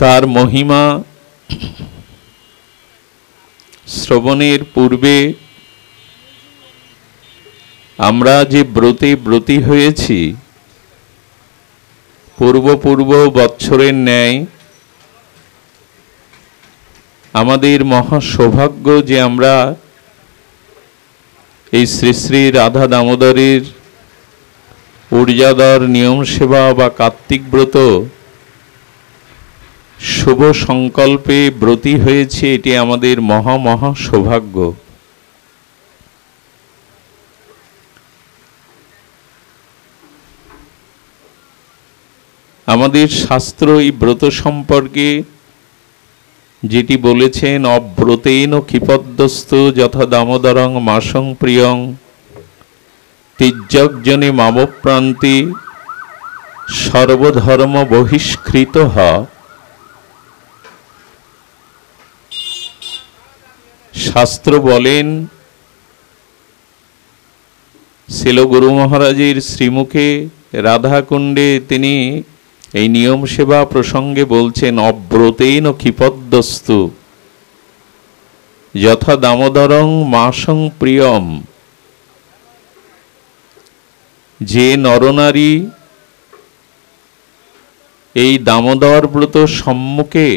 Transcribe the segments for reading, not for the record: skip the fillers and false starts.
তার মহিমা শ্রবণের পূর্বে আমরা যে ব্রতে ব্রতী হয়েছি, পূর্ব বৎসরের ন্যায় আমাদের মহা সৌভাগ্য যে আমরা এই শ্রী শ্রী রাধা দামোদরের ঊর্জাদর নিয়ম সেবা বা কার্তিক ব্রত শুভ সংকল্পে ব্রতী হয়েছে। এটি আমাদের মহা সৌভাগ্য। আমাদের শাস্ত্র এই ব্রত সম্পর্কে যেটি বলেছেন, অব্রতেন ক্ষিপদ্যস্তু যথা দামোদরং মাসং প্রিয়ং তির্যকজনে মামপ্রান্তি সর্বধর্ম বহিষ্কৃত হ। শাস্ত্র বলেন, শিল গুরু মহারাজের শ্রীমুখে রাধাকুণ্ডে তিনি এই নিয়ম সেবা প্রসঙ্গে বলছেন, অব্রতেন ক্ষিপদ্যস্তু যথা দামোদরং মাসং প্রিয়ম। যে নরনারী এই দামোদর ব্রত সম্মুখে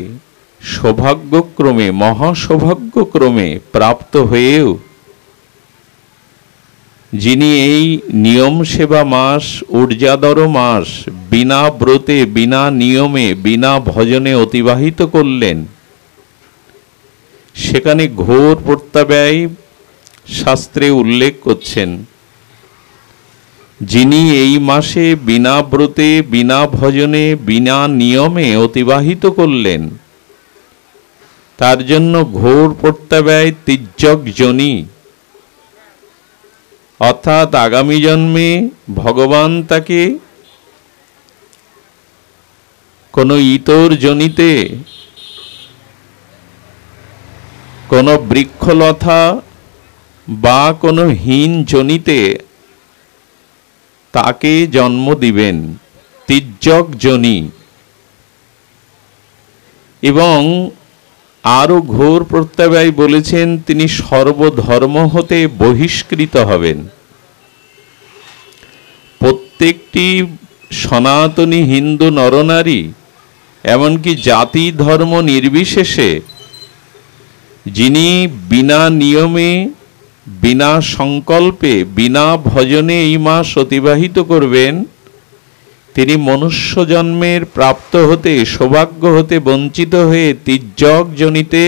সৌভাগ্যক্রমে মহাসৌভাগ্যক্রমে প্রাপ্ত হয়েও যিনি এই নিয়ম সেবা মাস ঊর্জাদর মাস বিনা ব্রতে বিনা নিয়মে বিনা ভজনে অতিবাহিত করলেন, সেখানে ঘোর প্রত্যাব্যয় শাস্ত্রে উল্লেখ করছেন। যিনি এই মাসে বিনা ব্রতে বিনা ভজনে বিনা নিয়মে অতিবাহিত করলেন, তার জন্য ঘোর প্রত্যাব্যয় তির্যক যোনি, অর্থাৎ আগামী জন্মে ভগবান তাকে কোনো ইতর জনিতে কোনো বৃক্ষলতা বা কোনো হীন জনিতে তাকে জন্ম দিবেন, তির্যক যোনি। এবং আরো ঘোর প্রত্যাব্যয় বলেছেন, তিনি সর্বধর্ম হতে বহিষ্কৃত হবেন। প্রত্যেকটি সনাতনী হিন্দু নরনারী, এমনকি জাতি ধর্ম নির্বিশেষে, যিনি বিনা নিয়মে বিনা সংকল্পে বিনা ভজনে এই মাস অতিবাহিত করবেন, তিনি মনুষ্য জন্মের প্রাপ্ত হতে সৌভাগ্য হতে বঞ্চিত হয়ে তির্যক জনিতে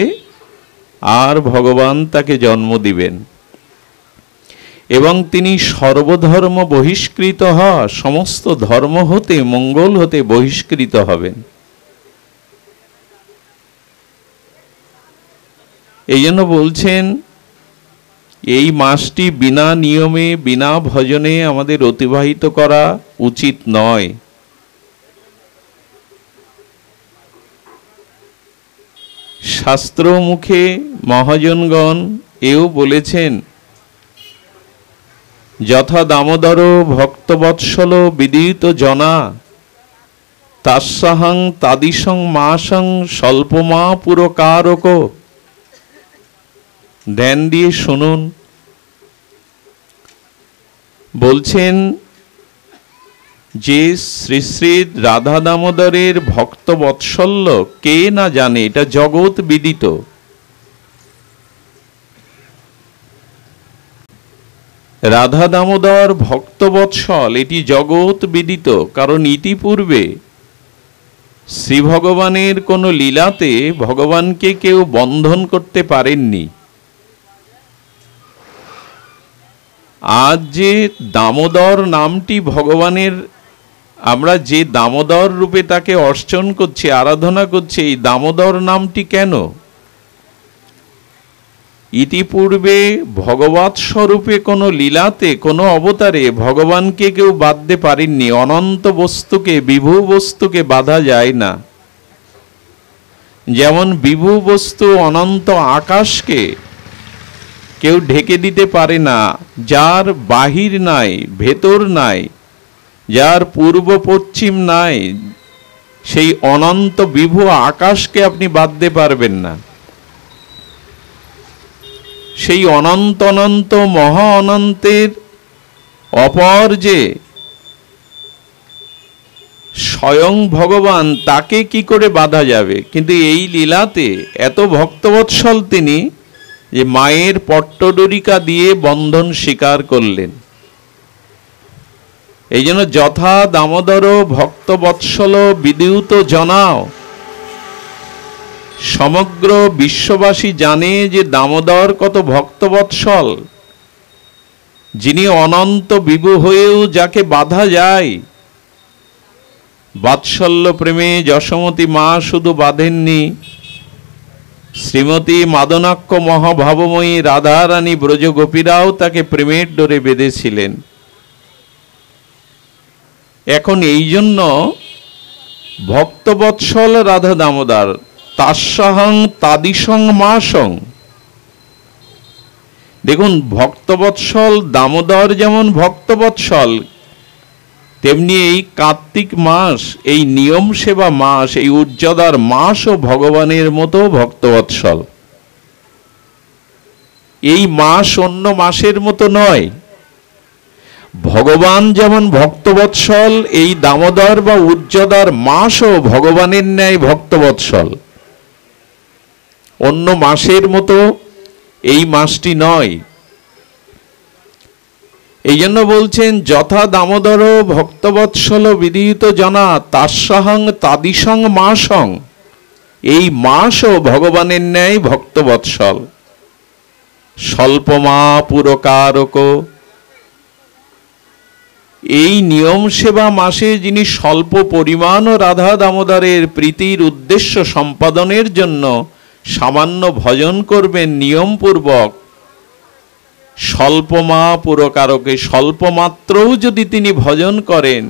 আর ভগবান তাকে জন্ম দিবেন। এবং তিনি সর্বধর্ম বহিষ্কৃত হওয়া, সমস্ত ধর্ম হতে মঙ্গল হতে বহিষ্কৃত হবেন। এই জন্য বলছেন, এই মাসটি বিনা নিয়মে বিনা ভজনে আমাদের অতিবাহিত করা উচিত নয়। শাস্ত্র মুখে মহাজনগণ এও বলেছেন, যথা দামোদর ভক্তবৎসল বিদিত জনা তাস্যাহং তাদিশং মাসং স্বল্পমা পুরকারক। ধ্যান দিয়ে শুনুন। বলছেন যে শ্রী শ্রী রাধা দামোদরের ভক্ত বৎসল্য কে না জানে, এটা জগৎ বিদিত। রাধা দামোদর ভক্ত বৎসল, এটি জগৎ বিদিত। কারণ ইতিপূর্বে শ্রী ভগবানের কোনো লীলাতে ভগবানকে কেউ বন্ধন করতে পারেননি। আজ যে দামোদর নামটি ভগবানের, আমরা যে দামোদর রূপে তাকে অর্চন করছি, আরাধনা করছি, এই দামোদর নামটি কেন? ইতিপূর্বে ভগবৎ স্বরূপে কোনো লীলাতে কোনো অবতারে ভগবানকে কেউ বাঁধতে পারেননি। অনন্ত বস্তুকে, বিভু বস্তুকে বাঁধা যায় না। যেমন বিভু বস্তু অনন্ত আকাশকে কেউ ঢেকে দিতে পারে না, যার বাহির নাই, ভেতর নাই, যার পূর্ব পশ্চিম নাই, সেই অনন্ত বিভু আকাশকে আপনি বাঁধতে পারবেন না। সেই অনন্ত অনন্ত মহা অনন্তের অপর যে স্বয়ং ভগবান, তাকে কি করে বাঁধা যাবে? কিন্তু এই লীলাতে এত ভক্তবৎসল তিনি যে মায়ের পট্টডরিকা দিয়ে বন্ধন স্বীকার করলেন। এই জন্য যথা দামোদর ভক্তবৎসল বিদ্যুত জনাও, সমগ্র বিশ্ববাসী জানে যে দামোদর কত ভক্তবৎসল, যিনি অনন্ত বিভু হয়েও যাকে বাঁধা যায়। বাৎসল্য প্রেমে যশোমতী মা শুধু বাঁধেননি, শ্রীমতী মাদনাক্ষ মহাভাবময়ী রাধারানী ব্রজগোপীরাও তাকে প্রেমের ডোরে বেঁধেছিলেন। এখন এই জন্য ভক্তবৎসল রাধা দামোদর তাস্যাহং তাদিসং মাসং। দেখুন, ভক্তবৎসল দামোদর যেমন ভক্তবৎসল, তেমনি এই কার্তিক মাস, এই নিয়ম সেবা মাস, এই উজ্জ্বদার মাসও ভগবানের মতো ভক্তবৎসল। এই মাস অন্য মাসের মতো নয়। ভগবান যেমন ভক্তবৎসল, এই দামোদর বা উজ্জ্বদার মাসও ভগবানের ন্যায় ভক্তবৎসল। অন্য মাসের মতো এই মাসটি নয়। এই জন্য বলছেন যথা দামোদর ভক্তবৎসল বিদিত জনা তাস্যাহং তাদিসং মাসং। এই মাসও ভগবানের ন্যায় ভক্তবৎসল। স্বল্পমা পুরকারক, এই নিয়ম সেবা মাসে যিনি স্বল্প পরিমাণ রাধা দামোদরের প্রীতির উদ্দেশ্য সম্পাদনের জন্য সামান্য ভজন করবেন নিয়মপূর্বক, স্বল্পমা পুরকারকে, স্বল্প মাত্রও যদি তিনি ভজন করেন,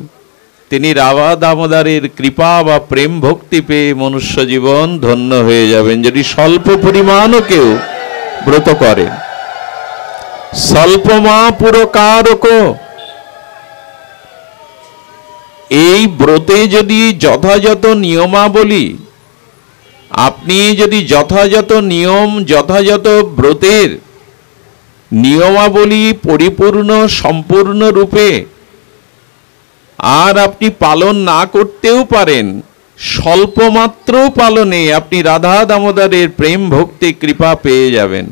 তিনি রাধা দামোদরের কৃপা বা প্রেম ভক্তি পেয়ে মনুষ্য জীবন ধন্য হয়ে যাবেন, যদি স্বল্প পরিমাণও কেউ ব্রত করেন। স্বল্পমা পুরকারক, এই ব্রতে যদি যথাযথ নিয়মাবলী, আপনি যদি যথাযথ নিয়ম, যথাযথ ব্রতের নিয়মাবলী পরিপূর্ণ সম্পূর্ণ রূপে আর আপনি পালন না করতেও পারেন, স্বল্পমাত্র পালনে আপনি রাধা দামোদরের প্রেম ভক্তি কৃপা পেয়ে যাবেন।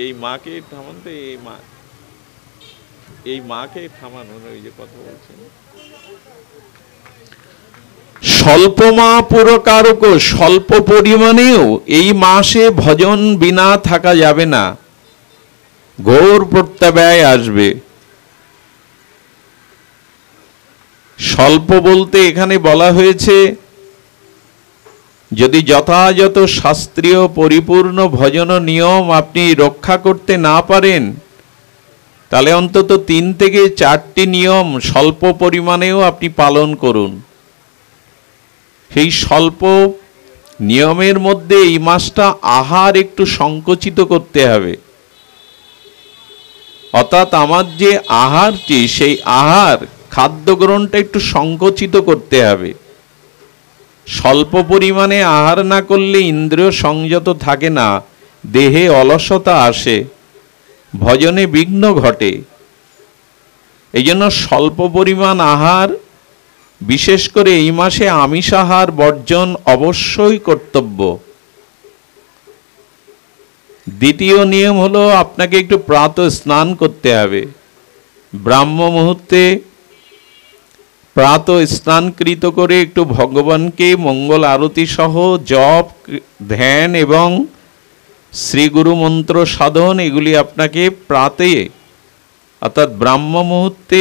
এই মাকে থামাতে, এই মাকে থামানোর ওই যে কথা বলছেন, স্বল্পমা পুরকারক, স্বল্প পরিমাণেও এই মাসে ভজন বিনা থাকা যাবে না, ঘোর প্রত্যাব্যয় আসবে। স্বল্প বলতে এখানে বলা হয়েছে যদি যথাযথ শাস্ত্রীয় পরিপূর্ণ ভজন নিয়ম আপনি রক্ষা করতে না পারেন, তাহলে অন্তত 3 থেকে 4টি নিয়ম স্বল্প পরিমাণেও আপনি পালন করুন। সেই স্বল্প নিয়মের মধ্যে এই মাসটা আহার একটু সংকুচিত করতে হবে। অর্থাৎ আমার যে আহারটি, সেই আহার খাদ্য গ্রহণটা একটু সংকুচিত করতে হবে। স্বল্প পরিমাণে আহার না করলে ইন্দ্রিয় সংযত থাকে না, দেহে অলসতা আসে, ভজনে বিঘ্ন ঘটে। এই জন্য স্বল্প পরিমাণ আহার, বিশেষ করে এই মাসে আমিষাহার বর্জন অবশ্যই কর্তব্য। দ্বিতীয় নিয়ম হলো আপনাকে একটু প্রাতঃ স্নান করতে হবে। ব্রাহ্ম মুহূর্তে প্রাতঃ স্নানকৃত করে একটু ভগবানকে মঙ্গল আরতি সহ জপ, ধ্যান এবং শ্রী গুরু মন্ত্র সাধন, এগুলি আপনাকে প্রাতে অর্থাৎ ব্রাহ্ম মুহূর্তে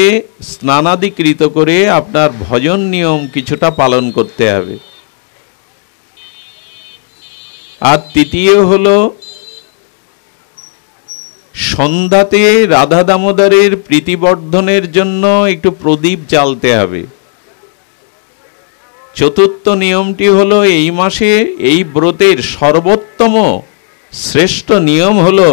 স্নানাদিকৃত করে আপনার ভজন নিয়ম কিছুটা পালন করতে হবে। আর তৃতীয় হলো সন্ধ্যাতে রাধা দামোদরের প্রীতিবর্ধনের জন্য একটু প্রদীপ জ্বালতে হবে। চতুর্থ নিয়মটি হলো এই মাসে এই ব্রতের সর্বোত্তম শ্রেষ্ঠ নিয়ম হলো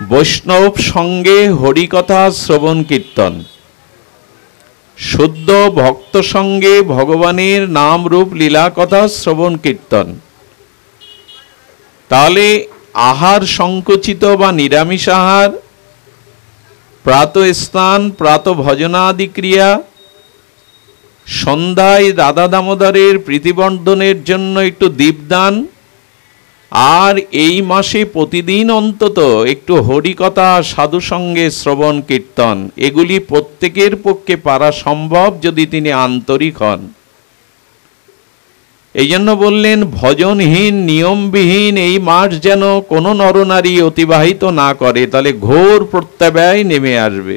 বৈষ্ণব সঙ্গে হরিকথা শ্রবণ কীর্তন, শুদ্ধ ভক্ত সঙ্গে ভগবানের নাম রূপ লীলা কথা শ্রবণ কীর্তন। তাহলে আহার সংকুচিত বা নিরামিষ আহার, প্রাত স্নান, প্রাত ভজনাদি ক্রিয়া, সন্ধ্যায় রাধা দামোদরের প্রীতিবর্ধনের জন্য একটু দীপদান, আর এই মাসে প্রতিদিন অন্তত একটু হরিকথা সাধু সঙ্গে শ্রবণ কীর্তন, এগুলি প্রত্যেকের পক্ষে পারা সম্ভব যদি তিনি আন্তরিক হন। এই জন্য বললেন ভজনহীন নিয়মবিহীন এই মাস যেন কোনো নরনারী অতিবাহিত না করে, তাহলে ঘোর প্রত্যাব্যয় নেমে আসবে।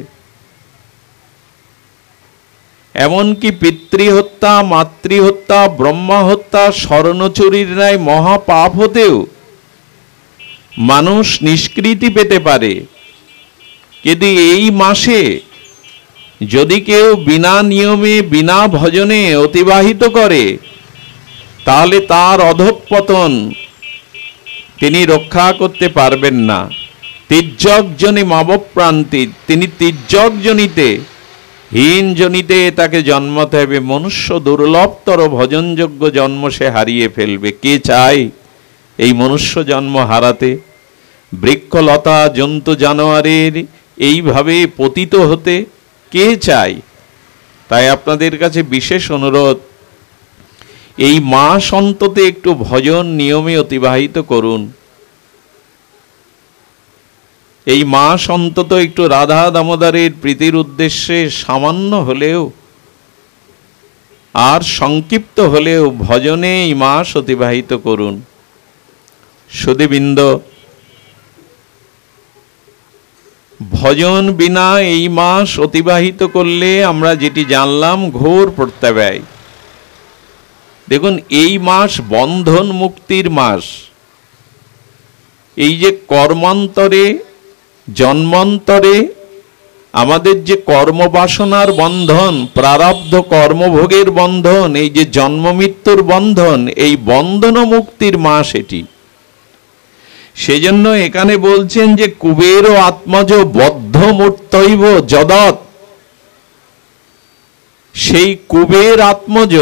এমনকি পিতৃহত্যা, মাতৃহত্যা, ব্রহ্মা হত্যা, স্বর্ণচুরির ন্যায় মহাপাপ হতেও মানুষ নিষ্কৃতি পেতে পারে। কিন্তু এই মাসে যদি কেউ বিনা নিয়মে বিনা ভজনে অতিবাহিত করে, তাহলে তার অধঃপতন তিনি রক্ষা করতে পারবেন না। তির্যক জনি মাবপ্রান্তি, তিনি তির্যক জনিতে হীন জনিতে তাকে জন্মতে হবে। মনুষ্য দুর্লভতর ভজনযোগ্য জন্ম সে হারিয়ে ফেলবে। কে চায় এই মনুষ্য জন্ম হারাতে? বৃক্ষলতা জন্তু জানোয়ারের এইভাবে পতিত হতে কে চায়? তাই আপনাদের কাছে বিশেষ অনুরোধ, এই মাস অন্তত একটু ভজন নিয়মে অতিবাহিত করুন। এই মাস অন্তত একটু রাধা দামোদরের প্রীতির উদ্দেশ্যে সামান্য হলেও আর সংক্ষিপ্ত হলেও ভজনে এই মাস অতিবাহিত করুন। সুধীবৃন্দ, ভজন বিনা এই মাস অতিবাহিত করলে আমরা যেটি জানলাম ঘোর প্রত্যাব্যয়। দেখুন, এই মাস বন্ধন মুক্তির মাস। এই যে কর্মান্তরে জন্মান্তরে আমাদের যে কর্মবাসনার বন্ধন, প্রারব্ধ কর্মভোগের বন্ধন, এই যে জন্ম মৃত্যুর বন্ধন, এই বন্ধন মুক্তির মাস এটি। সেজন্য এখানে বলছেন যে কুবের আত্মজ বদ্ধ মূর্তৈব যদৎ, সেই কুবের আত্মজ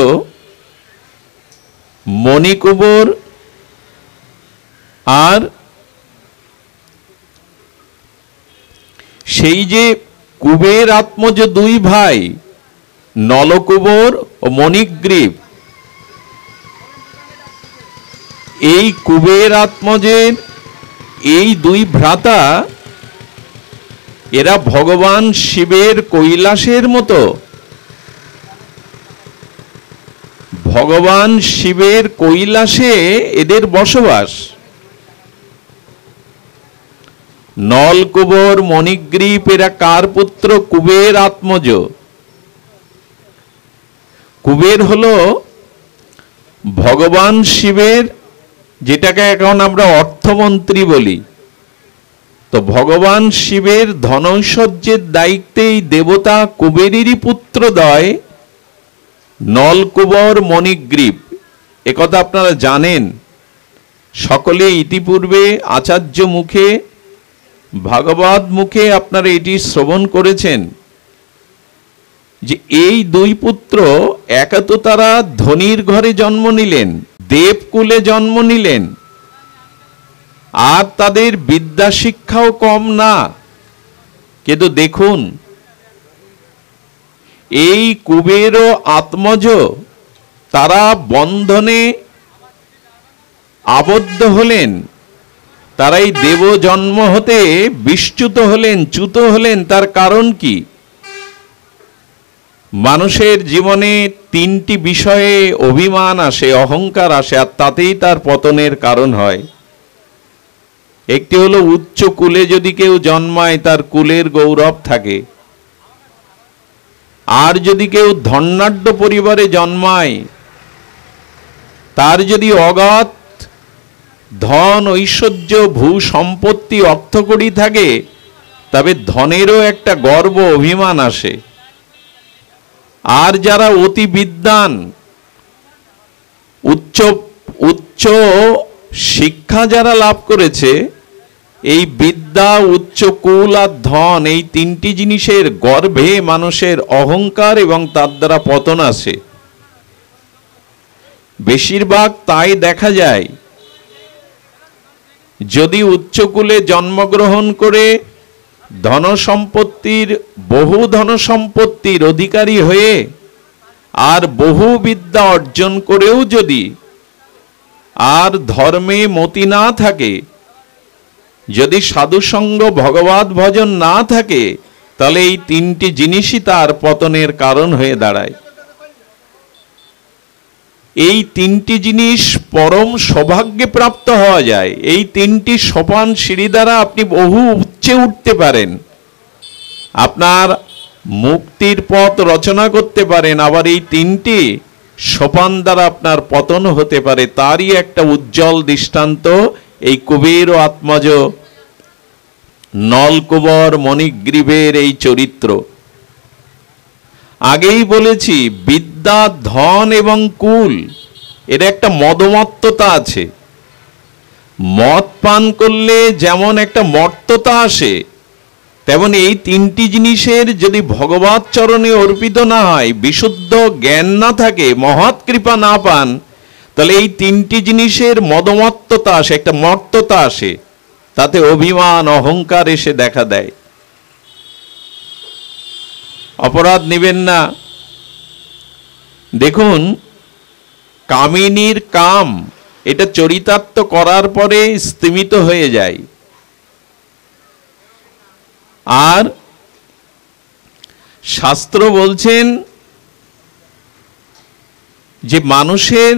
মণিকুবর আর সেই যে কুবের আত্মজ দুই ভাই নলকুবর ও মণিগ্রীব, এই কুবের আত্মজের এই দুই ভ্রাতা, এরা ভগবান শিবের কৈলাসের মতো, ভগবান শিবের কৈলাসে এদের বসবাস। নলকুবর মণিগ্রীব এরা কার পুত্র? কুবের আত্মজ। কুবের হলো ভগবান শিবের, যেটাকে এখন আমরা অর্থমন্ত্রী বলি। তো ভগবান শিবের ধনৈশ্বর্যের দায়িত্বে এই দেবতা কুবেরেরই পুত্রদ্বয় নলকুবর মণিগ্রীব। একথা আপনারা জানেন, সকলে ইতিপূর্বে আচার্য মুখে ভাগবত মুখে আপনারা এটি শ্রবণ করেছেন যে এই দুই পুত্র একে তো তারা ধনীর ঘরে জন্ম নিলেন, দেবকুলে জন্ম নিলেন, আর তাদের বিদ্যা শিক্ষাও কম না। কিন্তু দেখুন, এই কুবের আত্মজ তারা বন্ধনে আবদ্ধ হলেন, তারা এই দেব জন্ম হতে বিচ্যুত হলেন, চ্যুত হলেন। তার কারণ কি? মানুষের জীবনে তিনটি বিষয়ে অভিমান আসে, অহংকার আসে, আর তাতেই তার পতনের কারণ হয়। একটি হলো উচ্চ কুলে যদি কেউ জন্মায় তার কুলের গৌরব থাকে, আর যদি কেউ ধনাঢ্য পরিবারে জন্মায় তার যদি অগাধ ধন ঐশ্বর্য ভূ সম্পত্তি অর্থকড়ি থাকে, তবে ধনেরও একটা গর্ব অভিমান আসে। আর যারা অতি বিদ্বান, উচ্চ উচ্চ শিক্ষা যারা লাভ করেছে, এই বিদ্যা, উচ্চকুল আর ধন, এই তিনটি জিনিসের গর্ভে মানুষের অহংকার এবং তার দ্বারা পতন আসে। বেশিরভাগ তাই দেখা যায়। যদি উচ্চকুলে জন্মগ্রহণ করে ধনসম্পত্তির, বহু ধনসম্পত্তির অধিকারী হয়ে আর বহু বিদ্যা অর্জন করেও যদি আর ধর্মে মতি না থাকে, যদি সাধুসঙ্গ ভগবত ভজন না থাকে, তাহলে এই তিনটি জিনিসই তার পতনের কারণ হয়ে দাঁড়ায়। এই তিনটি জিনিস পরম সৌভাগ্যে প্রাপ্ত হওয়া যায়। এই তিনটি সোপান সিঁড়ি দ্বারা আপনি বহু উচ্চে উঠতে পারেন, আপনার মুক্তির পথ রচনা করতে পারেন। আবার এই তিনটি সোপান দ্বারা আপনার পতন হতে পারে। তারই একটা উজ্জ্বল দৃষ্টান্ত এই কুবের ও আত্মজ নলকুবর মণিগ্রীবের এই চরিত্র। আগেই বলেছি, বিদ্যা, ধন এবং কুল এর একটা মদমত্ততা আছে। মদ পান করলে যেমন একটা মত্ততা আসে, তেমন এই তিনটি জিনিসের যদি ভগবত চরণে অর্পিত না হয়, বিশুদ্ধ জ্ঞান না থাকে, মহৎ কৃপা না পান, তাহলে এই তিনটি জিনিসের মদমত্ততা আসে, একটা মত্ততা আসে, তাতে অভিমান, অহংকার এসে দেখা দেয়। অপরাধ নেবেন না। দেখুন, কামিনীর কাম এটা চরিতার্থ করার পরে স্তিমিত হয়ে যায়। আর শাস্ত্র বলছেন যে মানুষের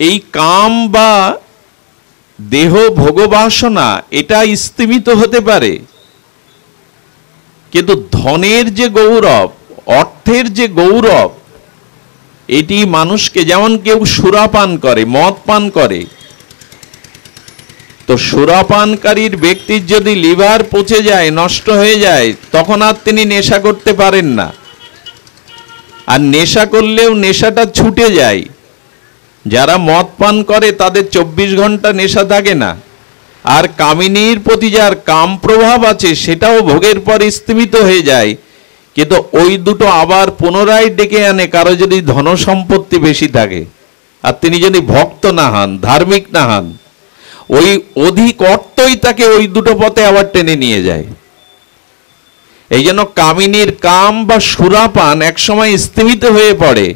এই কাম বা দেহ ভোগবাসনা এটা স্তিমিত হতে পারে, কিন্তু ধনের যে গৌরব, অর্থের যে গৌরব, এটি মানুষকে, যেমন কেউ সুরাপান করে, মদ পান করে, তো সুরাপানকারীর ব্যক্তির যদি লিভার পচে যায়, নষ্ট হয়ে যায়, তখন আর তিনি নেশা করতে পারেন না। আর নেশা করলেও নেশাটা ছুটে যায়। যারা মদ পান করে তাদের 24 ঘন্টা নেশা থাকে না। আর কামিনীর প্রতি যার কাম প্রভাব আছে, সেটাও ভোগের পর স্তিমিত হয়ে যায়। কিন্তু ওই দুটো আবার পুনরায় ডেকে আনে কারো যদি ধনসম্পত্তি বেশি থাকে, আর তিনি যদি ভক্ত না হন, ধার্মিক না হন, ওই অধিক অর্থই তাকে ওই দুটো পথে আবার টেনে নিয়ে যায়। এই জন্য কামিনীর কাম বা সুরাপান একসময় স্তিমিত হয়ে পড়ে,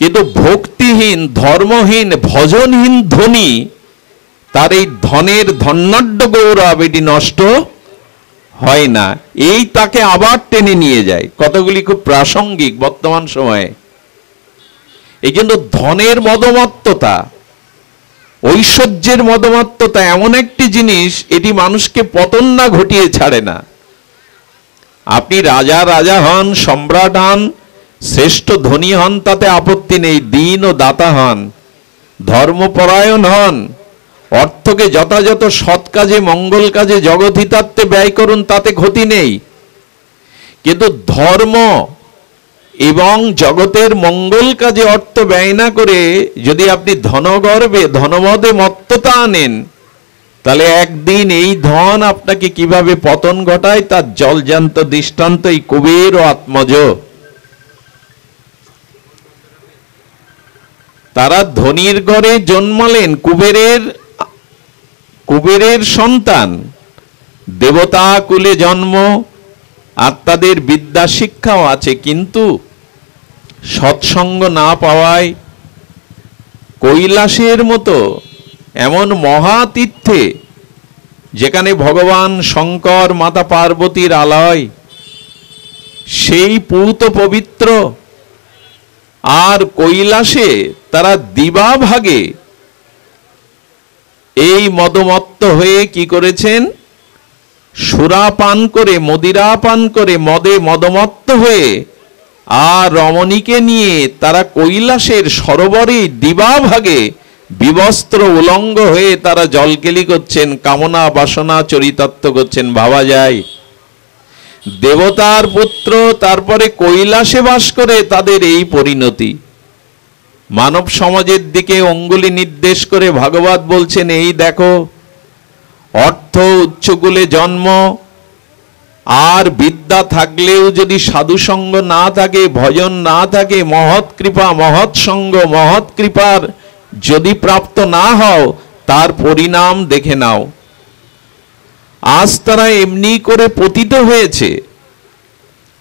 কিন্তু ভক্তিহীন, ধর্মহীন, ভজনহীন ধনী, তার এই ধনের ধনাঢ্য গৌরব এটি নষ্ট হয় না, এই তাকে আবার টেনে নিয়ে যায়। কতগুলি খুব প্রাসঙ্গিক বর্তমান সময়ে। এই জন্য ধনের মদমত্ততা, ঐশ্বর্যের মদমত্ততা এমন একটি জিনিস, এটি মানুষকে পতন না ঘটিয়ে ছাড়ে না। আপনি রাজা রাজা হন, সম্রাট হন, শ্রেষ্ঠ ধনী হন, তাতে আপত্তি নেই। দীন ও দাতা হন, ধর্মপরায়ণ হন, অর্থকে যথাযথ সৎ কাজে, মঙ্গল কাজে, জগৎহিতার্থে ব্যয় করুন, তাতে ক্ষতি নেই। কিন্তু ধর্ম এবং জগতের মঙ্গল কাজে অর্থ ব্যয় না করে যদি আপনি ধনগর্বে, ধনমদে মত্ততা আনেন, তাহলে একদিন এই ধন আপনাকে কিভাবে পতন ঘটায় তার জলজান্ত দৃষ্টান্ত এই কুবের ও আত্মজ। তারা ধনীর ঘরে জন্মালেন, কুবেরের সন্তান, দেবতা কুলে জন্ম, আর তাদের বিদ্যা শিক্ষাও আছে, কিন্তু সৎসঙ্গ না পাওয়ায় কৈলাসের মতো এমন মহাতীর্থে, যেখানে ভগবান শঙ্কর, মাতা পার্বতীর আলয়, সেই পূত পবিত্র, আর কৈলাসে তারা দিবাভাগে এই মদমত্ত হয়ে কি করেছেন, সুরা পান করে, মদিরা পান করে, মদে মদমত্ত হয়ে, আর রমণীকে নিয়ে তারা কৈলাসের সরোবরে দিবাভাগে বিবস্ত্র উলঙ্গ হয়ে তারা জলকেলি করছেন, কামনা বাসনা চরিতার্থ করছেন। ভাবা যায়, দেবতার পুত্র, তারপরে কৈলাসে বাস করে তাদের এই পরিণতি। মানব সমাজের দিকে অঙ্গুলি নির্দেশ করে ভাগবত বলছেন, এই দেখো, অর্থ উচ্চকুলে জন্ম, আর বিদ্যা থাকলেও যদি সাধুসঙ্গ না থাকে, ভজন না থাকে, মহৎ কৃপা, মহৎ সঙ্গ, মহৎ কৃপার যদি প্রাপ্ত না হও, তার পরিণাম দেখে নাও। আজ তারা এমনি করে পতিত হয়েছে,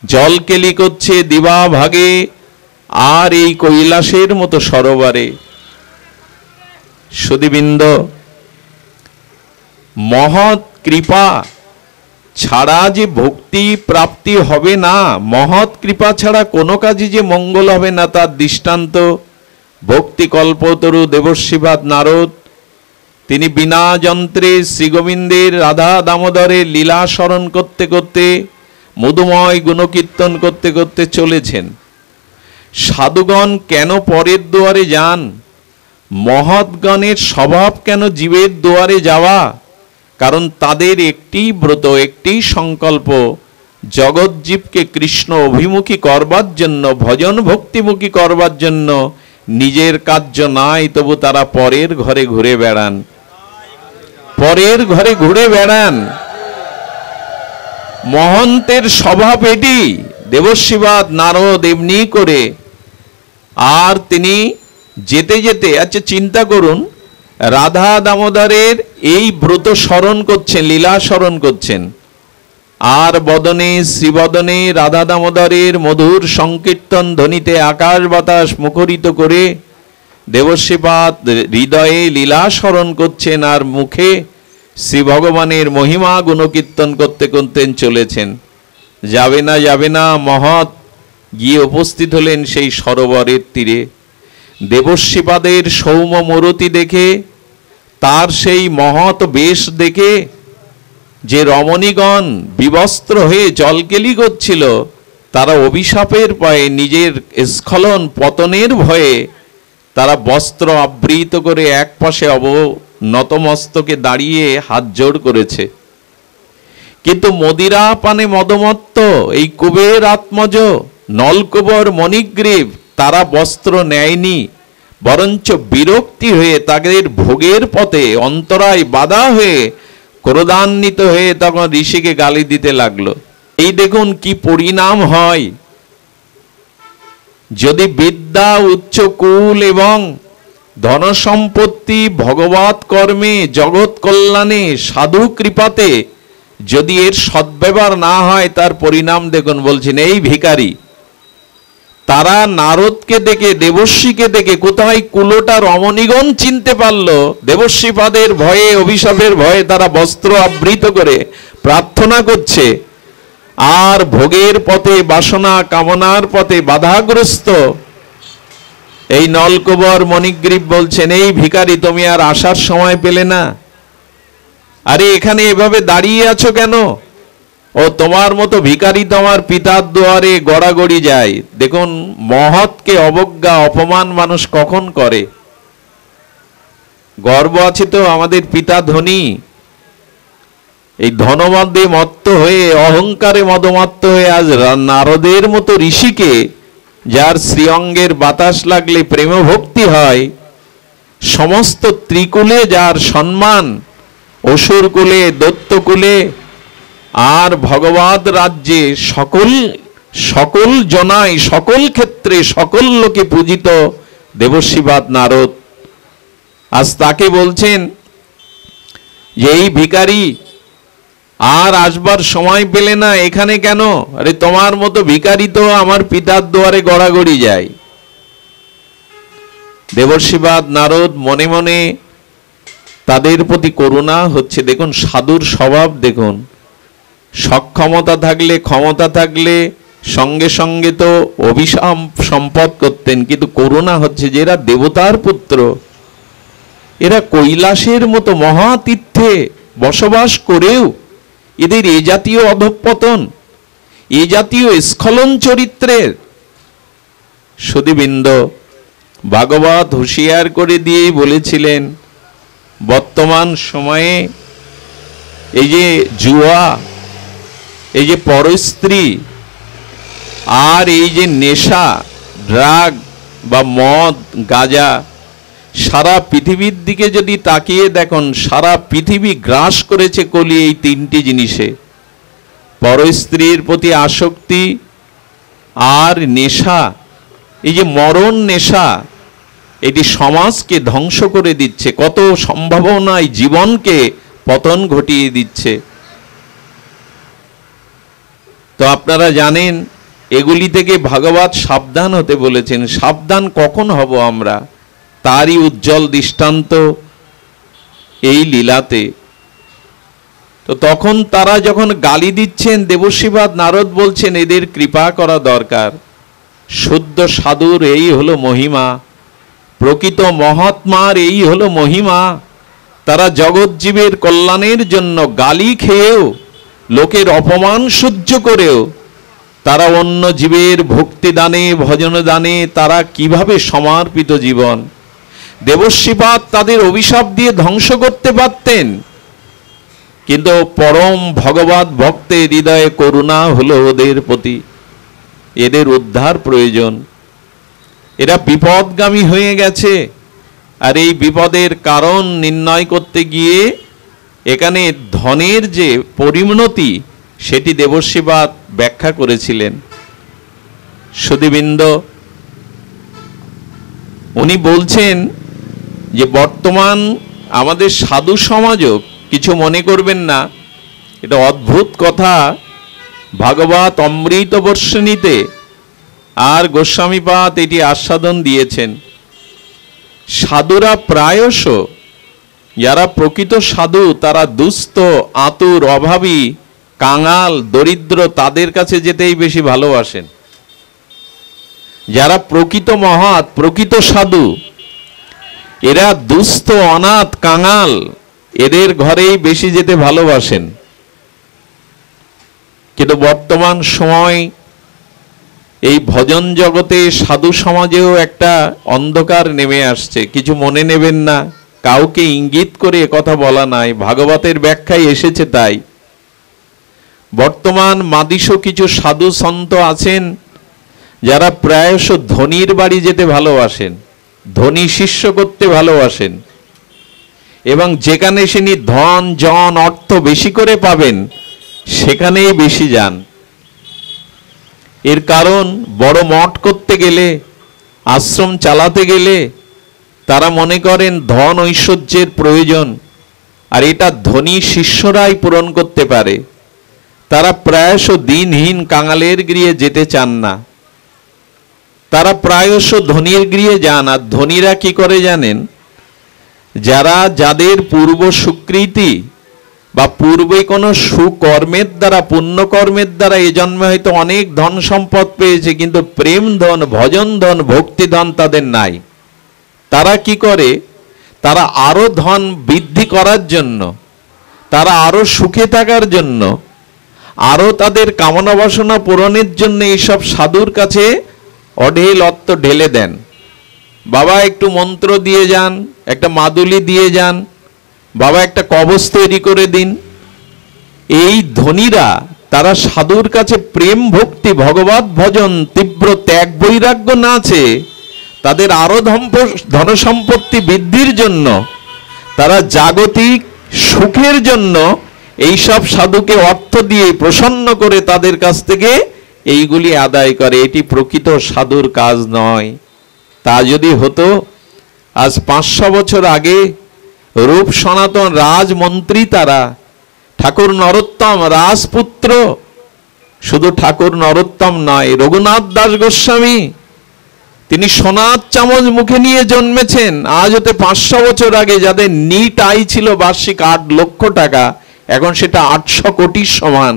জলকেলি করছে দিবা ভাগে আর এই কৈলাসের মতো সরোবরে। সুধীবৃন্দ, মহৎ কৃপা ছাড়া যে ভক্তি প্রাপ্তি হবে না, মহৎ কৃপা ছাড়া কোনো কাজে যে মঙ্গল হবে না, তার দৃষ্টান্ত ভক্তি কল্পতরু দেবর্ষিবাদ নারদ। তিনি বিনা যন্ত্রে শ্রীগোবিন্দের রাধা দামোদরের লীলা স্মরণ করতে করতে, মধুময় গুণকীর্তন করতে করতে চলেছেন। সাধুগণ কেন পরের দুয়ারে যান? মহৎগণের স্বভাব কেন জীবের দুয়ারে যাওয়া? কারণ তাদের একটি ব্রত, একটি সংকল্প, জগৎজীবকে কৃষ্ণ অভিমুখী করবার জন্য, ভজন ভক্তিমুখী করবার জন্য। নিজের কার্য নাই, তবু তারা পরের ঘরে ঘুরে বেড়ান, পরের ঘরে ঘুরে বেড়ান। মহন্তের স্বভাব এটি। দেবর্ষিবাদ নারদ এমনি করে। আর তিনি যেতে যেতে, আচ্ছা চিন্তা করুন, রাধা দামোদরের এই ব্রত স্মরণ করছেন, লীলা স্মরণ করছেন, আর বদনে শ্রীবদনে রাধা দামোদরের মধুর সংকীর্তন ধ্বনিতে আকাশ বাতাস মুখরিত করে দেবর্ষিপাদ হৃদয়ে লীলা স্মরণ করছেন, আর মুখে শ্রী ভগবানের মহিমা গুণকীর্তন করতে করতে চলেছেন। যাবে না যাবে না, মহৎ গিয়ে উপস্থিত হলেন সেই সরোবরের তীরে। দেবর্ষিপাদের সৌম্য মূরতি দেখে, তার সেই মহৎ বেশ দেখে যে রমণীগণ বিবস্ত্র হয়ে জলকেলি করছিল, তারা অভিশাপের ভয়ে, নিজের স্খলন পতনের ভয়ে তারা বস্ত্র আবৃত করে এক পাশে নতমস্তকে দাঁড়িয়ে হাত জোড় করেছে। কিন্তু মদিরা পানে মদমত্ত এই কুবের আত্মজ নলকুবর মণিগ্রীব তারা বস্ত্র নেয়নি, বরঞ্চ বিরক্তি হয়ে তাদের ভোগের পথে অন্তরায় বাধা হয়ে ক্রোধান্বিত হয়ে তখন ঋষিকে গালি দিতে লাগলো। এই দেখুন কি পরিণাম হয়। যদি বিদ্যা, উচ্চ কুল এবং ধনসম্পত্তি, ভগবৎ কর্মে, জগৎ কল্যাণে, সাধু কৃপাতে যদি এর সদ্ব্যবহার না হয়, তার পরিণাম দেখুন। বলছেন এই ভিখারি, তারা নারদকে দেখে, দেবর্ষিকে দেখে, কোথায় কুলোটা রমণীগণ চিনতে পারলো, দেবর্ষিপাদের ভয়ে, অভিশাপের ভয়ে তারা বস্ত্র আবৃত করে প্রার্থনা করছে, আর ভোগের পথে, বাসনা কামনার পথে বাধাগ্রস্ত এই নলকুবর মণিগ্রীব বলছেন, এই ভিখারি, তুমি আর আসার সময় পেলে না? আরে এখানে এভাবে দাঁড়িয়ে আছো কেন? ও তোমার মতো ভিখারি তোমার পিতার দুয়ারে গড়াগড়ি যায়। দেখুন মহৎকে অবজ্ঞা, অপমান মানুষ কখন করে। গর্ব আছে তো, আমাদের পিতা ধনী, এই ধনমদে মত্ত হয়ে, অহংকারে মদমত্ত হয়ে আজ নারদের মতো ঋষিকে, যার শ্রীঅঙ্গের বাতাস লাগলে প্রেম ভক্তি হয়, সমস্ত ত্রিকুলে যার সম্মান, অসুর কুলে, দৈত্যকুলে, আর ভগবৎ রাজ্যে সকল জনায়, সকল ক্ষেত্রে, সকল লোকে পূজিত দেবর্ষিবাদ নারদ, আজ তাকে বলছেন যে এই ভিখারি আর আসবার সময় পেলে না, এখানে কেন? আরে তোমার মতো ভিখারি তো আমার পিতার দুয়ারে গড়াগড়ি যায়। দেবর্ষিবাদ নারদ মনে মনে তাদের প্রতি করুণা হচ্ছে। দেখুন সাধুর স্বভাব, দেখুন সক্ষমতা থাকলে, ক্ষমতা থাকলে সঙ্গে সঙ্গে তো অভিশাপ সম্পদ করতেন, কিন্তু করুণা হচ্ছে যে এরা দেবতার পুত্র, এরা কৈলাসের মতো মহাতীর্থে বসবাস করেও এদের এ জাতীয় অধঃপতন, এ জাতীয় স্খলন চরিত্রের। সুধীবৃন্দ, ভাগবত হুঁশিয়ার করে দিয়েই বলেছিলেন, বর্তমান সময়ে এই যে জুয়া, এই যে পরস্ত্রী, আর এই যে নেশা, ড্রাগ, বা মদ গাঁজা, সারা পৃথিবীর দিকে যদি তাকিয়ে দেখুন, সারা পৃথিবী গ্রাস করেছে কলি এই তিনটি জিনিসে। পরস্ত্রীর প্রতি আসক্তি আর নেশা, এই যে মরণ নেশা, এটি সমাজকে ধ্বংস করে দিচ্ছে, কত সম্ভাবনায় জীবনকে পতন ঘটিয়ে দিচ্ছে। তো আপনারা জানেন এগুলি থেকে ভাগবত সাবধান হতে বলেছেন। সাবধান কখন হব আমরা, তারই উজ্জ্বল দৃষ্টান্ত এই লীলাতে। তো তখন তারা যখন গালি দিচ্ছেন, দেবর্ষিপাদ নারদ বলছেন এদের কৃপা করা দরকার। শুদ্ধ সাধুর এই হলো মহিমা, প্রকৃত মহাত্মার এই হলো মহিমা। তারা জগৎজীবের কল্যাণের জন্য গালি খেয়েও, লোকের অপমান সহ্য করেও তারা অন্য জীবের ভক্তি দানে ভজন দানে তারা কিভাবে সমর্পিত জীবন। দেবর্ষিপাদ তাদের অভিশাপ দিয়ে ধ্বংস করতে পারতেন, কিন্তু পরম ভগবত ভক্তের হৃদয়ে করুণা হলো ওদের প্রতি। এদের উদ্ধার প্রয়োজন, এরা বিপদগামী হয়ে গেছে। আর এই বিপদের কারণ নির্ণয় করতে গিয়ে এখানে ধনের যে পরিণতি সেটি দেবর্ষিপাদ ব্যাখ্যা করেছিলেন। সুধীবৃন্দ, উনি বলছেন যে বর্তমান আমাদের সাধু সমাজও, কিছু মনে করবেন না, এটা অদ্ভুত কথা, ভাগবত অমৃত বর্ষণীতে আর গোস্বামীপাদ এটি আস্বাদন দিয়েছেন। সাধুরা প্রায়শ, যারা প্রকৃত সাধু, তারা দুস্থ, আতুর, অভাবী, কাঙাল, দরিদ্র, তাদের কাছে যেতেই বেশি ভালোবাসেন। যারা প্রকৃত মহৎ, প্রকৃত সাধু, এরা দুস্থ, অনাথ, কাঙাল, এদের ঘরেই বেশি যেতে ভালোবাসেন। কিন্তু বর্তমান সময় এই ভজন জগতে সাধু সমাজেও একটা অন্ধকার নেমে আসছে। কিছু মনে নেবেন না, কাউকে ইঙ্গিত করে কথা বলা নাই, ভাগবতের ব্যাখ্যায় এসেছে তাই। বর্তমান মাদিস কিছু সাধু সন্ত আছেন যারা প্রায়শ ধনীর বাড়ি যেতে ভালোবাসেন, ধনী শিষ্য করতে ভালোবাসেন, এবং যেখানে তিনি ধন জন অর্থ বেশি করে পাবেন সেখানেই বেশি যান। এর কারণ বড় মঠ করতে গেলে, আশ্রম চালাতে গেলে তারা মনে করেন ধন ঐশ্বর্যের প্রয়োজন, আর এটা ধনী শিষ্যরাই পূরণ করতে পারে। তারা প্রায়শ দিনহীন কাঙালের গৃহে যেতে চান না, তারা প্রায়শ ধনীর গৃহে যান। আর ধনীরা কি করে জানেন? যারা, যাদের পূর্ব স্বীকৃতি বা পূর্বে কোনো সুকর্মের দ্বারা, পুণ্যকর্মের দ্বারা এ জন্মে হয়তো অনেক ধন সম্পদ পেয়েছে, কিন্তু প্রেম ধন, ভজন ধন, ভক্তি ধন তাদের নাই। তারা কি করে? তারা আরো ধন বৃদ্ধি করার জন্য, তারা আরো সুখে থাকার জন্য, আরো তাদের কামনা বাসনা পূরণের জন্য এইসব সাধুর কাছে অঢেল অর্থ ঢেলে দেন। বাবা একটু মন্ত্র দিয়ে যান, একটা মাদুলি দিয়ে যান, বাবা একটা কবচ তৈরি করে দিন। এই ধনীরা, তারা সাধুর কাছে প্রেম ভক্তি ভগবত ভজন তীব্র ত্যাগ বৈরাগ্য না আছে, তাদের আরো ধন সম্পত্তি বৃদ্ধির জন্য, তারা জাগতিক সুখের জন্য এইসব সাধুকে অর্থ দিয়ে প্রসন্ন করে তাদের কাছ থেকে এইগুলি আদায় করে। এটি প্রকৃত সাধুর কাজ নয়। তা যদি হতো, আজ 500 বছর আগে রূপ সনাতন রাজমন্ত্রী তারা, ঠাকুর নরোত্তম রাজপুত্র, শুধু ঠাকুর নরোত্তম নয়, রঘুনাথ দাস গোস্বামী, তিনি সোনার চামচ মুখে নিয়ে জন্মেছেন। আজ হতে 500 বছর আগে যাদের নিট আয় ছিল বার্ষিক 8 লক্ষ টাকা, এখন সেটা 800 কোটির সমান।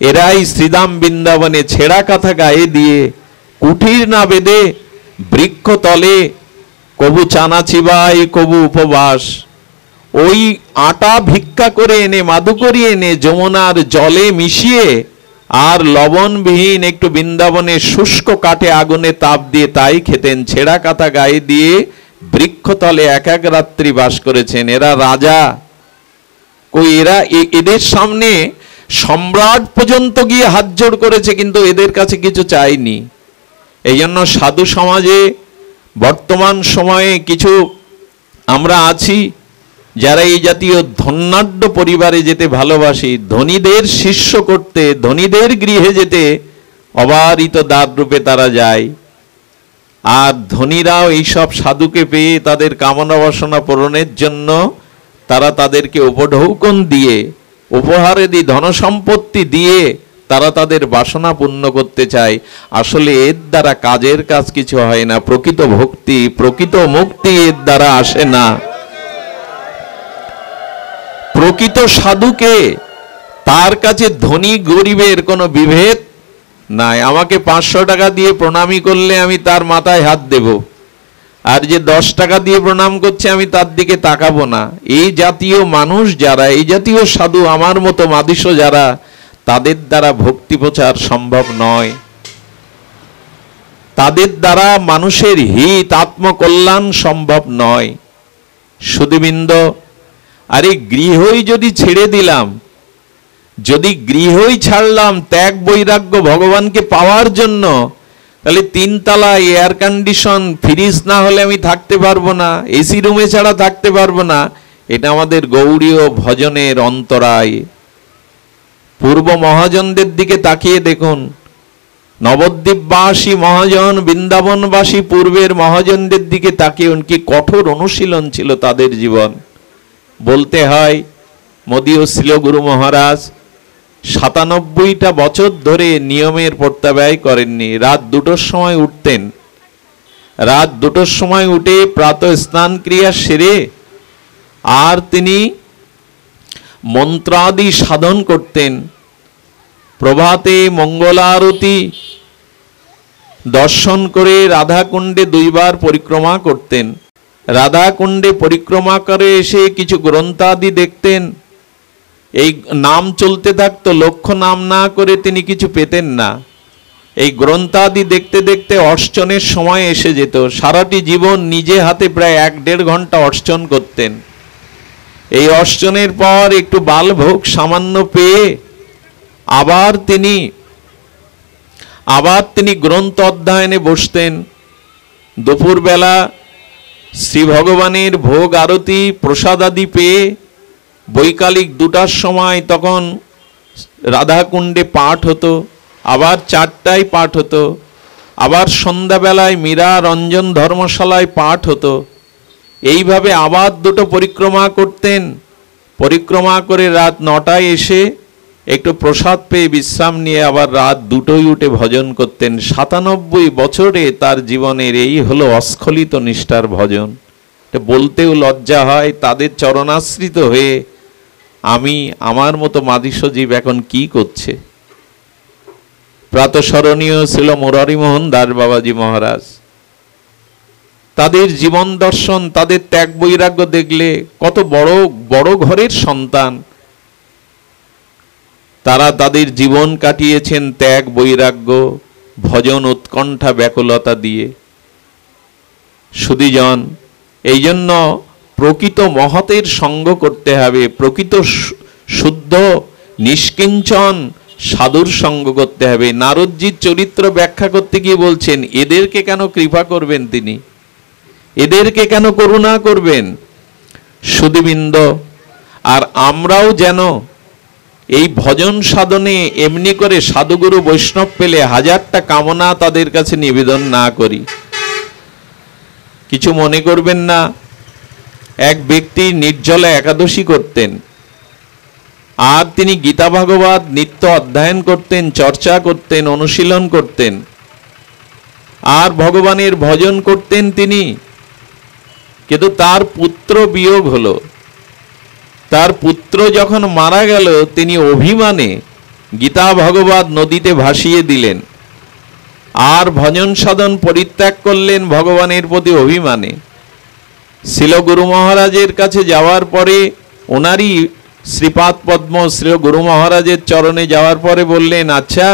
এরাই শ্রীধাম বৃন্দাবনে ছেঁড়া কাঁথা গায়ে দিয়ে, কুঠির না বেঁধে, বৃক্ষ তলে কবু চানা চিবাই, কবু উপবাস, ওই আটা ভিক্ষা করে এনে, মাদুকরি এনে যমুনার জলে মিশিয়ে আর লবণবিহীন একটু বৃন্দাবনে শুষ্ক কাঠে আগুনে তাপ দিয়ে তাই খেতেন। ছেঁড়া কাঁথা গায়ে দিয়ে বৃক্ষতলে এক এক রাত্রি বাস করেছেন। এরা রাজা কই? এরা এদের সামনে সম্রাট পর্যন্ত গিয়ে হাত জোড় করেছে, কিন্তু এদের কাছে কিছু চাইনি। এই জন্য সাধু সমাজে বর্তমান সময়ে কিছু আমরা আছি যারা এই জাতীয় ধনাঢ্য পরিবারে যেতে ভালোবাসি, ধনীদের শিষ্য করতে, ধনীদের গৃহে যেতে অবারিত দ্বার রূপে তারা যায়। আর ধনীরাও এইসব সাধুকে পেয়ে তাদের কামনা বাসনা পূরণের জন্য তারা তাদেরকে উপঢৌকন দিয়ে, উপহারাদি ধনসম্পত্তি দিয়ে তারা তাদের বাসনা পূর্ণ করতে চায়। আসলে এর দ্বারা কাজের কাজ কিছু হয় না। প্রকৃত ভক্তি, প্রকৃত মুক্তি এর দ্বারা আসে না। প্রকৃত সাধুকে, তার কাছে ধনী গরিবের কোনো বিভেদ নাই। আমাকে 500 টাকা দিয়ে প্রণামী করলে আমি তার মাথায় হাত দেব, আর যে 10 টাকা দিয়ে প্রণাম করছে আমি তার দিকে তাকাবো না। এই জাতীয় মানুষ যারা, এই জাতীয় সাধু আমার মতো মাদিস যারা, তাদের দ্বারা ভক্তি প্রচার সম্ভব নয়। তাদের দ্বারা মানুষের হিত, আত্মকল্যাণ সম্ভব নয়। সুধীবৃন্দ, আরে গৃহই যদি ছেড়ে দিলাম, যদি গৃহই ছাড়লাম ত্যাগ বৈরাগ্য ভগবানকে পাওয়ার জন্য, তাহলে 3 তলায় এয়ার কন্ডিশন ফ্রিজ না হলে আমি থাকতে পারবো না, এসি রুমে ছাড়া থাকতে পারবো না। এটা আমাদের গৌড়ীয় ভজনের অন্তরায়। পূর্ব মহাজনদের দিকে তাকিয়ে দেখুন, নবদ্বীপবাসী মহাজন, বৃন্দাবনবাসী পূর্বের মহাজনদের দিকে তাকিয়ে কি কঠোর অনুশীলন ছিল তাদের জীবন। বলতে হয় মোদীয় ছিল গুরু মহারাজ 97টা বছর ধরে নিয়মের প্রত্যাবয় করেননি। রাত 2টোর সময় উঠতেন, রাত 2টোর সময় উঠে প্রাতঃ স্নান ক্রিয়া সেরে আর তিনি মন্ত্রাদি সাধন করতেন। প্রভাতে মঙ্গলারতি দর্শন করে রাধাকুণ্ডে 2 বার পরিক্রমা করতেন। রাধাকুণ্ডে পরিক্রমা করে এসে কিছু গ্রন্থাদি দেখতেন। এই নাম চলতে থাকতো, লক্ষ্য নাম না করে তিনি কিছু পেতেন না। এই গ্রন্থাদি দেখতে দেখতে অর্চনের সময় এসে যেত। সারাটি জীবন নিজে হাতে প্রায় 1-1.5 ঘন্টা অর্চন করতেন। এই অর্চনের পর একটু বালভোগ সামান্য পেয়ে আবার তিনি গ্রন্থ অধ্যয়নে বসতেন। দুপুরবেলা শ্রী ভগবানের ভোগ আরতি প্রসাদ আদি পেয়ে বৈকালিক 2টার সময় তখন রাধাকুণ্ডে পাঠ হতো, আবার 4টায় পাঠ হতো, আবার সন্ধ্যাবেলায় মীরা রঞ্জন ধর্মশালায় পাঠ হতো। এইভাবে আবার 2টো পরিক্রমা করতেন। পরিক্রমা করে রাত 9টায় এসে একটু প্রসাদ পেয়ে বিশ্রাম নিয়ে আবার রাত 2টোয় উঠে ভজন করতেন। 97 বছরে তার জীবনের এই হলো অস্খলিত নিষ্ঠার ভজন। এটা বলতেও লজ্জা হয়। তাদের চরণাশ্রিত হয়ে আমি, আমার মতো মাদিসজীব এখন কি করছে। প্রাতঃস্মরণীয় ছিল মুরারিমোহন দাস বাবাজি মহারাজ। তাদের জীবন দর্শন, তাদের ত্যাগ বৈরাগ্য দেখলে কত বড় বড় ঘরের সন্তান, তারা তাদের জীবন কাটিয়েছেন ত্যাগ বৈরাগ্য ভজন উৎকণ্ঠা ব্যাকুলতা দিয়ে। সুধীজন, এই জন্য প্রকৃত মহতের সঙ্গ করতে হবে, প্রকৃত শুদ্ধ নিষ্কিঞ্চন সাধুর সঙ্গ করতে হবে। নারদজির চরিত্র ব্যাখ্যা করতে গিয়ে বলছেন, এদেরকে কেন কৃপা করবেন তিনি, এদেরকে কেন করুণা করবেন। সুধীবৃন্দ, আর আমরাও যেন এই ভজন সাধনে এমনি করে সাধুগুরু বৈষ্ণব পেলে 1000টা কামনা তাদের কাছে নিবেদন না করি। কিছু মনে করবেন না। এক ব্যক্তি নির্জলা একাদশী করতেন, আর তিনি গীতা ভাগবত নিত্য অধ্যয়ন করতেন, চর্চা করতেন, অনুশীলন করতেন, আর ভগবানের ভজন করতেন তিনি। কিন্তু তার পুত্র বিয়োগ হলো। তার পুত্র যখন মারা গেল, তিনি অভিমানে গীতা ভাগবত নদীতে ভাসিয়ে দিলেন, আর ভজন সাধন পরিত্যাগ করলেন ভগবানের প্রতি অভিমানে। শিল গুরু মহারাজের কাছে যাওয়ার পরে ওনারই শ্রীপাদ পদ্ম শ্রী গুরু মহারাজের চরণে যাওয়ার পরে বললেন, আচ্ছা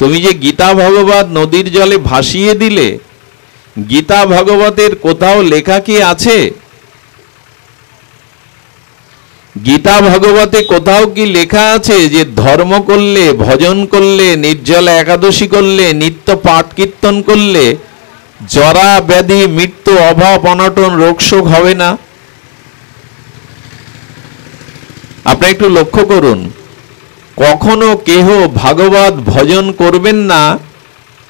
তুমি যে গীতা ভাগবত নদীর জলে ভাসিয়ে দিলে, গীতা ভাগবতের কোথাও লেখা কি আছে? গীতা ভাগবতে কোথাও কি লেখা আছে যে ধর্ম করলে, ভজন করলে, নির্জলা একাদশী করলে, নিত্য পাঠ কীর্তন করলে জরা ব্যাধি মৃত্যু অভাব অনটন রোগ শোক হবে না? আপনি একটু লক্ষ্য করুন, কখনো কেহ ভাগবত ভজন করবেন না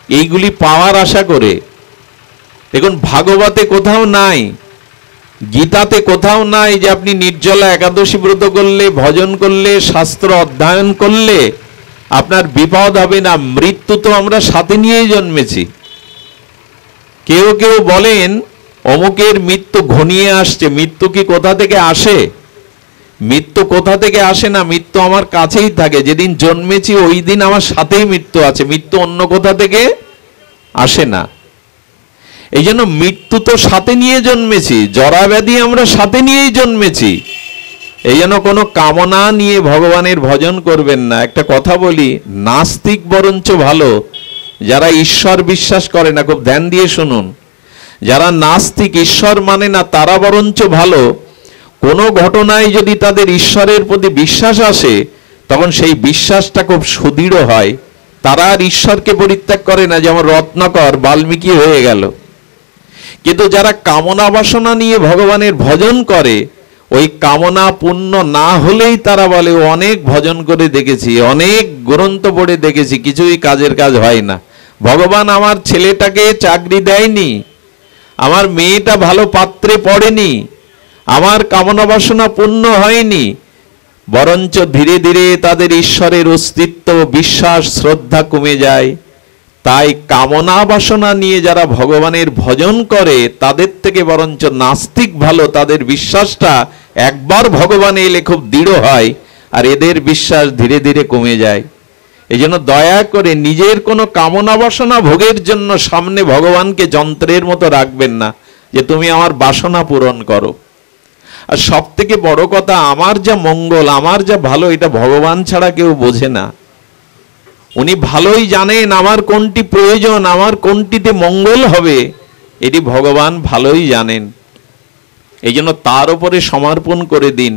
এইগুলি পাওয়ার আশা করে। দেখুন, ভাগবতে কোথাও নাই, গীতাতে কোথাও নাই যে আপনি নির্জলা একাদশী ব্রত করলে, ভজন করলে, শাস্ত্র অধ্যয়ন করলে আপনার বিপদ হবে না। মৃত্যু তো আমরা সাথে নিয়েই জন্মেছি। কেউ কেউ বলেন অমুকের মৃত্যু ঘনিয়ে আসছে। মৃত্যু কি কোথা থেকে আসে? মৃত্যু কোথা থেকে আসে না, মৃত্যু আমার কাছেই থাকে। যেদিন জন্মেছি ওই দিন আমার সাথেই মৃত্যু আছে, মৃত্যু অন্য কোথা থেকে আসে না। এই জন্য মৃত্যু তো সাথে নিয়ে জন্মেছি, জরা ব্যাধি আমরা সাথে নিয়েই জন্মেছি। এই জন্য কোনো কামনা নিয়ে ভগবানের ভজন করবেন না। একটা কথা বলি, নাস্তিক বরঞ্চ ভালো, যারা ঈশ্বর বিশ্বাস করে না। খুব ধ্যান দিয়ে শুনুন, যারা নাস্তিক, ঈশ্বর মানে না, তারা বরঞ্চ ভালো। কোনো ঘটনায় যদি তাদের ঈশ্বরের প্রতি বিশ্বাস আসে, তখন সেই বিশ্বাসটা খুব সুদৃঢ় হয়। তারা আর ঈশ্বরকে পরিত্যাগ করে না, যেমন রত্নাকর বাল্মীকি হয়ে গেল। কিন্তু যারা কামনা বাসনা নিয়ে ভগবানের ভজন করে, ওই কামনা পূর্ণ না হলেই তারা বলে অনেক ভজন করে দেখেছি, অনেক গ্রন্থ পড়ে দেখেছি, কিছুই কাজের কাজ হয় না। ভগবান আমার ছেলেটাকে চাকরি দেয়নি, আমার মেয়েটা ভালো পাত্রে পড়েনি, আমার কামনা বাসনা পূর্ণ হয়নি। বরঞ্চ ধীরে ধীরে তাদের ঈশ্বরের অস্তিত্ব, বিশ্বাস, শ্রদ্ধা কমে যায়। তাই কামনা বাসনা নিয়ে যারা ভগবানের ভজন করে, তাদের থেকে বরঞ্চ নাস্তিক ভালো। তাদের বিশ্বাসটা একবার ভগবানে এলে খুব দৃঢ় হয়, আর এদের বিশ্বাস ধীরে ধীরে কমে যায়। এই জন্য দয়া করে নিজের কোনো কামনা বাসনা ভোগের জন্য সামনে ভগবানকে যন্ত্রের মতো রাখবেন না, যে তুমি আমার বাসনা পূরণ করো। আর সব থেকে বড় কথা, আমার যা মঙ্গল, আমার যা ভালো, এটা ভগবান ছাড়া কেউ বোঝে না। উনি ভালোই জানেন আমার কোনটি প্রয়োজন, আমার কোনটিতে মঙ্গল হবে, এটি ভগবান ভালোই জানেন। এই জন্য তার উপরে সমর্পণ করে দিন।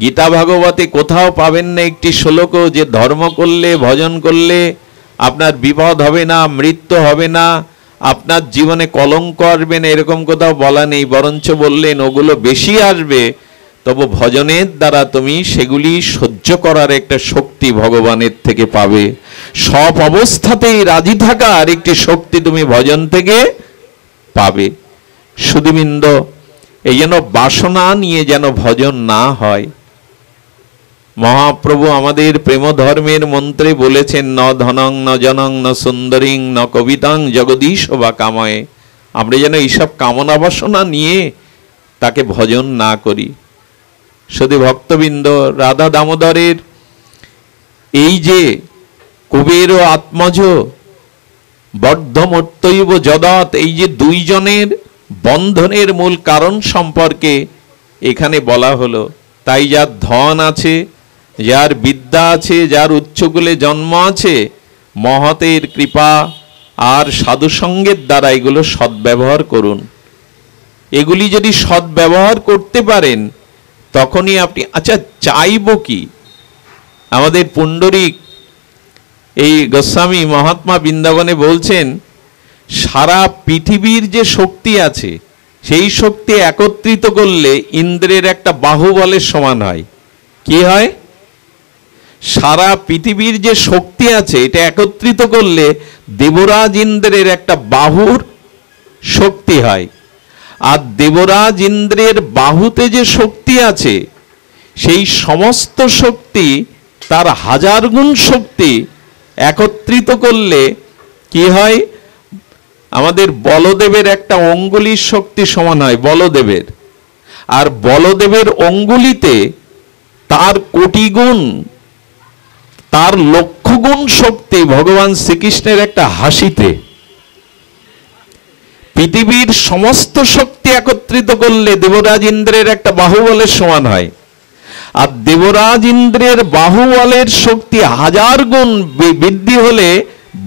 গীতা ভাগবতে কোথাও পাবেন না একটি শ্লোকও যে ধর্ম করলে, ভজন করলে আপনার বিপদ হবে না, মৃত্যু হবে না, আপনার জীবনে কলঙ্ক আসবে না, এরকম কোথাও বলা নেই। বরঞ্চ বললেন ওগুলো বেশি আসবে, তবু ভজনের দ্বারা তুমি সেগুলি সহ্য করার একটা শক্তি ভগবানের থেকে পাবে। সব অবস্থাতেই রাজি থাকার একটি শক্তি তুমি ভজন থেকে পাবে। সুধীবৃন্দ, এই যেন বাসনা নিয়ে যেন ভজন না হয়। মহাপ্রভু আমাদের প্রেম ধর্মের মন্ত্রে বলেছেন, ন ধনং ন জনং ন সুন্দরীং ন কবিতাং জগদীশ বা কাময়ে। আমরা যেন এইসব কামনা বাসনা নিয়ে তাকে ভজন না করি। শুধু ভক্তবৃন্দ, রাধা দামোদরের এই যে কুবের ও আত্মজ বদ্ধমর্তৈব যদৎ, এই যে দুইজনের বন্ধনের মূল কারণ সম্পর্কে এখানে বলা হলো। তাই যার ধন আছে, যার বিদ্যা আছে, যার উচ্চকুলে জন্ম আছে, মহতের কৃপা আর সাধুসঙ্গের দ্বারা এগুলো সদ্ব্যবহার করুন। এগুলি যদি সদ্ব্যবহার করতে পারেন, তখনই আপনি, আচ্ছা চাইব কি? আমাদের পুণ্ডরিক এই গোস্বামী মহাত্মা বৃন্দাবনে বলছেন, সারা পৃথিবীর যে শক্তি আছে, সেই শক্তি একত্রিত করলে ইন্দ্রের একটা বাহুবলের সমান হয়। কি হয়? সারা পৃথিবীর যে শক্তি আছে, এটা একত্রিত করলে দেবরাজ ইন্দ্রের একটা বাহুর শক্তি হয়। আর দেবরাজ ইন্দ্রের বাহুতে যে শক্তি আছে, সেই সমস্ত শক্তি, তার 1000 গুণ শক্তি একত্রিত করলে কি হয়? আমাদের বলদেবের একটা অঙ্গুলির শক্তি সমান হয় বলদেবের। আর বলদেবের অঙ্গুলিতে তার কোটি গুণ, তার 1,00,000 গুণ শক্তি ভগবান শ্রীকৃষ্ণের একটা হাসিতে। পৃথিবীর সমস্ত শক্তি একত্রিত করলে দেবরাজ ইন্দ্রের একটা বাহুবলের সমান হয়। আর দেবরাজ ইন্দ্রের বাহুবলের শক্তি 1000 গুণ বৃদ্ধি হলে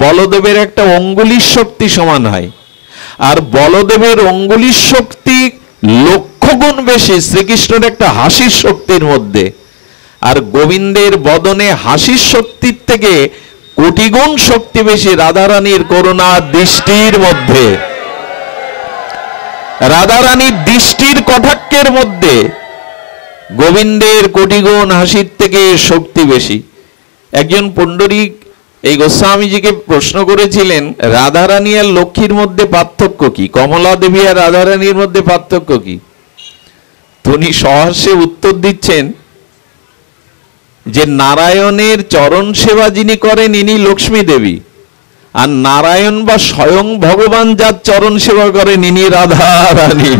বলদেবের একটা অঙ্গুলির শক্তি সমান হয়। আর বলদেবের অঙ্গুলির শক্তি 1,00,000 গুণ বেশি শ্রীকৃষ্ণের একটা হাসির শক্তির মধ্যে। আর গোবিন্দের বদনে হাসির শক্তির থেকে কোটি গুণ শক্তি বেশি রাধারানীর করুণা দৃষ্টির মধ্যে। রাধারানীর দৃষ্টির কটাক্ষের মধ্যে গোবিন্দের কোটিগুণ হাসির থেকে শক্তি বেশি। একজন পণ্ডিত এই গোস্বামীজিকে প্রশ্ন করেছিলেন, রাধারানী আর লক্ষ্মীর মধ্যে পার্থক্য কি, কমলা দেবী আর রাধারানীর মধ্যে পার্থক্য কি? উনি সহর্ষে উত্তর দিচ্ছেন যে নারায়ণের চরণ সেবা যিনি করেন ইনি লক্ষ্মী দেবী, আর নারায়ণ বা স্বয়ং ভগবান যার চরণ সেবা করেন ইনি রাধা রানী।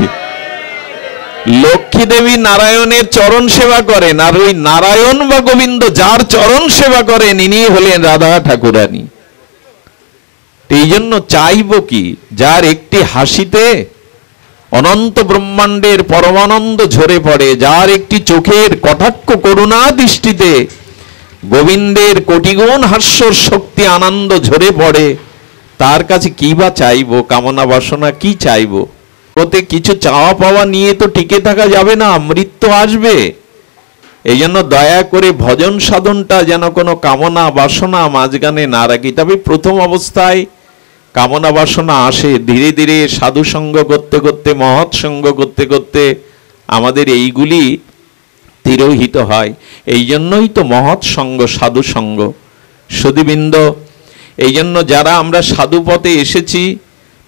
লক্ষ্মী দেবী নারায়ণের চরণ সেবা করেন, আর ওই নারায়ণ বা গোবিন্দ যার চরণ সেবা করেন ইনি হলেন রাধা ঠাকুরানী। এই জন্য চাইব কি, যার একটি হাসিতে অনন্ত ব্রহ্মাণ্ডের পরমানন্দ ঝরে পড়ে, যার একটি চোখের কটাক্ষ করুণা দৃষ্টিতে গোবিন্দের কোটিগুণ হাস্যর শক্তি আনন্দ ঝরে পড়ে, তার কাছে কি বা চাইব, কামনা বাসনা কি চাইব? ওতে কিছু চাওয়া পাওয়া নিয়ে তো টিকে থাকা যাবে না, মৃত্যু আসবে। এই জন্য দয়া করে ভজন সাধনটা যেন কোনো কামনা বাসনা মাঝখানে না রাখি। তবে প্রথম অবস্থায় কামনা বাসনা আসে, ধীরে ধীরে সাধু সঙ্গ করতে করতে, মহৎ সঙ্গ করতে করতে আমাদের এইগুলি তিরোহিত হয়। এই জন্যই তো মহৎ সঙ্গ, সাধু সঙ্গ। সুধীবৃন্দ, এই জন্য যারা আমরা সাধু পথে এসেছি,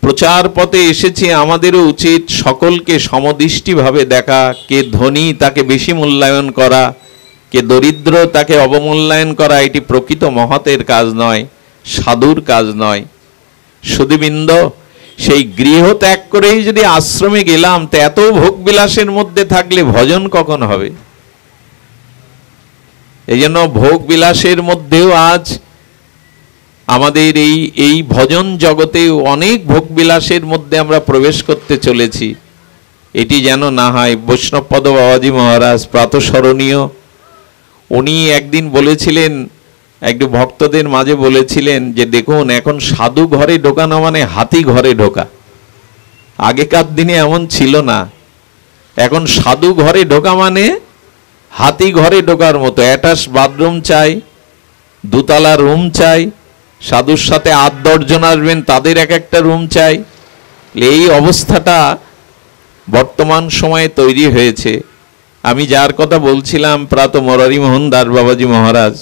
প্রচার পথে এসেছি, আমাদেরও উচিত সকলকে সমদৃষ্টিভাবে দেখা। কে ধনী তাকে বেশি মূল্যায়ন করা, কে দরিদ্র তাকে অবমূল্যায়ন করা, এটি প্রকৃত মহতের কাজ নয়, সাধুর কাজ নয়। সুধীবৃন্দ, সেই গৃহ ত্যাগ করেই যদি আশ্রমে গেলাম, তো এত ভোগ বিলাসের মধ্যে থাকলে ভজন কখন হবে? এই জন্য ভোগ বিলাসের মধ্যেও আজ আমাদের এই ভজন জগতে অনেক ভোগ বিলাসের মধ্যে আমরা প্রবেশ করতে চলেছি। এটি যেন না হয়। বৈষ্ণবপদ বাবাজি মহারাজ প্রাতঃস্মরণীয়, উনি একদিন বলেছিলেন, একটু ভক্তদের মাঝে বলেছিলেন যে দেখুন, এখন সাধু ঘরে ঢোকানো মানে হাতি ঘরে ঢোকা। আগেকার দিনে এমন ছিল না। এখন সাধু ঘরে ঢোকা মানে হাতি ঘরে ঢোকার মতো। অ্যাটাচ বাথরুম চাই, দুতলা রুম চাই, সাধুর সাথে 8-10 জন আসবেন, তাদের এক একটা রুম চাই। এই অবস্থাটা বর্তমান সময়ে তৈরি হয়েছে। আমি যার কথা বলছিলাম, প্রাত মুরারি মোহন দাস বাবাজি মহারাজ,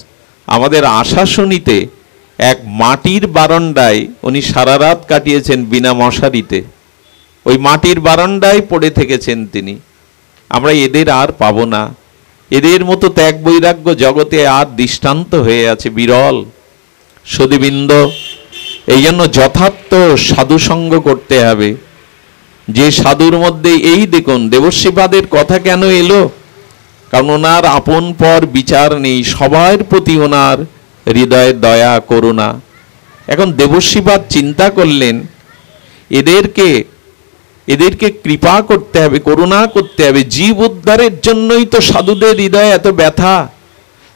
আমাদের আশাশুনিতে এক মাটির বারান্দায় উনি সারা রাত কাটিয়েছেন বিনা মশারিতে। ওই মাটির বারান্দায় পড়ে থেকেছেন তিনি। আমরা এদের আর পাবো না। এদের মতো ত্যাগ বৈরাগ্য জগতে আর দৃষ্টান্ত হয়ে আছে, বিরল। সুধীবৃন্দ, এই জন্য যথার্থ সাধুসঙ্গ করতে হবে। যে সাধুর মধ্যে, এই দেখুন দেবশ্রীপাদের কথা কেন এলো, কারণ ওনার আপন পর বিচার নেই, সবার প্রতি ওনার হৃদয়ের দয়া করুণা। এখন দেবশ্রীপাদ চিন্তা করলেন, এদেরকে কৃপা করতে হবে, করুণা করতে হবে। জীব উদ্ধারের জন্যই তো সাধুদের হৃদয়ে এত ব্যথা,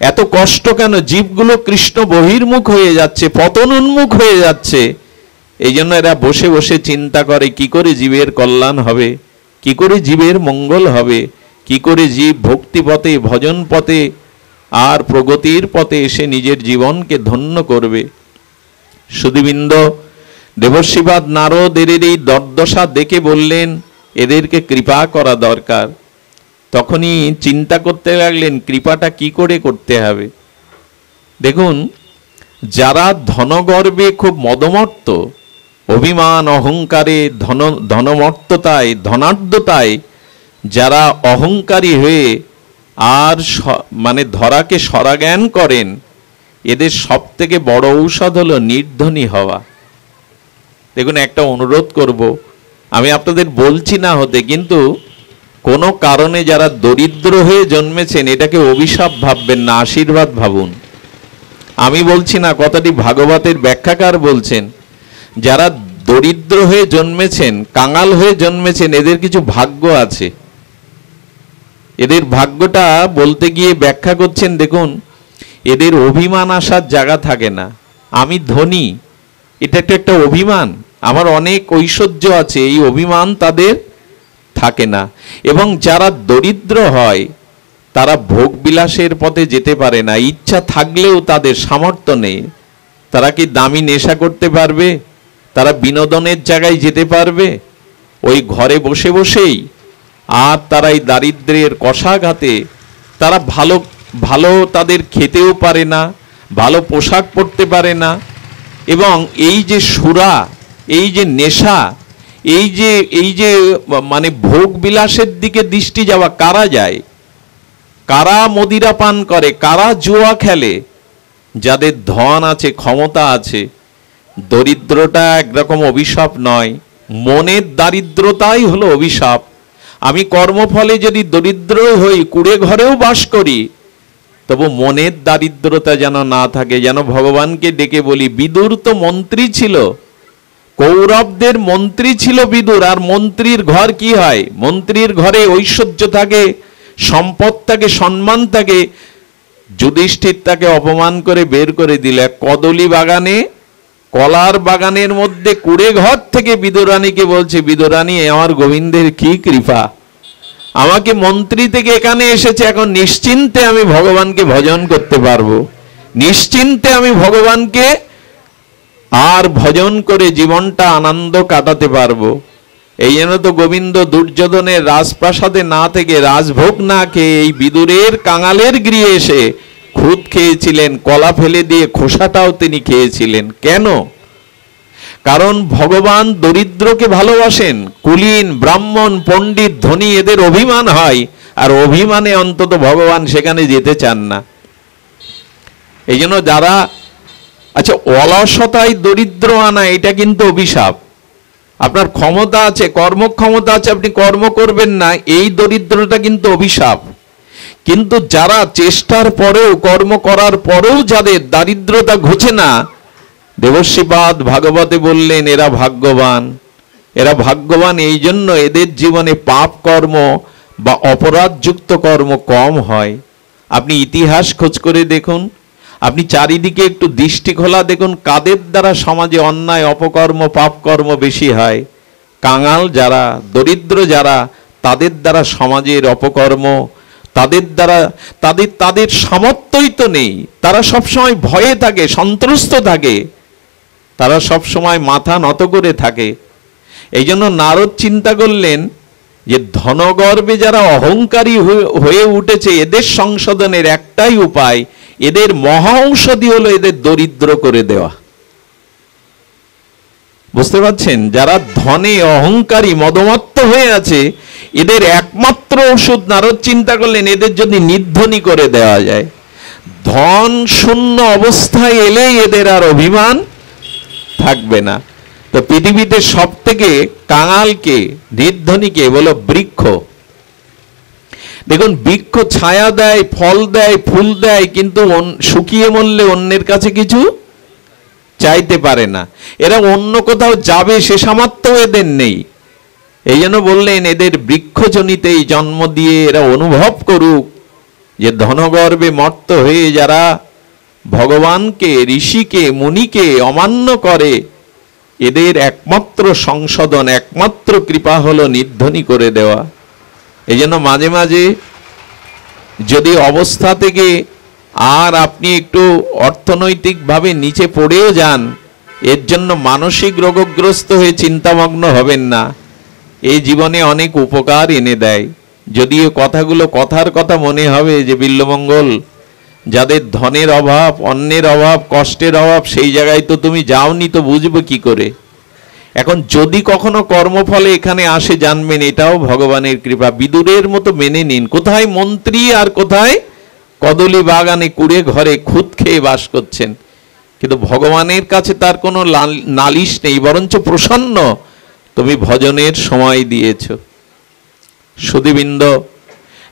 এত কষ্ট কেন? জীবগুলো কৃষ্ণ বহির্মুখ হয়ে যাচ্ছে, পতন উন্মুখ হয়ে যাচ্ছে। এই জন্য এরা বসে বসে চিন্তা করে কি করে জীবের কল্যাণ হবে, কি করে জীবের মঙ্গল হবে, কি করে জীব ভক্তি পথে, ভজন পথে আর প্রগতির পথে এসে নিজের জীবনকে ধন্য করবে। সুধীবৃন্দ, দেবশ্রীপাদ নারদ এদের এই দুর্দশা দেখে বললেন এদেরকে কৃপা করা দরকার। তখনই চিন্তা করতে লাগলেন কৃপাটা কি করে করতে হবে। দেখুন, যারা ধনগর্বে খুব মদমত্ত, অভিমান অহংকারে, ধনমত্ততায়, ধনাঢ্যতায় যারা অহংকারী হয়ে আর মানে ধরাকে সরাজ্ঞান করেন, এদের সব থেকে বড় ঔষধ হলো নির্ধনী হওয়া। দেখুন, একটা অনুরোধ করব, আমি আপনাদের বলছি না হতে, কিন্তু কোনো কারণে যারা দরিদ্র হয়ে জন্মেছেন এটাকে অভিশাপ ভাববেন না, আশীর্বাদ ভাবুন। আমি বলছি না, কথাটি ভাগবতের ব্যাখ্যাকার বলছেন। যারা দরিদ্র হয়ে জন্মেছেন, কাঙাল হয়ে জন্মেছেন, এদের কিছু ভাগ্য আছে। এদের ভাগ্যটা বলতে গিয়ে ব্যাখ্যা করছেন, দেখুন এদের অভিমান আসার জায়গা থাকে না। আমি ধনী, এটা একটা অভিমান, আমার অনেক ঐশ্বর্য আছে, এই অভিমান তাদের থাকে না। এবং যারা দরিদ্র হয় তারা ভোগ বিলাসের পথে যেতে পারে না, ইচ্ছা থাকলেও তাদের সামর্থ্য নেই। তারা কি দামি নেশা করতে পারবে? তারা বিনোদনের জায়গায় যেতে পারবে? ওই ঘরে বসে বসেই আর তারা এই দারিদ্র্যের কষাঘাতে তারা ভালো ভালো তাদের খেতেও পারে না, ভালো পোশাক পরতে পারে না, এবং এই যে সুরা, এই যে নেশা, এই যে মানে ভোগ বিলাসের দিকে দৃষ্টি যাওয়া, কারা যায়, কারা মদিরা পান করে, কারা জুয়া খেলে? যাদের ধন আছে, ক্ষমতা আছে। দরিদ্রতা একরকম অভিশাপ নয়, মনের দারিদ্রতাই হলো অভিশাপ। আমি কর্মফলে যদি দরিদ্র হই, কুড়ে ঘরেও বাস করি, তবু মনের দারিদ্রতা যেন না থাকে। যেন ভগবানকে ডেকে বলি, বিদুর তো মন্ত্রী ছিল, কৌরবদের মন্ত্রী ছিল বিদুর। আর মন্ত্রীর ঘর কি হয়? মন্ত্রীর ঘরে ঐশ্বর্য থাকে, সম্পদ থাকে, সম্মান থাকে। যুধিষ্ঠির তাকে অপমান করে বের করে দিলে কদলী বাগানে, কলার বাগানের মধ্যে কুড়ে ঘর থেকে বিদুরানীকে বলছে, বিদুরানী আমার গোবিন্দের কি কৃপা, আমাকে মন্ত্রী থেকে এখানে এসেছে, এখন নিশ্চিন্তে আমি ভগবানকে ভজন করতে পারবো, নিশ্চিন্তে আমি ভগবানকে আর ভজন করে জীবনটা আনন্দ কাটাতে পারবো। এই জন্য তো গোবিন্দ দুর্যোধনের রাজপ্রাসাদে না থেকে, রাজভোগ না খেয়ে এই বিদুরের কাঙালের গৃহে এসে খুদ খেয়েছিলেন, কলা ফেলে দিয়ে খোসাটাও তিনি খেয়েছিলেন। কেন? কারণ ভগবান দরিদ্রকে ভালোবাসেন। কুলীন, ব্রাহ্মণ, পণ্ডিত, ধনী এদের অভিমান হয়, আর অভিমানে অন্তত ভগবান সেখানে যেতে চান না। এই জন্য যারা, আচ্ছা, অলসতায় দরিদ্র আনা, এটা কিন্তু অভিশাপ। আপনার ক্ষমতা আছে, কর্মক্ষমতা আছে, আপনি কর্ম করবেন না, এই দরিদ্রতা কিন্তু অভিশাপ। কিন্তু যারা চেষ্টার পরেও, কর্ম করার পরেও যাদের দারিদ্রতা ঘুচে না, দেবশ্রীপাদ ভাগবতে বললেন এরা ভাগ্যবান। এরা ভাগ্যবান এই জন্য এদের জীবনে পাপ কর্ম বা অপরাধযুক্ত কর্ম কম হয়। আপনি ইতিহাস খোঁজ করে দেখুন, আপনি চারিদিকে একটু দৃষ্টি খোলা দেখুন, কাদের দ্বারা সমাজে অন্যায়, অপকর্ম, পাপকর্ম বেশি হয়? কাঙাল যারা, দরিদ্র যারা, তাদের দ্বারা সমাজের অপকর্ম, তাদের দ্বারা তাদের সামর্থ্যই তো নেই। তারা সবসময় ভয়ে থাকে, সন্ত্রস্ত থাকে, তারা সবসময় মাথা নত করে থাকে। এই জন্য নারদ চিন্তা করলেন যে ধনগর্বে যারা অহংকারী হয়ে উঠেছে, এদের সংশোধনের একটাই উপায়, এদের মহা ঔষধি হলো এদের দরিদ্র করে দেওয়া। বুঝতে পারছেন? যারা ধনে অহংকারী, মদমত্ত হয়ে আছে, এদের একমাত্র ওষুধ নারদ চিন্তা করলেন, এদের যদি নির্ধনী করে দেওয়া যায়, ধন শূন্য অবস্থায় এলেই এদের আর অভিমান থাকবে না। তো পৃথিবীতে সব থেকে কাঙালকে, নির্ধনীকে বলো বৃক্ষ। দেখুন, বৃক্ষ ছায়া দেয়, ফল দেয়, ফুল দেয়, কিন্তু শুকিয়ে মরলে অন্যের কাছে কিছু চাইতে পারে না। এরা অন্য কোথাও যাবে সে সামর্থ্য এদের নেই। এই জন্য বললেন এদের বৃক্ষজনিতেই জন্ম দিয়ে এরা অনুভব করুক যে ধনগর্বে মর্ত হয়ে যারা ভগবানকে, ঋষিকে, মুনিকে অমান্য করে, এদের একমাত্র সংশোধন, একমাত্র কৃপা হলো নির্ধনী করে দেওয়া। এই জন্য মাঝে মাঝে যদি অবস্থা থেকে আর আপনি একটু অর্থনৈতিকভাবে নিচে পড়েও যান, এর জন্য মানসিক রোগগ্রস্ত হয়ে চিন্তামগ্ন হবেন না। এই জীবনে অনেক উপকার এনে দেয়। যদিও কথাগুলো কথার কথা মনে হবে যে বিল্বমঙ্গল, যাদের ধনের অভাব, অন্নের অভাব, কষ্টের অভাব, সেই জায়গায় তো তুমি যাওনি, তো বুঝবে কি করে? এখন যদি কখনো কর্মফলে এখানে আসে, জানবেন এটাও ভগবানের কৃপা। বিদুরের মতো মেনে নিন। কোথায় মন্ত্রী আর কোথায় কদলী বাগানে কুড়ে ঘরে খুদ খেয়ে বাস করছেন, কিন্তু ভগবানের কাছে তার কোনো নালিশ নেই, বরঞ্চ প্রসন্ন, তুমি ভজনের সময় দিয়েছ। সুধীবৃন্দ,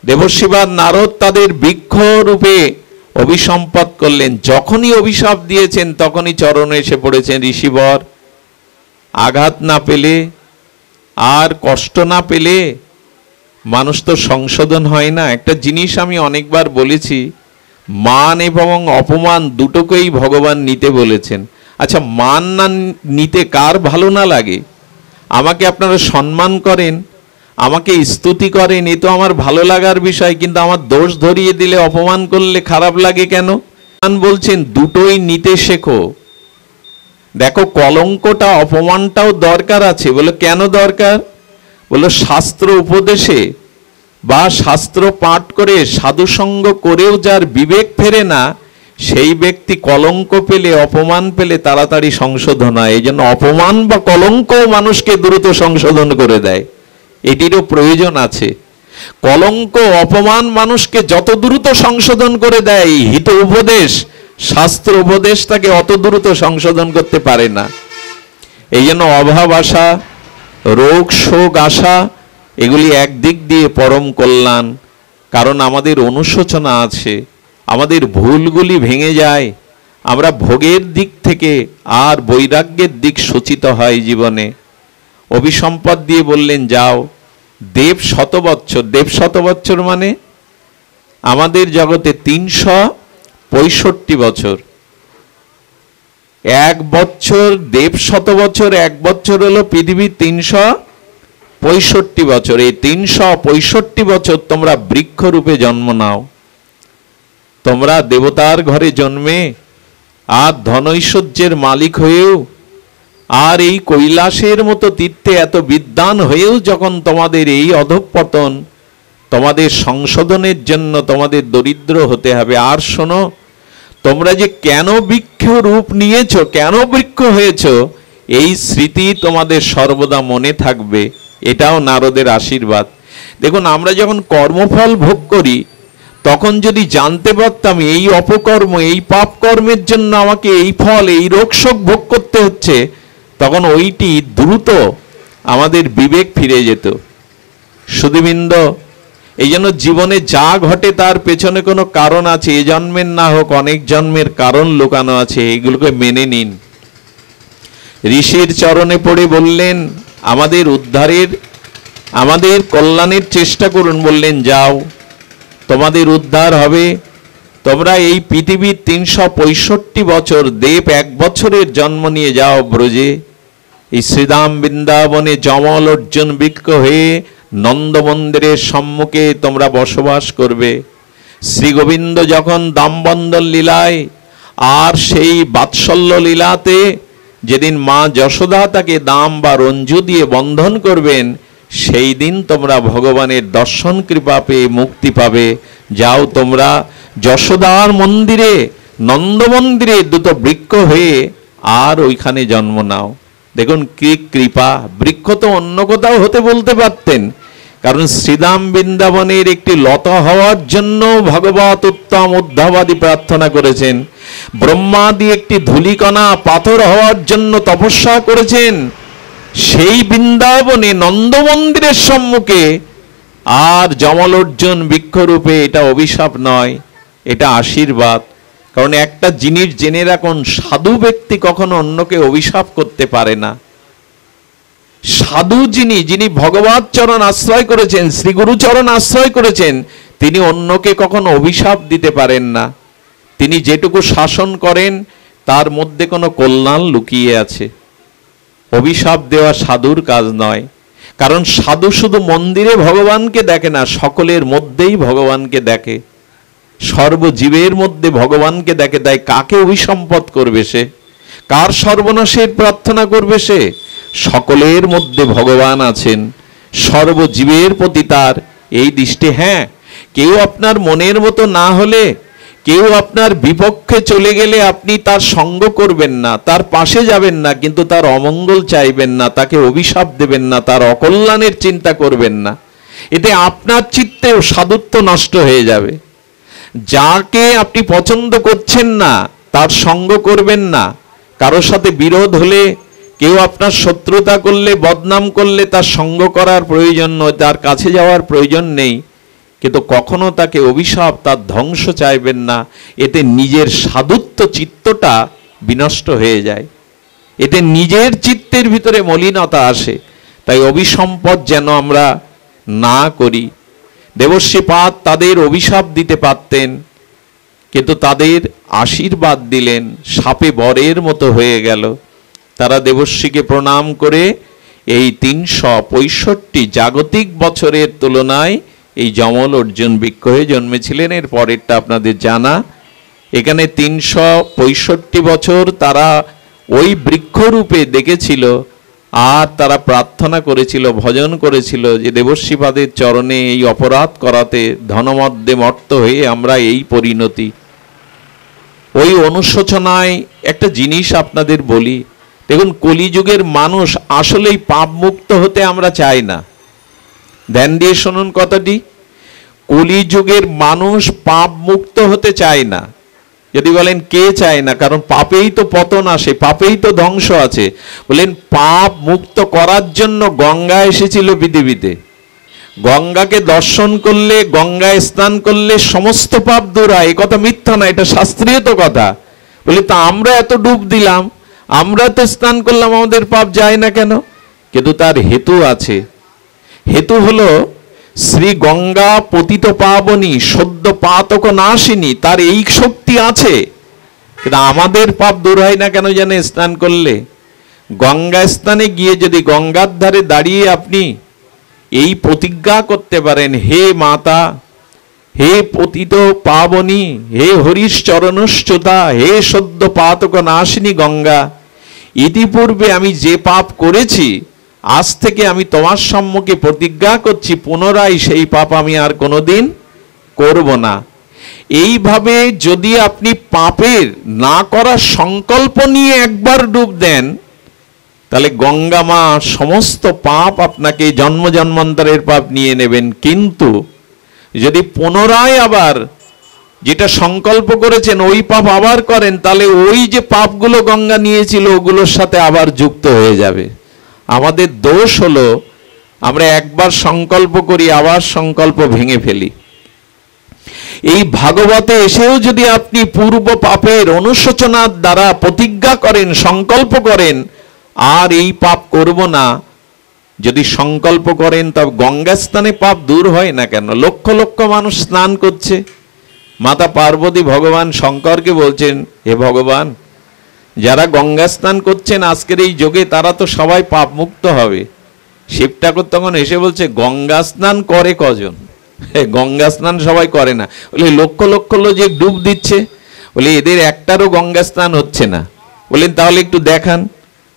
দেবশ্রীপাদ নারদ তাদের বৃক্ষ রূপে অভিসম্পদ করলেন। যখনই অভিশাপ দিয়েছেন তখনই চরণে এসে পড়েছেন ঋষিবর। আঘাত না পেলে আর কষ্ট না পেলে মানুষ তো সংশোধন হয় না। একটা জিনিস আমি অনেকবার বলেছি, মান এবং অপমান দুটোকেই ভগবান নিতে বলেছেন। আচ্ছা, মান না নিতে কার ভালো না লাগে? আমাকে আপনারা সম্মান করেন, আমাকে স্তুতি করেন, এ তো আমার ভালো লাগার বিষয়, কিন্তু আমার দোষ ধরিয়ে দিলে, অপমান করলে খারাপ লাগে কেন? বলছেন দুটোই নিতে শেখো। দেখো, কলঙ্কটা, অপমানটাও দরকার আছে। বলে কেন দরকার? বলল শাস্ত্র উপদেশে বা শাস্ত্র পাঠ করে সাধুসঙ্গ করেও যার বিবেক ফেরে না, সেই ব্যক্তি কলঙ্ক পেলে, অপমান পেলে তাড়াতাড়ি সংশোধন হয়। এই জন্য অপমান বা কলঙ্ক মানুষকে দ্রুত সংশোধন করে দেয়, এটিরও প্রয়োজন আছে। কলঙ্ক অপমান মানুষকে যত দ্রুত সংশোধন করে দেয়, হিত উপদেশ শাস্ত্র উপদেশ তাকে অত দ্রুত সংশোধন করতে পারে না। এই জন্য অভাব আসা, রোগ শোক আসা, এগুলি একদিক দিয়ে পরম কল্যাণ। কারণ আমাদের অনুশোচনা আছে, আমাদের ভুলগুলি ভেঙে যায়, আমরা ভোগের দিক থেকে আর বৈরাগ্যের দিক সূচিত হয় জীবনে। অভিসম্পদ দিয়ে বললেন যাও। দেব শতবৎসর, দেব শতবৎসর মানে আমাদের জগতে 365 বছর। এক বছর দেব শতবৎসর, এক বছর হলো পৃথিবীর 365 বছর। এই 365 বছর তোমরা বৃক্ষরূপে জন্ম নাও, তোমরা দেবতার ঘরে জন্মে আর ধনৈশ্বর্যের মালিক হয়েও আর এই কৈলাসের মতো তীর্থে এত বিদ্বান হয়েও যখন তোমাদের এই অধঃপতন, তোমাদের সংশোধনের জন্য তোমাদের দরিদ্র হতে হবে। আর শোনো, তোমরা যে কেন বৃক্ষ রূপ নিয়েছো, কেন বৃক্ষ হয়েছো, এই স্মৃতি তোমাদের সর্বদা মনে থাকবে। এটাও নারদের আশীর্বাদ। দেখুন, আমরা যখন কর্মফল ভোগ করি, তখন যদি জানতে পারতাম এই অপকর্ম, এই পাপ কর্মের জন্য আমাকে এই ফল, এই রোগ শোক ভোগ করতে হচ্ছে, তখন ওইটি দ্রুত আমাদের বিবেক ফিরে যেত। সুধীবৃন্দ, এই জন্য জীবনে যা ঘটে তার পেছনে কোনো কারণ আছে, এ জন্মের না হোক অনেক জন্মের কারণ লুকানো আছে, এগুলোকে মেনে নিন। ঋষির চরণে পড়ে বললেন আমাদের উদ্ধারের, আমাদের কল্যাণের চেষ্টা করুন। বললেন যাও, তোমাদের উদ্ধার হবে। তোমরা এই পৃথিবীর 365 বছর, দেব 1 বছরের জন্ম নিয়ে যাও ব্রজে। এই শ্রীধাম বৃন্দাবনে যমল অর্জুন বৃক্ষ হয়ে নন্দ মন্দিরের সম্মুখে তোমরা বসবাস করবে। শ্রী গোবিন্দ যখন দামবন্দর লীলায় আর সেই বাৎসল্য লীলাতে যেদিন মা যশোদা তাকে দাম বা রঞ্জু দিয়ে বন্ধন করবেন, সেই দিন তোমরা ভগবানের দর্শন কৃপা পেয়ে মুক্তি পাবে। যাও, তোমরা যশোদার মন্দিরে, নন্দ মন্দিরে দুটো বৃক্ষ হয়ে আর ওইখানে জন্ম নাও। দেখুন কি কৃপা! বৃক্ষ তো অন্য কোথাও হতে বলতে পারতেন, কারণ শ্রীধাম বৃন্দাবনের একটি লতা হওয়ার জন্য ভগবত উত্তম উদ্ধবাদী প্রার্থনা করেছেন। ব্রহ্মাদি একটি ধূলিকণা পাথর হওয়ার জন্য তপস্যা করেছেন। সেই বৃন্দাবনে নন্দ মন্দিরের সম্মুখে আর যমল অর্জুন বৃক্ষরূপে, এটা অভিশাপ নয়, এটা আশীর্বাদ। কারণ একটা জিনিস জেনে রাখুন, সাধু ব্যক্তি কখনো অন্যকে অভিশাপ করতে পারে না। সাধু যিনি ভগবত চরণ আশ্রয় করেছেন, শ্রী গুরু চরণ আশ্রয় করেছেন, তিনি অন্যকে কখনো অভিশাপ দিতে পারেন না। তিনি যেটুকু শাসন করেন তার মধ্যে কোনো কল্যাণ লুকিয়ে আছে। অভিশাপ দেওয়া সাধুর কাজ নয়। কারণ সাধু শুধু মন্দিরে ভগবানকে দেখে না, সকলের মধ্যেই ভগবানকে দেখে, সর্বজীবের মধ্যে ভগবানকে দেখে। তাই কাকে অভিসম্পদ করবে সে? কার সর্বনাশের প্রার্থনা করবে সে? সকলের মধ্যে ভগবান আছেন, সর্বজীবের প্রতি তার এই দৃষ্টি। হ্যাঁ, কেউ আপনার মনের মতো না হলে, কেউ আপনার বিপক্ষে চলে গেলে আপনি তার সঙ্গ করবেন না, তার পাশে যাবেন না, কিন্তু তার অমঙ্গল চাইবেন না, তাকে অভিশাপ দেবেন না, তার অকল্যাণের চিন্তা করবেন না। এতে আপনার চিত্তেও সাধুত্ব নষ্ট হয়ে যাবে। যাকে আপনি পছন্দ করছেন না তার সঙ্গ করবেন না। কারোর সাথে বিরোধ হলে, কেউ আপনার শত্রুতা করলে, বদনাম করলে তার সঙ্গ করার প্রয়োজন নয়, তার কাছে যাওয়ার প্রয়োজন নেই। কিন্তু কখনো তাকে অভিশাপ, তার ধ্বংস চাইবেন না। এতে নিজের সাধুত্ব চিত্তটা বিনষ্ট হয়ে যায়, এতে নিজের চিত্তের ভিতরে মলিনতা আসে। তাই অভিসম্পদ যেন আমরা না করি। দেবর্ষিপাদ তাদের অভিশাপ দিতে পারতেন, কিন্তু তাদের আশীর্বাদ দিলেন, সাপে বরের মতো হয়ে গেল। তারা দেবর্ষিকে প্রণাম করে এই 365 জাগতিক বছরের তুলনায় এই যমল অর্জুন বৃক্ষ হয়ে জন্মেছিলেন। এর পরেরটা আপনাদের জানা। এখানে 365 বছর তারা ওই বৃক্ষরূপে দেখেছিল আর তারা প্রার্থনা করেছিল, ভজন করেছিল যে দেবর্ষিপাদের চরণে এই অপরাধ করাতে ধনমধ্যে মর্ত হয়ে আমরা এই পরিণতি। ওই অনুশোচনায় একটা জিনিস আপনাদের বলি, দেখুন কলিযুগের মানুষ আসলেই পাপ মুক্ত হতে আমরা চাই না। ধ্যান দিয়ে শুনুন কথাটি, কলিযুগের মানুষ পাপ মুক্ত হতে চায় না। যদি বলেন কে চায় না, কারণ পাপেই তো পতন আসে, পাপেই তো ধ্বংস আছে। বলেন পাপ মুক্ত করার জন্য গঙ্গা এসেছিল পৃথিবীতে। গঙ্গাকে দর্শন করলে, গঙ্গায় স্নান করলে সমস্ত পাপ দূর হয়। এ কথা মিথ্যা না, এটা শাস্ত্রীয় তো কথা। বলি তা আমরা এত ডুব দিলাম, আমরা তো স্নান করলাম, আমাদের পাপ যায় না কেন? কিন্তু তার হেতু আছে। হেতু হলো শ্রী গঙ্গা পতিত পাবনী সদ্য পাতক নাশিনী, তার এই শক্তি আছে। কিন্তু আমাদের পাপ দূর হয় না কেন জানে? স্নান করলে। গঙ্গা স্নানে গিয়ে যদি গঙ্গার ধারে দাঁড়িয়ে আপনি এই প্রতিজ্ঞা করতে পারেন, হে মাতা, হে পতিত পাবনী, হে হরিশ চরণশ্চুতা, হে সদ্য পাতক নাশিনী গঙ্গা, ইতিপূর্বে আমি যে পাপ করেছি, আজ থেকে আমি তোমার সম্মুখে প্রতিজ্ঞা করছি পুনরায় সেই পাপ আমি আর কোনোদিন করব না। এইভাবে যদি আপনি পাপের না করার সংকল্প নিয়ে একবার ডুব দেন, তাহলে গঙ্গা মা সমস্ত পাপ আপনাকে জন্ম জন্মান্তরের পাপ নিয়ে নেবেন। কিন্তু যদি পুনরায় আবার যেটা সংকল্প করেছেন ওই পাপ আবার করেন, তাহলে ওই যে পাপগুলো গঙ্গা নিয়েছিল ওগুলোর সাথে আবার যুক্ত হয়ে যাবে। আমাদের দোষ হলো আমরা একবার সংকল্প করি, আবার সংকল্প ভেঙে ফেলি। এই ভাগবতে এসেও যদি আপনি পূর্ব পাপের অনুশোচনার দ্বারা প্রতিজ্ঞা করেন, সংকল্প করেন আর এই পাপ করব না, যদি সংকল্প করেন, তবে গঙ্গা স্নানে পাপ দূর হয় না কেন? লক্ষ লক্ষ মানুষ স্নান করছে। মাতা পার্বতী ভগবান শঙ্করকে বলছেন, হে ভগবান, যারা গঙ্গা স্নান করছেন আজকের এই যোগে তারা তো সবাই পাপ মুক্ত হবে। শিব ঠাকুর তখন এসে বলছে, গঙ্গা স্নান করে কজন? গঙ্গা স্নান সবাই করে না। বলে লক্ষ লক্ষ লোক যে ডুব দিচ্ছে, বলে এদের একটারও গঙ্গা স্নান হচ্ছে না। বলেন তাহলে একটু দেখান।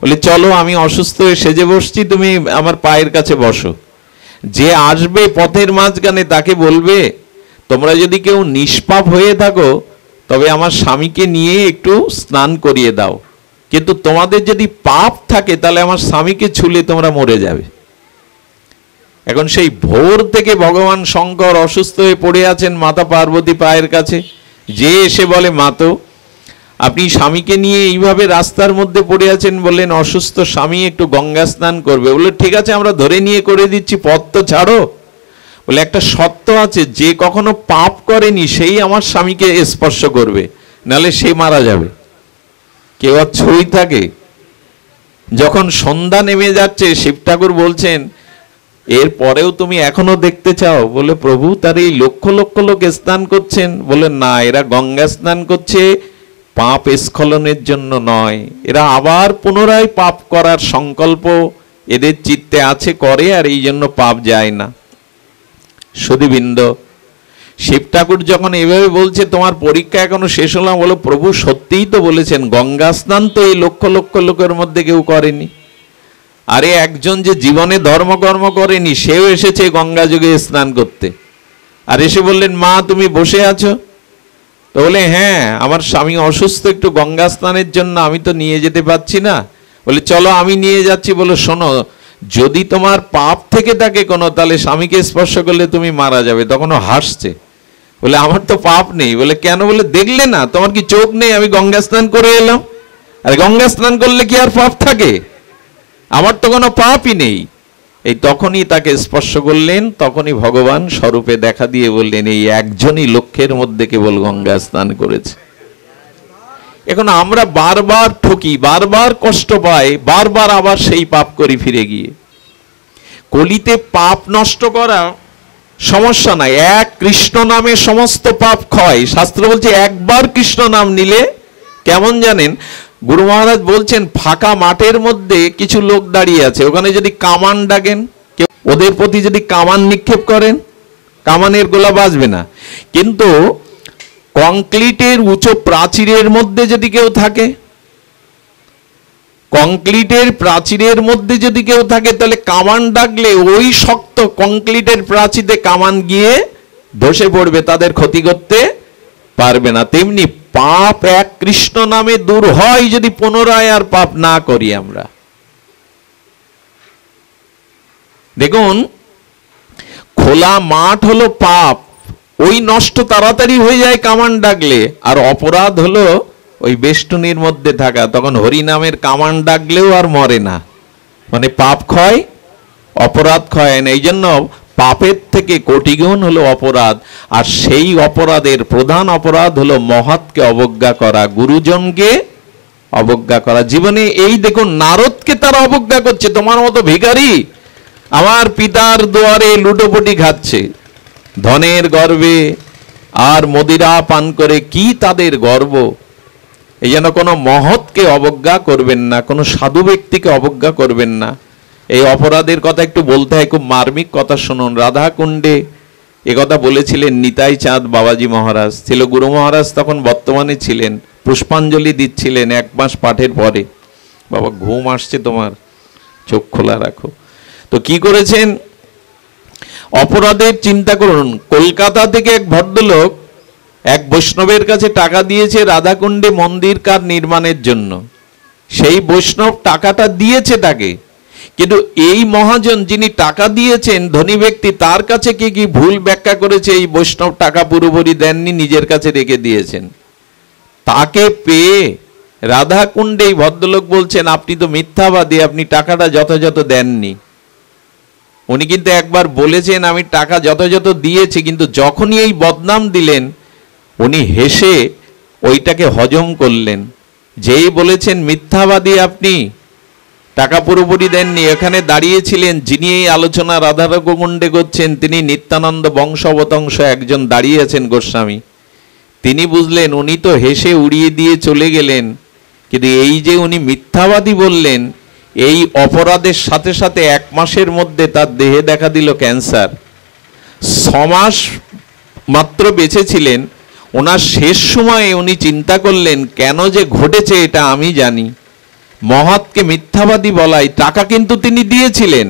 বলে চলো, আমি অসুস্থ হয়ে সেজে বসছি, তুমি আমার পায়ের কাছে বসো। যে আসবে পথের মাঝখানে তাকে বলবে, তোমরা যদি কেউ নিষ্পাপ হয়ে থাকো তবে আমার স্বামীকে নিয়ে একটু স্নান করিয়ে দাও, কিন্তু তোমাদের যদি পাপ থাকে তাহলে আমার স্বামীকে ছুলে তোমরা মরে যাবে। এখন সেই ভোর থেকে ভগবান শঙ্কর অসুস্থ হয়ে পড়ে আছেন মাতা পার্বতী পায়ের কাছে। যে এসে বলে, মাতো আপনি স্বামীকে নিয়ে এইভাবে রাস্তার মধ্যে পড়ে আছেন, বললেন অসুস্থ স্বামী একটু গঙ্গা স্নান করবে। বললো ঠিক আছে, আমরা ধরে নিয়ে করে দিচ্ছি, পথ তো ছাড়ো। বলে একটা সত্য আছে, যে কখনো পাপ করেনি সেই আমার স্বামীকে স্পর্শ করবে, নাহলে সে মারা যাবে। কেউ আর ছই থাকে। যখন সন্ধ্যা নেমে যাচ্ছে, শিব ঠাকুর বলছেন, এর পরেও তুমি এখনো দেখতে চাও? বলে প্রভু, তার এই লক্ষ লক্ষ লোক স্নান করছেন। বলে না, এরা গঙ্গা স্নান করছে পাপ স্খলনের জন্য নয়, এরা আবার পুনরায় পাপ করার সংকল্প এদের চিত্তে আছে, করে, আর এই জন্য পাপ যায় না। সুধীবৃন্দ, শিব ঠাকুর যখন এভাবে বলছে তোমার পরীক্ষা এখনো শেষ হলো না, বলো প্রভু সত্যিই তো বলেছেন গঙ্গা স্নান তো এই লক্ষ লক্ষ লোকের মধ্যে কেউ করেনি। আরে একজন যে জীবনে ধর্মকর্ম করেনি সেও এসেছে গঙ্গা যুগে স্নান করতে। আর এসে বললেন, মা তুমি বসে আছো? তো বলে হ্যাঁ, আমার স্বামী অসুস্থ, একটু গঙ্গা স্নানের জন্য আমি তো নিয়ে যেতে পারছি না। বলে চলো আমি নিয়ে যাচ্ছি। বলো শোনো, যদি তোমার পাপ থেকে থাকে কোনো, তাহলে স্বামীকে স্পর্শ করলে তুমি মারা যাবে। তখনও হাসছে। বলে আমার তো পাপ নেই। বলে কেন? বলে দেখলে না, তোমার কি চোখ নেই? আমি গঙ্গা স্নান করে এলাম। আর গঙ্গা স্নান করলে কি আর পাপ থাকে? আমার তো কোনো পাপই নেই। এই তখনই তাকে স্পর্শ করলেন, তখনই ভগবান স্বরূপে দেখা দিয়ে বললেন, এই একজনই লক্ষ্যের মধ্যে কেবল গঙ্গা স্নান করেছে। এখন আমরা বারবার ঠকি, বারবার কষ্ট পাই, বারবার আবার সেই পাপ করি ফিরে গিয়ে। কলিতে পাপ নষ্ট করা সমস্যা নাই, এক কৃষ্ণ নামে সমস্ত পাপ ক্ষয়। শাস্ত্র বলছে একবার কৃষ্ণ নাম নিলে কেমন জানেন? গুরু মহারাজ বলছেন, ফাঁকা মাঠের মধ্যে কিছু লোক দাঁড়িয়ে আছে, ওখানে যদি কামান ডাকেন, কেউ ওদের প্রতি যদি কামান নিক্ষেপ করেন, কামানের গোলা বাজবে না। কিন্তু কংক্রিটের উঁচু প্রাচীরের মধ্যে যদি কেউ থাকে, কংক্রিটের প্রাচীরের মধ্যে যদি কেউ থাকে তাহলে কামান ডাকলে ওই শক্ত কংক্রিটের প্রাচীরে কামান গিয়ে ধসে পড়বে, তাদের ক্ষতি করতে পারবে না। তেমনি পাপ এক কৃষ্ণ নামে দূর হয় যদি পুনরায় আর পাপ না করি আমরা। দেখুন, খোলা মাঠ হলো পাপ, ওই নষ্ট তাড়াতাড়ি হয়ে যায় কামান ডাকলে। আর অপরাধ হলো ওই বেষ্টনীর মধ্যে থাকা, তখন হরিনামের কামান ডাকলেও আর মরে না, মানে পাপ ক্ষয় অপরাধ ক্ষয় না। এই জন্য পাপের থেকে কোটিগুণ হলো অপরাধ, আর সেই অপরাধের প্রধান অপরাধ হলো মহৎকে অবজ্ঞা করা, গুরুজনকে অবজ্ঞা করা। জীবনে এই দেখুন, নারদকে তারা অবজ্ঞা করছে, তোমার মতো ভিখারি আমার পিতার দুয়ারে লুটোপুটি খাচ্ছে ধনের গর্বে, আর মদিরা পান করে কি তাদের গর্ব। এই জন্য কোনো মহৎকে অবজ্ঞা করবেন না, কোনো সাধু ব্যক্তিকে অবজ্ঞা করবেন না। এই অপরাধের কথা একটু বলতে হয়, খুব মার্মিক কথা শুনুন। রাধাকুণ্ডে এ কথা বলেছিলেন নিতাই চাঁদ বাবাজি মহারাজ, ছিল গুরু মহারাজ তখন বর্তমানে ছিলেন, পুষ্পাঞ্জলি দিচ্ছিলেন 1 মাস পাঠের পরে। বাবা ঘুম আসছে তোমার, চোখ খোলা রাখো। তো কি করেছেন, অপরাধের চিন্তা করুন। কলকাতা থেকে এক ভদ্রলোক এক বৈষ্ণবের কাছে টাকা দিয়েছে রাধাকুণ্ডে মন্দির কার নির্মাণের জন্য। সেই বৈষ্ণব টাকাটা দিয়েছে তাকে, কিন্তু এই মহাজন যিনি টাকা দিয়েছেন ধনী ব্যক্তি, তার কাছে কি ভুল ব্যাখ্যা করেছে, এই বৈষ্ণব টাকা পুরোপুরি দেননি, নিজের কাছে রেখে দিয়েছেন। তাকে পেয়ে রাধাকুণ্ডে এই ভদ্রলোক বলছেন, আপনি তো মিথ্যাবাদী, আপনি টাকাটা যথাযথ দেননি। উনি কিন্তু একবার বলেছেন আমি টাকা যথাযথ দিয়েছি, কিন্তু যখনই এই বদনাম দিলেন উনি হেসে ওইটাকে হজম করলেন। যেই বলেছেন মিথ্যাবাদী আপনি, টাকা পুরোপুরি দেননি, এখানে দাঁড়িয়েছিলেন যিনি এই আলোচনা রাধাকুণ্ডে করছেন, তিনি নিত্যানন্দ বংশবতংশ একজন দাঁড়িয়ে আছেন গোস্বামী। তিনি বুঝলেন উনি তো হেসে উড়িয়ে দিয়ে চলে গেলেন, কিন্তু এই যে উনি মিথ্যাবাদী বললেন, এই অপরাধের সাথে সাথে 1 মাসের মধ্যে তার দেহে দেখা দিল ক্যান্সার। 6 মাস মাত্র বেঁচে ছিলেন। ওনার শেষ সময়ে উনি চিন্তা করলেন, কেন যে ঘটেছে এটা আমি জানি। মহৎকে মিথ্যাবাদী বলাই, টাকা কিন্তু তিনি দিয়েছিলেন,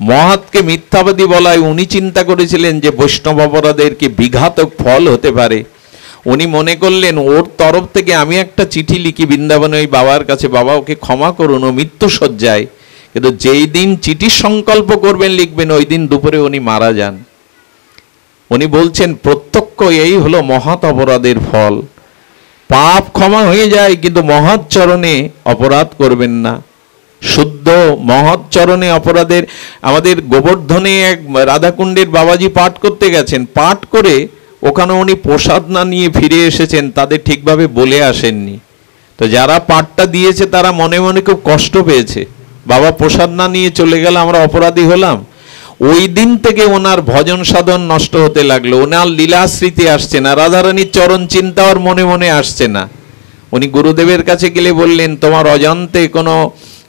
মহৎকে মিথ্যাবাদী বলাই উনি চিন্তা করেছিলেন যে বৈষ্ণব অপরাধের কি বিঘাতক ফল হতে পারে। উনি মনে করলেন ওর তরফ থেকে আমি একটা চিঠি লিখি বৃন্দাবনে ওই বাবার কাছে, বাবা ওকে ক্ষমা করুন, ও মৃত্যু শয্যায়। কিন্তু যেই দিন চিঠির সংকল্প করবেন লিখবেন, ওই দিন দুপুরে উনি মারা যান। উনি বলছেন প্রত্যক্ষ এই হলো মহৎ অপরাধের ফল। পাপ ক্ষমা হয়ে যায়, কিন্তু মহৎ চরণে অপরাধ করবেন না। শুদ্ধ মহৎ চরণে অপরাধের, আমাদের গোবর্ধনে এক রাধাকুণ্ডের বাবাজি পাঠ করতে গেছেন, পাঠ করে ওখানে উনি প্রসাদ না নিয়ে ফিরে এসেছেন, তাদের ঠিকভাবে বলে আসেননি। তো যারা পাঠটা দিয়েছে তারা মনে মনে খুব কষ্ট পেয়েছে, বাবা প্রসাদ না নিয়ে চলে গেল, আমরা অপরাধী হলাম। ওই দিন থেকে ওনার ভজন সাধন নষ্ট হতে লাগলো, ওনার লীলা স্মৃতি আসছে না, রাধারানীর চরণ চিন্তা আর মনে মনে আসছে না। উনি গুরুদেবের কাছে গেলে বললেন, তোমার অজান্তে কোনো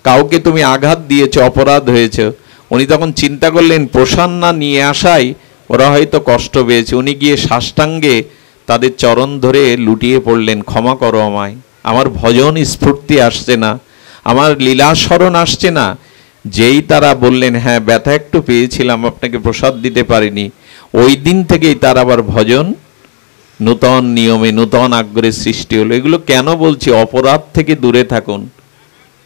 কাউকে তুমি আঘাত দিয়েছো, অপরাধ হয়েছে। উনি তখন চিন্তা করলেন প্রসাদ না নিয়ে আসাই ওরা হয়তো কষ্ট পেয়েছে। উনি গিয়ে সাষ্টাঙ্গে তাদের চরণ ধরে লুটিয়ে পড়লেন, ক্ষমা করো আমায়, আমার ভজন স্ফূর্তি আসছে না, আমার লীলা স্মরণ আসছে না। যেই তারা বললেন হ্যাঁ ব্যথা একটু পেয়েছিলাম, আপনাকে প্রসাদ দিতে পারিনি, ওই দিন থেকেই তার আবার ভজন নূতন নিয়মে নূতন আগ্রহে সৃষ্টি হলো। এগুলো কেন বলছি, অপরাধ থেকে দূরে থাকুন।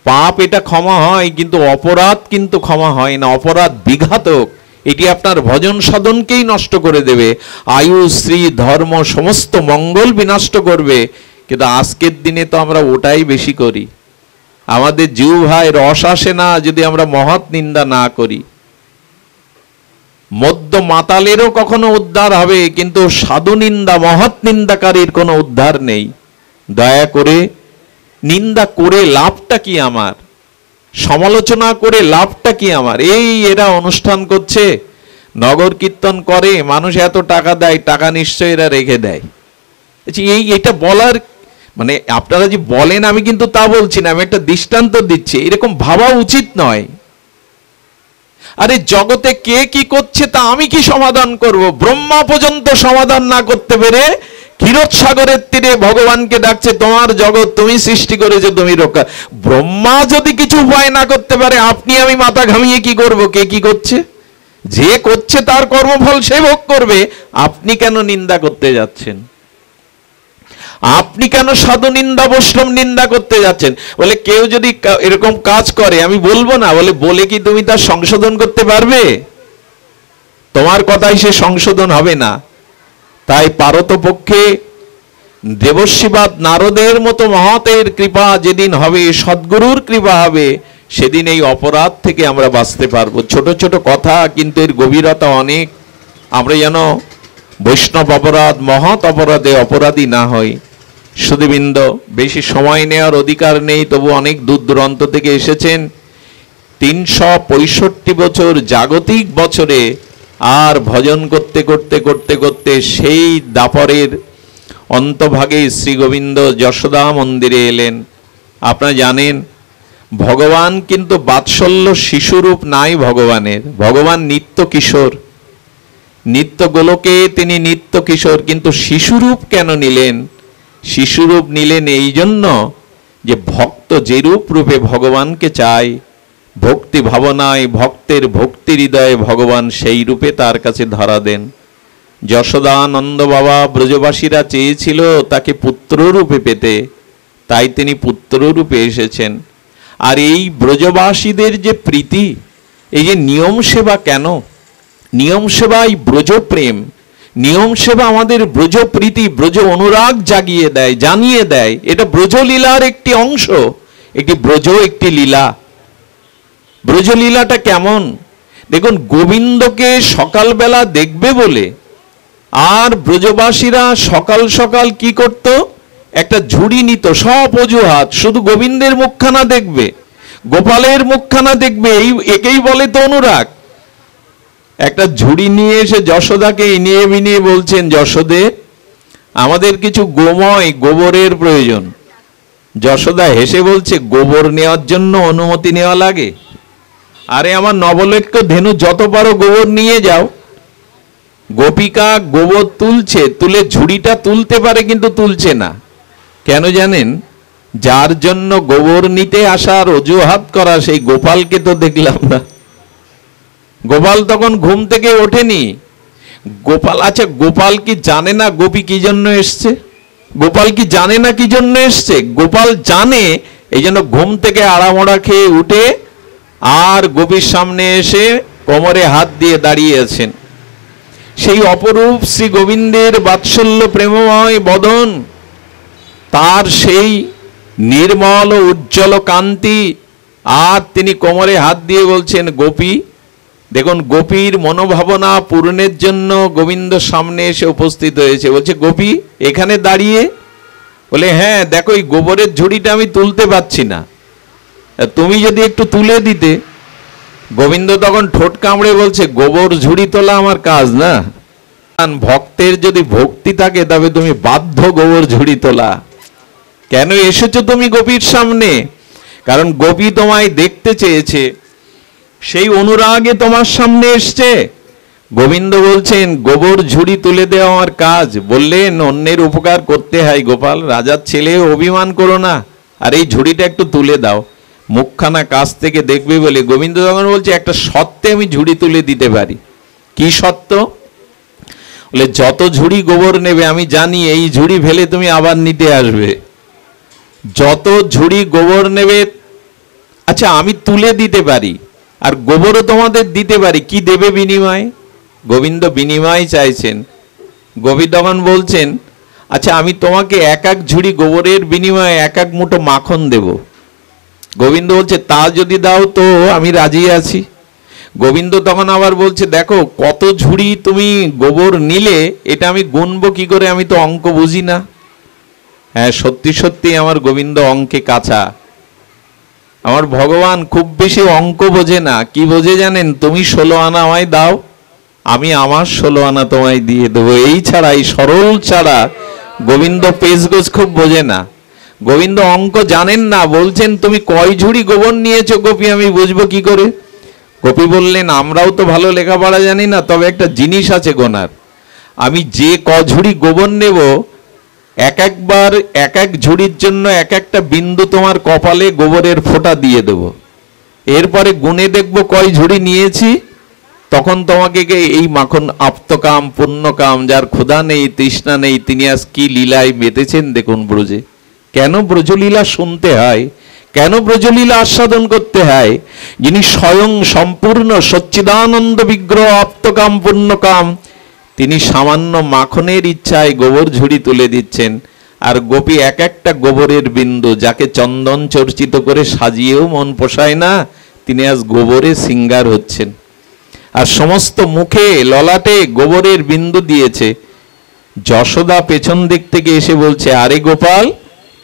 পাপ এটা ক্ষমা হয়, কিন্তু অপরাধ কিন্তু ক্ষমা হয় না, অপরাধ বিঘাতক। এটি আপনার ভজন সাধনকেই নষ্ট করে দেবে, আয়ু শ্রী ধর্ম সমস্ত মঙ্গল বিনষ্ট করবে। কিন্তু আজকের দিনে তো আমরা ওটাই বেশি করি। আমাদের জিহ্বায় রস আসে না যদি আমরা মহৎ নিন্দা না করি। মদ্য মাতালেরও কখনো উদ্ধার হবে, কিন্তু সাধু নিন্দা মহৎ নিন্দাকারীর কোনো উদ্ধার নেই। দয়া করে নিন্দা করে লাভটা কি আমার, সমালোচনা করে লাভটা কি আমার? এই এরা অনুষ্ঠান করছে, নগর কীর্তন করে, মানুষ এত টাকা দেয়, টাকা নিশ্চয় এরা রেখে দেয়। এটা বলার মানে আপনারা যে বলেন আমি কিন্তু তা বলছি না, আমি একটা দৃষ্টান্ত দিচ্ছি, এরকম ভাবা উচিত নয়। আরে জগতে কে কি করছে তা আমি কি সমাধান করব? ব্রহ্মা পর্যন্ত সমাধান না করতে পেরে ক্ষীরোদসাগরের তীরে ভগবানকে ডাকছে, তোমার জগৎ তুমি সৃষ্টি করেছো, তুমি রক্ষা। ব্রহ্মা যদি কিছু উপায় না করতে পারে, আপনি আমি মাথা ঘামিয়ে কি করব? কে কি করছে? যে করছে তার কর্মফল সে ভোগ করবে। আপনি কেন নিন্দা করতে যাচ্ছেন? আপনি কেন সাধু নিন্দা বৈষ্ণব নিন্দা করতে যাচ্ছেন? বলে কেউ যদি এরকম কাজ করে আমি বলবো না, বলে কি তুমি তার সংশোধন করতে পারবে? তোমার কথাই সে সংশোধন হবে না। তাই পারতপক্ষে দেবশ্রীবাদ নারদের মতো মহতের কৃপা যেদিন হবে, সদ্গুরুর কৃপা হবে, সেদিন এই অপরাধ থেকে আমরা বাঁচতে পারবো। ছোট ছোট কথা, কিন্তু এর গভীরতা অনেক। আমরা যেন বৈষ্ণব অপরাধ, মহৎ অপরাধে অপরাধী না হই। সুধীবৃন্দ, বেশি সময় নেওয়ার অধিকার নেই, তবু অনেক দূর দূরান্ত থেকে এসেছেন। 365 বছর জাগতিক বছরে আর ভজন করতে করতে করতে করতে সেই দাপরের অন্তভাগে শ্রী গোবিন্দ যশোদা মন্দিরে এলেন। আপনারা জানেন ভগবান কিন্তু বাৎসল্য শিশুরূপ নাই ভগবানের। ভগবান নিত্য কিশোর, নিত্য গোলকে তিনি নিত্য কিশোর। কিন্তু শিশুরূপ কেন নিলেন? শিশুরূপ নিলেন এই জন্য যে ভক্ত যেরূপ রূপে ভগবানকে চায়, ভক্তি ভাবনায় ভক্তের ভক্তি হৃদয়ে ভগবান সেই রূপে তার কাছে ধরা দেন। যশোদানন্দ বাবা ব্রজবাসীরা চেয়েছিল তাকে পুত্র রূপে পেতে, তাই তিনি পুত্র রূপে এসেছেন। আর এই ব্রজবাসীদের যে প্রীতি, এই যে নিয়ম সেবা, কেন নিয়ম সেবা? এই ব্রজপ্রেম, নিয়ম সেবা আমাদের ব্রজ প্রীতি, ব্রজ অনুরাগ জাগিয়ে দেয়, জানিয়ে দেয়। এটা ব্রজলীলার একটি অংশ, একটি ব্রজ, একটি লীলা। ব্রজলীলাটা কেমন দেখুন। গোবিন্দকে সকালবেলা দেখবে বলে আর ব্রজবাসীরা সকাল সকাল কি করত? একটা ঝুড়ি নিত, সব অজুহাত, শুধু গোবিন্দের মুখখানা দেখবে, গোপালের মুখখানা দেখবে, একেই বলে তো অনুরাগ। একটা ঝুড়ি নিয়ে এসে যশোদাকে ইনিয়ে বিনিয়ে বলছেন, যশোদে আমাদের কিছু গোময় গোবরের প্রয়োজন। যশোদা হেসে বলছে, গোবর নেওয়ার জন্য অনুমতি নেওয়া লাগে? আরে আমার নবলক্ষ ধেনু, যত পারো গোবর নিয়ে যাও। গোপিকা গোবর তুলছে, তুলে ঝুড়িটা তুলতে পারে কিন্তু তুলছে না। কেন জানেন? যার জন্য গোবর নিতে আসার অজুহাত করা সেই গোপালকে তো দেখলাম না। গোপাল তখন ঘুম থেকে ওঠেনি। গোপাল, আচ্ছা গোপাল কি জানে না গোপী কি জন্য এসছে? গোপাল কি জানে না কি জন্য এসছে? গোপাল জানে, এই জন্য ঘুম থেকে আড়ামোড়া খেয়ে উঠে আর গোপীর সামনে এসে কোমরে হাত দিয়ে দাঁড়িয়ে আছেন। সেই অপরূপ শ্রী গোবিন্দের বাৎসল্য প্রেমময় বদন, তার সেই নির্মল ও উজ্জ্বল কান্তি, আর তিনি কোমরে হাত দিয়ে বলছেন, গোপী। দেখুন, গোপীর মনোভাবনা পূরণের জন্য গোবিন্দ সামনে এসে উপস্থিত হয়েছে। বলছে, গোপী এখানে দাঁড়িয়ে? বলে, হ্যাঁ দেখো এই গোবরের ঝুড়িটা আমি তুলতে পারছি না, তুমি যদি একটু তুলে দিতে। গোবিন্দ তখন ঠোঁট কামড়ে বলছে, গোবর ঝুড়ি তোলা আমার কাজ না। ভক্তের যদি ভক্তি থাকে তবে তুমি বাধ্য গোবর ঝুড়ি তোলা। কেন এসেছো তুমি গোপীর সামনে? কারণ গোপী তোমায় দেখতে চেয়েছে, সেই অনুরাগে তোমার সামনে এসছে। গোবিন্দ বলছেন, গোবর ঝুড়ি তুলে দেওয়া আমার কাজ। বললেন, অন্যের উপকার করতে হয় গোপাল, রাজার ছেলে, অভিমান করো না, আর এই ঝুড়িটা একটু তুলে দাও, মুখখানা কাছ থেকে দেখবে বলে। গোবিন্দ তখন বলছে, একটা শর্তে আমি ঝুড়ি তুলে দিতে পারি। কি শর্ত? বলে, যত ঝুড়ি গোবর নেবে আমি জানি এই ঝুড়ি ফেলে তুমি আবার নিতে আসবে। যত ঝুড়ি গোবর নেবে, আচ্ছা আমি তুলে দিতে পারি আর গোবরও তোমাদের দিতে পারি, কি দেবে বিনিময়? গোবিন্দ বিনিময় চাইছেন। গোপী তখন বলছেন, আচ্ছা আমি তোমাকে এক এক ঝুড়ি গোবরের বিনিময়ে এক এক মুঠো মাখন দেব। গোবিন্দ বলছে, তা যদি দাও তো আমি রাজি আছি। গোবিন্দ তখন আবার বলছে, দেখো কত ঝুড়ি তুমি গোবর নিলে এটা আমি গুনবো কি করে, আমি তো অঙ্ক বুঝি না। হ্যাঁ, সত্যি সত্যি আমার গোবিন্দ অঙ্কে কাঁচা। আমার ভগবান খুব বেশি অঙ্ক বোঝে না। কি বোঝে জানেন? তুমি 16 আনা আমায় দাও, আমি আমার 16 আনা তোমায় দিয়ে দেবো। এই ছাড়া, এই সরল ছাড়া গোবিন্দ পেশগোজ খুব বোঝে না। গোবিন্দ অঙ্ক জানেন না। বলছেন, তুমি কয় ঝুড়ি গোবর নিয়েছো গোপী, আমি বুঝবো কি করে? গোপী বললেন, আমরাও তো ভালো লেখাপড়া জানি না, তবে একটা জিনিস আছে গোনার। আমি যে ক ঝুড়ি গোবর নেব একবার এক এক ঝুড়ির জন্য এক একটা বিন্দু তোমার কপালে গোবরের ফোঁটা দিয়ে দেব, এরপরে গুনে দেখবো কয় ঝুড়ি নিয়েছি, তখন তোমাকে এই মাখন আপ্তকাম পুণ্যকাম, যার ক্ষুধা নেই তৃষ্ণা নেই, তিনি আজ কি লীলায় মেতেছেন দেখুন ব্রজে। কেন ব্রজলীলা শুনতে হয়, কেন ব্রজলীলা আস্বাদন করতে হয়? যিনি স্বয়ং সম্পূর্ণ সচ্চিদানন্দ বিগ্রহ আপ্তকাম পুণ্যকাম, তিনি সামান্য মাখনের ইচ্ছায় গোবর ঝুড়ি তুলে দিচ্ছেন, আর গোপী এক একটা গোবরের বিন্দু, যাকে চন্দন চর্চিত করে সাজিয়েও মন পোষায় না, তিনি আজ গোবরে সিঙ্গার হচ্ছেন। আর সমস্ত মুখে ললাটে গোবরের বিন্দু দিয়েছে। যশোদা পেছন দিক থেকে এসে বলছে, আরে গোপাল,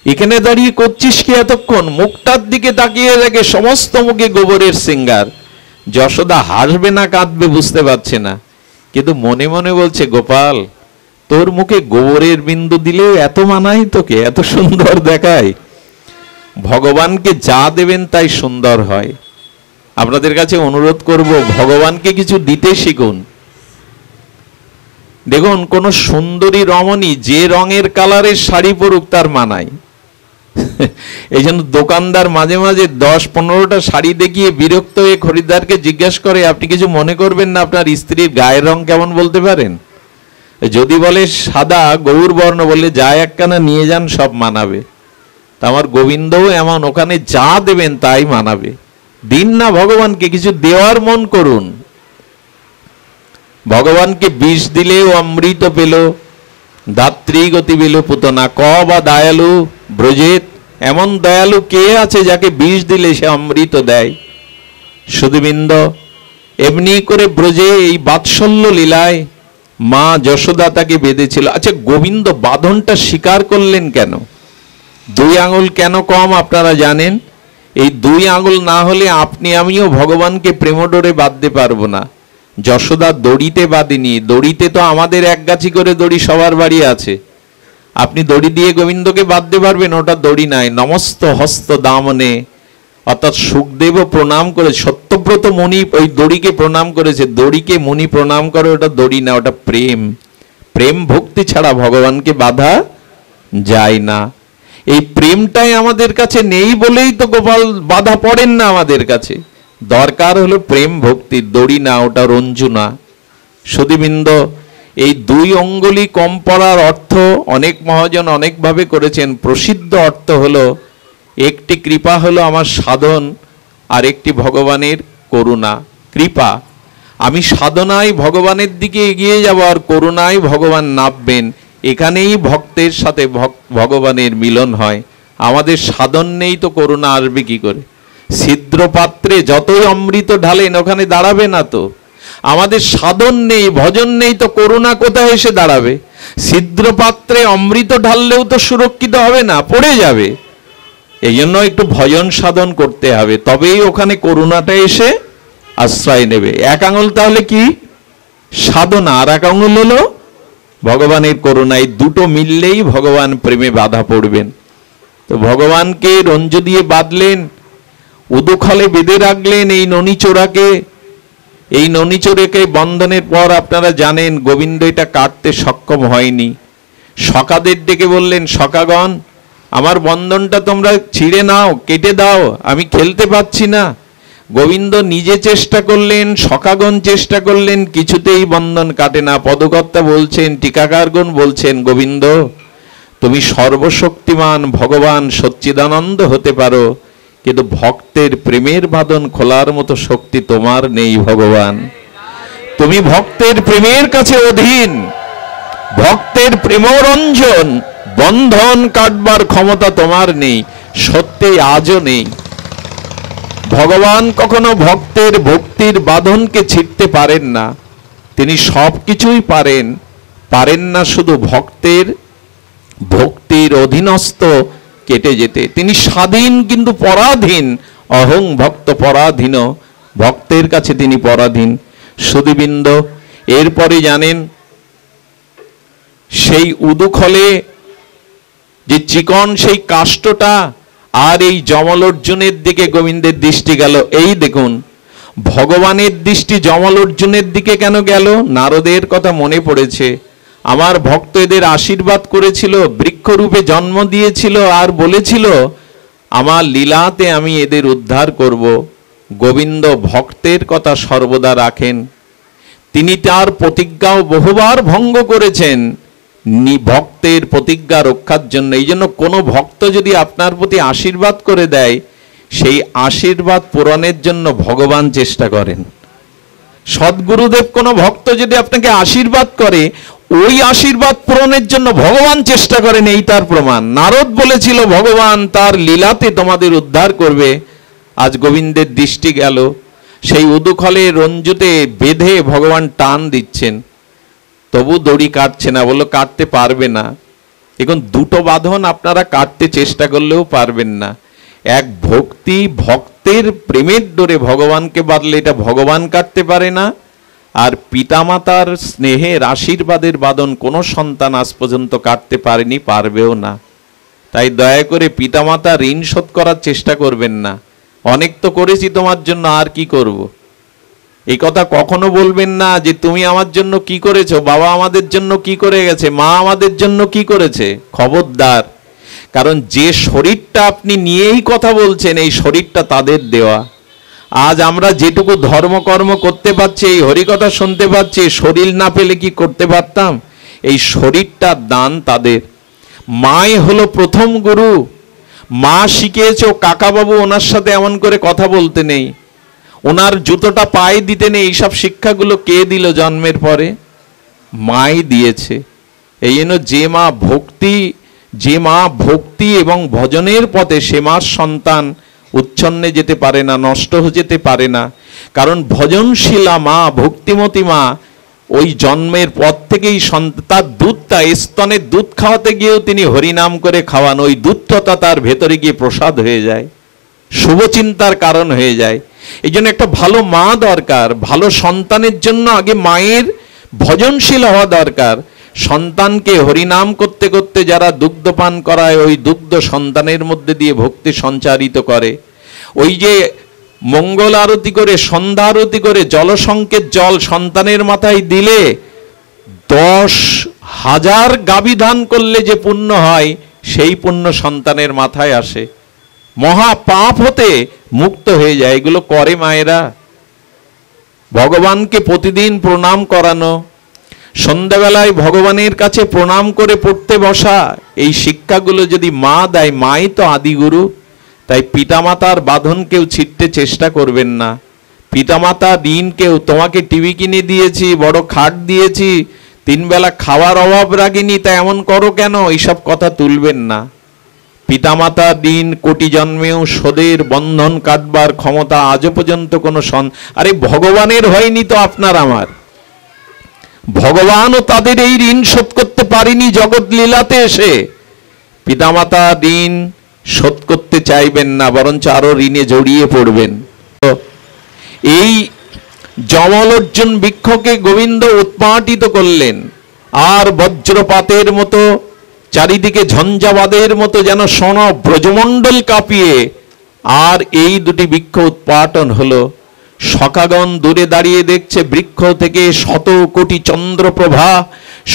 এখানে দাঁড়িয়ে করছিস কি এতক্ষণ? মুখটার দিকে তাকিয়ে দেখে সমস্ত মুখে গোবরের সিঙ্গার। যশোদা হাসবে না কাঁদবে বুঝতে পারছে না, কিন্তু মনে মনে বলছে, গোপাল, তোর মুখে গোবরের বিন্দু দিলেও এত মানায় তোকে, এত সুন্দর দেখায়। ভগবানকে যা দেবেন তাই সুন্দর হয়। আপনাদের কাছে অনুরোধ করব, ভগবানকে কিছু দিতে শিখুন। দেখুন, কোন সুন্দরী রমণী যে রঙের কালারের শাড়ি পরুক তার মানায়। এই জন্য দোকানদার মাঝে মাঝে 10-15টা শাড়ি দেখিয়ে বিরক্ত হয়ে খরিদ্দারকে জিজ্ঞাসা করে, আপনি কিছু মনে করবেন না, আপনার স্ত্রীর গায়ের রং কেমন বলতে পারেন? যদি বলে সাদা গৌর বর্ণ, বললে যা একখানা নিয়ে যান, সব মানাবে। তা আমার গোবিন্দও এমন, ওখানে যা দেবেন তাই মানাবে। দিন না ভগবানকে কিছু দেওয়ার মন করুন। ভগবানকে বিষ দিলেও অমৃত পেল, দাত্রী গতি পেল পুতনা। ক বা দয়ালু ব্রজেত, এমন দয়ালু কে আছে যাকে বিষ দিলে সে অমৃত দেয়? সুধীবৃন্দ, এমনি করে ব্রজে এই বাৎসল্য লীলায় মা যশোদা তাকে বেঁধেছিল। আচ্ছা, গোবিন্দ বাঁধনটা স্বীকার করলেন কেন? 2 আঙুল কেন কম আপনারা জানেন? এই 2 আঙুল না হলে আপনি আমিও ভগবানকে প্রেমডোরে বাঁধতে পারবো না। যশোদা দড়িতে বাঁধেনি। দড়িতে তো আমাদের এক গাছি করে দড়ি সবার বাড়ি আছে। আপনি দড়ি দিয়ে গোবিন্দকে বাঁধতে পারবেন? ওটা দড়ি নাই। নমস্ত হস্ত দামনে, অর্থাৎ সুখদেব প্রণাম করে, সত্যব্রত মুনি ওই দড়িকে প্রণাম করেছে। দড়িকে মুনি প্রণাম করে, ওটা দড়ি না, ওটা প্রেম। প্রেম ভক্তি ছাড়া ভগবানকে বাঁধা যায় না। এই প্রেমটাই আমাদের কাছে নেই বলেই তো গোপাল বাধা পড়েন না আমাদের কাছে। দরকার হলো প্রেম ভক্তি, দড়ি না, ওটা রঞ্জু না। সুধীবৃন্দ, এই 2 অঙ্গুলি কম পড়ার অর্থ অনেক মহাজন অনেকভাবে করেছেন। প্রসিদ্ধ অর্থ হলো, একটি কৃপা হলো আমার সাধন, আর একটি ভগবানের করুণা। কৃপা, আমি সাধনায় ভগবানের দিকে এগিয়ে যাব, আর করুণায় ভগবান নামবেন। এখানেই ভক্তের সাথে ভগবানের মিলন হয়। আমাদের সাধন নেই তো করুণা আসবে কি করে? ছিদ্র পাত্রে যতই অমৃত ঢালেন ওখানে দাঁড়াবে না তো। আমাদের সাধন নেই, ভজন নেই, তো করুণা কোথায় এসে দাঁড়াবে? ছিদ্র পাত্রে অমৃত ঢাললেও তো সুরক্ষিত হবে না, পড়ে যাবে। এই জন্য একটু ভজন সাধন করতে হবে, তবেই ওখানে করুণাটা এসে আশ্রয় নেবে। 1 আঙুল তাহলে কি? সাধনা, আর 1 আঙুল হলো ভগবানের করুণা। এই দুটো মিললেই ভগবান প্রেমে বাধা পড়বেন। তো ভগবানকে রঞ্জু দিয়ে বাঁধলেন, উদুখলে বেঁধে রাখলেন এই ননিচোরাকে। এই ননিচোরাকে বন্ধনের পর আপনারা জানেন গোবিন্দ এটা কাটতে সক্ষম হয়নি। সখাদের ডেকে বললেন, সখাগণ, আমার বন্ধনটা তোমরা ছিঁড়ে নাও, কেটে দাও, আমি খেলতে পাচ্ছি না। গোবিন্দ নিজে চেষ্টা করলেন, সখাগণ চেষ্টা করলেন, কিছুতেই বন্ধন কাটে না। পদকর্তা বলছেন, টিকাকারগণ বলছেন, গোবিন্দ তুমি সর্বশক্তিমান ভগবান সচ্চিদানন্দ হতে পারো, কিন্তু ভক্তের প্রেমের বাঁধন খোলার মতো শক্তি তোমার নেই ভগবান। তুমি ভক্তের প্রেমের কাছে অধীন। ভক্তের প্রেমরঞ্জন বন্ধন কাটবার ক্ষমতা তোমার নেই, সত্যি আজও নেই। ভগবান কখনো ভক্তের ভক্তির বাঁধনকে ছিঁড়তে পারেন না। তিনি সব কিছুই পারেন, পারেন না শুধু ভক্তের ভক্তির অধীনস্থ কেটে যেতে। তিনি স্বাধীন কিন্তু পরাধীন। অহং ভক্ত পরাধীন, ভক্তের কাছে তিনি পরাধীন। সুধীবৃন্দ, এরপরে জানেন সেই উদুখলে যে চিকন সেই কাষ্ঠটা, আর এই যমল অর্জুনের দিকে গোবিন্দের দৃষ্টি গেল। এই দেখুন, ভগবানের দৃষ্টি যমল অর্জুনের দিকে কেন গেল? নারদের কথা মনে পড়েছে। আমার ভক্ত এদের আশীর্বাদ করেছিল, বৃক্ষরূপে জন্ম দিয়েছিল, আর বলেছিল আমার লীলাতে আমি এদের উদ্ধার করব। গোবিন্দ ভক্তের কথা সর্বদা রাখেন। তিনি তার প্রতিজ্ঞাও বহুবার ভঙ্গ করেছেন ভক্তের প্রতিজ্ঞা রক্ষার জন্য। এই জন্য কোনো ভক্ত যদি আপনার প্রতি আশীর্বাদ করে দেয়, সেই আশীর্বাদ পূরণের জন্য ভগবান চেষ্টা করেন। সদ্গুরুদেব কোনো ভক্ত যদি আপনাকে আশীর্বাদ করে, ওই আশীর্বাদ পূরণের জন্য ভগবান চেষ্টা করেন, এই তার প্রমাণ। নারদ বলেছিল ভগবান তার লীলাতে তোমাদের উদ্ধার করবে। আজ গোবিন্দের দৃষ্টি গেল, সেই উদুখলে রঞ্জুতে বেঁধে ভগবান টান দিচ্ছেন, তবু দড়ি কাটছে না, বললো কাটতে পারবে না। এখন দুটো বাঁধন আপনারা কাটতে চেষ্টা করলেও পারবেন না। এক ভক্তি, ভক্তের প্রেমের ডোরে ভগবানকে বাঁধলে এটা ভগবান কাটতে পারে না, আর পিতামাতার স্নেহের আশীর্বাদের বাঁধন কোনো সন্তান আজ পর্যন্ত কাটতে পারেনি, পারবেও না। তাই দয়া করে পিতামাতা ঋণ শোধ করার চেষ্টা করবেন না। অনেক তো করেছি তোমার জন্য, আর কি করব। এই কথা কখনো বলবেন না যে তুমি আমার জন্য কি করেছো, বাবা আমাদের জন্য কি করে গেছে, মা আমাদের জন্য কি করেছে। খবরদার। কারণ যে শরীরটা আপনি নিয়েই কথা বলছেন, এই শরীরটা তাদের দেওয়া। আজ আমরা যেটুকু ধর্মকর্ম করতে পারছি, এই হরিকথা শুনতে পাচ্ছি, শরীর না পেলে কি করতে পারতাম। এই শরীরটার দান তাদের। মাই হলো প্রথম গুরু। মা শিখিয়েছে, কাকাবাবু ওনার সাথে এমন করে কথা বলতে নেই, ওনার জুতোটা পায়ে দিতে নেই। এইসব শিক্ষাগুলো কে দিল জন্মের পরে? মাই দিয়েছে। এই জন্য যে মা ভক্তি এবং ভজনের পথে, সে মার সন্তান উচ্ছন্নে যেতে পারে না, নষ্ট হয়ে যেতে পারে না। কারণ ভজনশীলা মা, ভক্তিমতী মা, ওই জন্মের পর থেকেই তার দুধটা, স্তনের দুধ খাওয়াতে গিয়েও তিনি হরিনাম করে খাওয়ান। ওই দুধটা তার ভেতরে গিয়ে প্রসাদ হয়ে যায়, শুভচিন্তার কারণ হয়ে যায়। এই জন্য একটা ভালো মা দরকার। ভালো সন্তানের জন্য আগে মায়ের ভজনশীল হওয়া দরকার। সন্তানকে হরিনাম করতে করতে যারা দুগ্ধ পান করায়, ওই দুগ্ধ সন্তানের মধ্যে দিয়ে ভক্তি সঞ্চারিত করে। ওই যে মঙ্গল আরতি করে, সন্ধ্যা আরতি করে জলসংকেত জল সন্তানের মাথায় দিলে 10,000 গাভী দান করলে যে পুণ্য হয়, সেই পুণ্য সন্তানের মাথায় আসে। মহা পাপ হতে মুক্ত হয়ে যায়। এগুলো করে মায়েরা। ভগবানকে প্রতিদিন প্রণাম করানো, সন্ধ্যাবেলায় ভগবানের কাছে প্রণাম করে পড়তে বসা, এই শিক্ষাগুলো যদি মা দেয়, মাই তো আদিগুরু। তাই পিতামাতার বাঁধন কেউ ছিটতে চেষ্টা করবেন না। পিতামাতা ঋণ কেউ, তোমাকে টিভি কিনে দিয়েছি, বড় খাট দিয়েছি, 3 বেলা খাওয়ার অভাব রাখিনি, তা এমন করো কেন, এইসব কথা তুলবেন না। পিতামাতা ঋণ কোটি জন্মেও শোধের বন্ধন কাটবার ক্ষমতা আজও পর্যন্ত কোনো আরে ভগবানের হয়নি তো আপনার আমার। ভগবানও তাদের এই ঋণ শোধ করতে পারেনি জগৎ লীলাতে এসে। পিতামাতা ঋণ শোধ করতে চাইবেন না, বরঞ্চ আরো ঋণে জড়িয়ে পড়বেন। এই যমলোচন বৃক্ষকে গোবিন্দ উৎপাটিত করলেন, আর বজ্রপাতের মতো চারিদিকে ঝঞ্ঝাবাদের মতো যেন সোন ব্রজমণ্ডল কাঁপিয়ে আর এই দুটি বৃক্ষ উৎপাটন হলো। সখাগণ দূরে দাঁড়িয়ে দেখছে, বৃক্ষ থেকে শত কোটি চন্দ্রপ্রভা,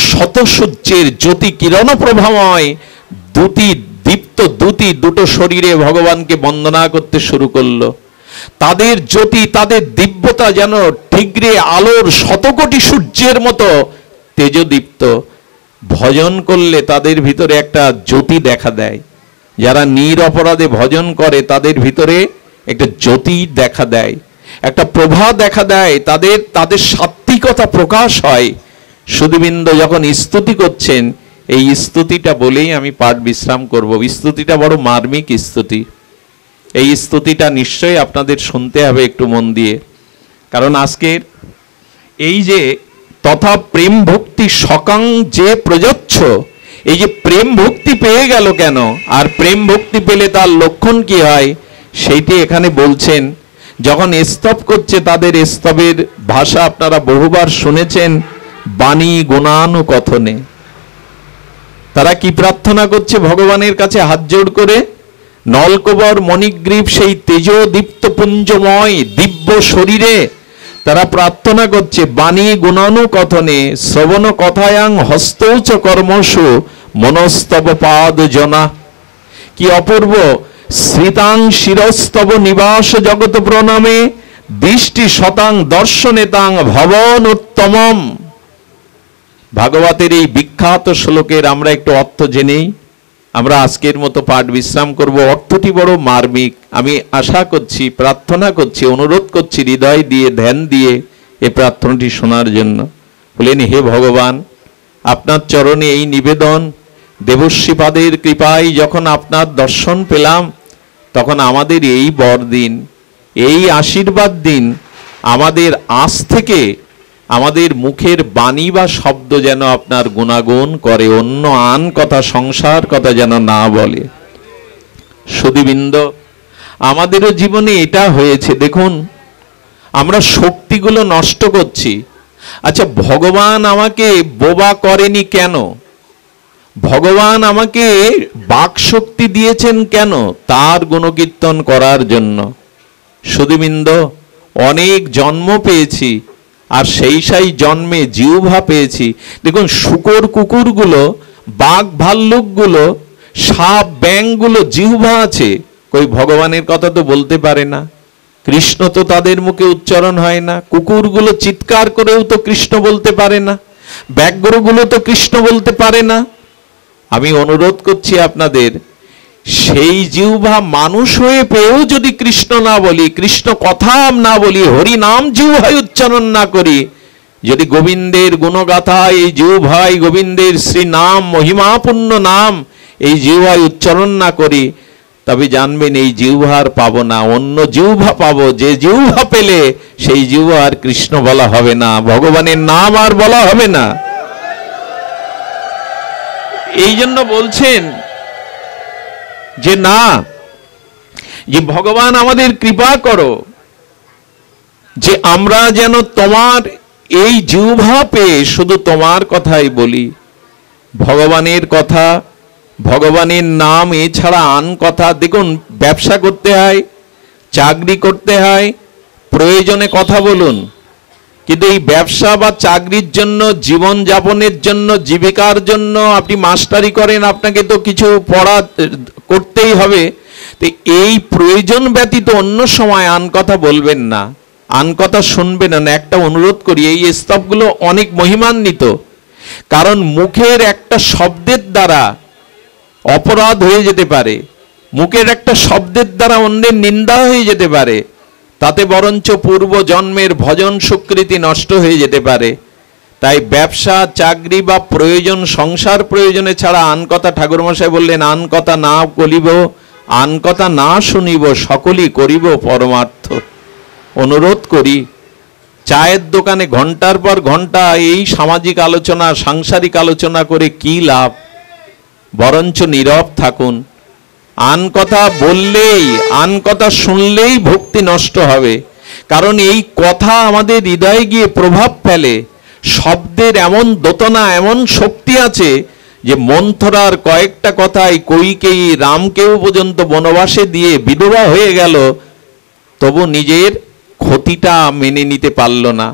শত সূর্যের জ্যোতি কিরণ প্রভাময় দুটো শরীরে ভগবানকে বন্দনা করতে শুরু করলো। তাদের জ্যোতি, তাদের দিব্যতা যেন ঠিকরে আলোর শতকোটি সূর্যের মতো তেজদীপ্ত। ভজন করলে তাদের ভিতরে একটা জ্যোতি দেখা দেয়। যারা নিরপরাধে ভজন করে, তাদের ভিতরে একটা জ্যোতি দেখা দেয়, একটা প্রভা দেখা দেয়, তাদের সাত্বিকতা প্রকাশ হয়। সুধীবৃন্দ যখন স্তুতি করছেন, এই স্তুতিটা বলেই আমি পাঠ বিশ্রাম করব। স্তুতিটা বড় মার্মিক স্তুতি। এই স্তুতিটা নিশ্চয়ই আপনাদের শুনতে হবে একটু মন দিয়ে। কারণ আজকের এই যে তথা প্রেম ভক্তি সকাং যে প্রযচ্ছ, এই যে প্রেম ভক্তি পেয়ে গেল কেন, আর প্রেম ভক্তি পেলে তার লক্ষণ কি হয়, সেইটি এখানে বলছেন। যখন স্তব করছে, তাদের স্তবের ভাষা আপনারা বহুবার শুনেছেন, বাণী গুণানুকথনে। তারা কি প্রার্থনা করছে ভগবানের কাছে হাত জোড় করে? নলকবর মণিগ্রীব সেই তেজদীপ্ত পুঞ্জময় দিব্য শরীরে তারা প্রার্থনা করছে, বাণী গুণানু কথনে শ্রবণ কথায়াং হস্তৌচ কর্মসু মনস্তব পাদ জনা। কি অপূর্ব! শ্রিতাং শিরস্তব নিবাস জগৎ প্রণামে দৃষ্টি শতাং দর্শনেতাং ভবন উত্তমম। ভাগবতের এই বিখ্যাত শ্লোকের আমরা একটু অর্থ জেনেই আমরা আজকের মতো পাঠ বিশ্রাম করব। অর্থটি বড় মার্মিক। আমি আশা করছি, প্রার্থনা করছি, অনুরোধ করছি হৃদয় দিয়ে, ধ্যান দিয়ে এই প্রার্থনাটি শোনার জন্য। বলেন, হে ভগবান, আপনার চরণে এই নিবেদন, দেবশ্রীপাদের কৃপায় যখন আপনার দর্শন পেলাম, তখন আমাদের এই বরদিন, এই আশীর্বাদ দিন, আমাদের আজ থেকে আমাদের মুখের বাণী বা শব্দ যেন আপনার গুণাগুণ করে, অন্য আন কথা, সংসার কথা যেন না বলে। সুধীবৃন্দ, আমাদেরও জীবনে এটা হয়েছে। দেখুন, আমরা শক্তিগুলো নষ্ট করছি। আচ্ছা, ভগবান আমাকে বোবা করেনি কেন? ভগবান আমাকে বাক শক্তি দিয়েছেন কেন? তার গুণকীর্তন করার জন্য। সুধীবৃন্দ, অনেক জন্ম পেয়েছি, আর সেই জন্মে জিহ্বা পেয়েছি। দেখুন, শূকর কুকুরগুলো, বাঘ ভাল্লুকগুলো, সাপ ব্যাঙগুলো জিহ্বা আছে, কই ভগবানের কথা তো বলতে পারে না। কৃষ্ণ তো তাদের মুখে উচ্চারণ হয় না। কুকুরগুলো চিৎকার করেও তো কৃষ্ণ বলতে পারে না। ব্যাঘ্রগুলো তো কৃষ্ণ বলতে পারে না। আমি অনুরোধ করছি আপনাদের, সেই জিহ্বা মানুষ হয়ে পেয়েও যদি কৃষ্ণ না বলি, কৃষ্ণ কথা না বলি, হরি নাম জিহ্বায় উচ্চারণ না করি, যদি গোবিন্দের গুণগাথা এই জিহ্বায়, গোবিন্দের শ্রী নাম, মহিমাপূর্ণ নাম এই জিহ্বায় উচ্চারণ না করি, তবে জানবেন এই জিহ্বার পাবো না, অন্য জিহ্বা পাবো। যে জিহ্বা পেলে সেই জিহ্বা আর কৃষ্ণ বলা হবে না, ভগবানের নাম আর বলা হবে না। এই জন্য বলছেন যে না, যে ভগবান আমাদের কৃপা করো, যে আমরা যেন তোমার এই জিহ্বা পেয়ে শুধু তোমার কথাই বলি। ভগবানের কথা, ভগবানের নাম এছাড়া আন কথা। দেখুন, ব্যবসা করতে হয়, চাকরি করতে হয়, প্রয়োজনে কথা বলুন, কিন্তু এই ব্যবসা বা চাকরির জন্য, জীবন যাপনের জন্য, জীবিকার জন্য আপনি মাস্টারি করেন, আপনাকে তো কিছু পড়া করতেই হবে। তো এই প্রয়োজন ব্যতীত অন্য সময় আন কথা বলবেন না, আন কথা শুনবেন না। একটা অনুরোধ করি, এই স্তবগুলো অনেক মহিমান্বিত, কারণ মুখের একটা শব্দের দ্বারা অপরাধ হয়ে যেতে পারে, মুখের একটা শব্দের দ্বারা অন্যের নিন্দা হয়ে যেতে পারে, তাতে বরঞ্চ পূর্ব জন্মের ভজন সুকৃতি নষ্ট হয়ে যেতে পারে। তাই ব্যবসা, চাকরি বা প্রয়োজন, সংসার প্রয়োজনে ছাড়া আন কথা, ঠাকুরমশাই বললেন, আন কথা না বলিব, আন কথা না শুনিব, সকলই করিব পরমার্থ। অনুরোধ করি, চায়ের দোকানে ঘন্টার পর ঘন্টা এই সামাজিক আলোচনা, সাংসারিক আলোচনা করে কি লাভ? বরঞ্চ নীরব থাকুন। আন কথা বললেই, আন কথা শুনলেই ভক্তি নষ্ট হবে। কারণ এই কথা আমাদের হৃদয়ে গিয়ে প্রভাব ফেলে। শব্দের এমন দোতনা, এমন শক্তি আছে যে মন্থরার কয়েকটা কথাই কইকেয়ী রামকেও পর্যন্ত বনবাসে দিয়ে বিধবা হয়ে গেল, তবু নিজের ক্ষতিটা মেনে নিতে পারল না।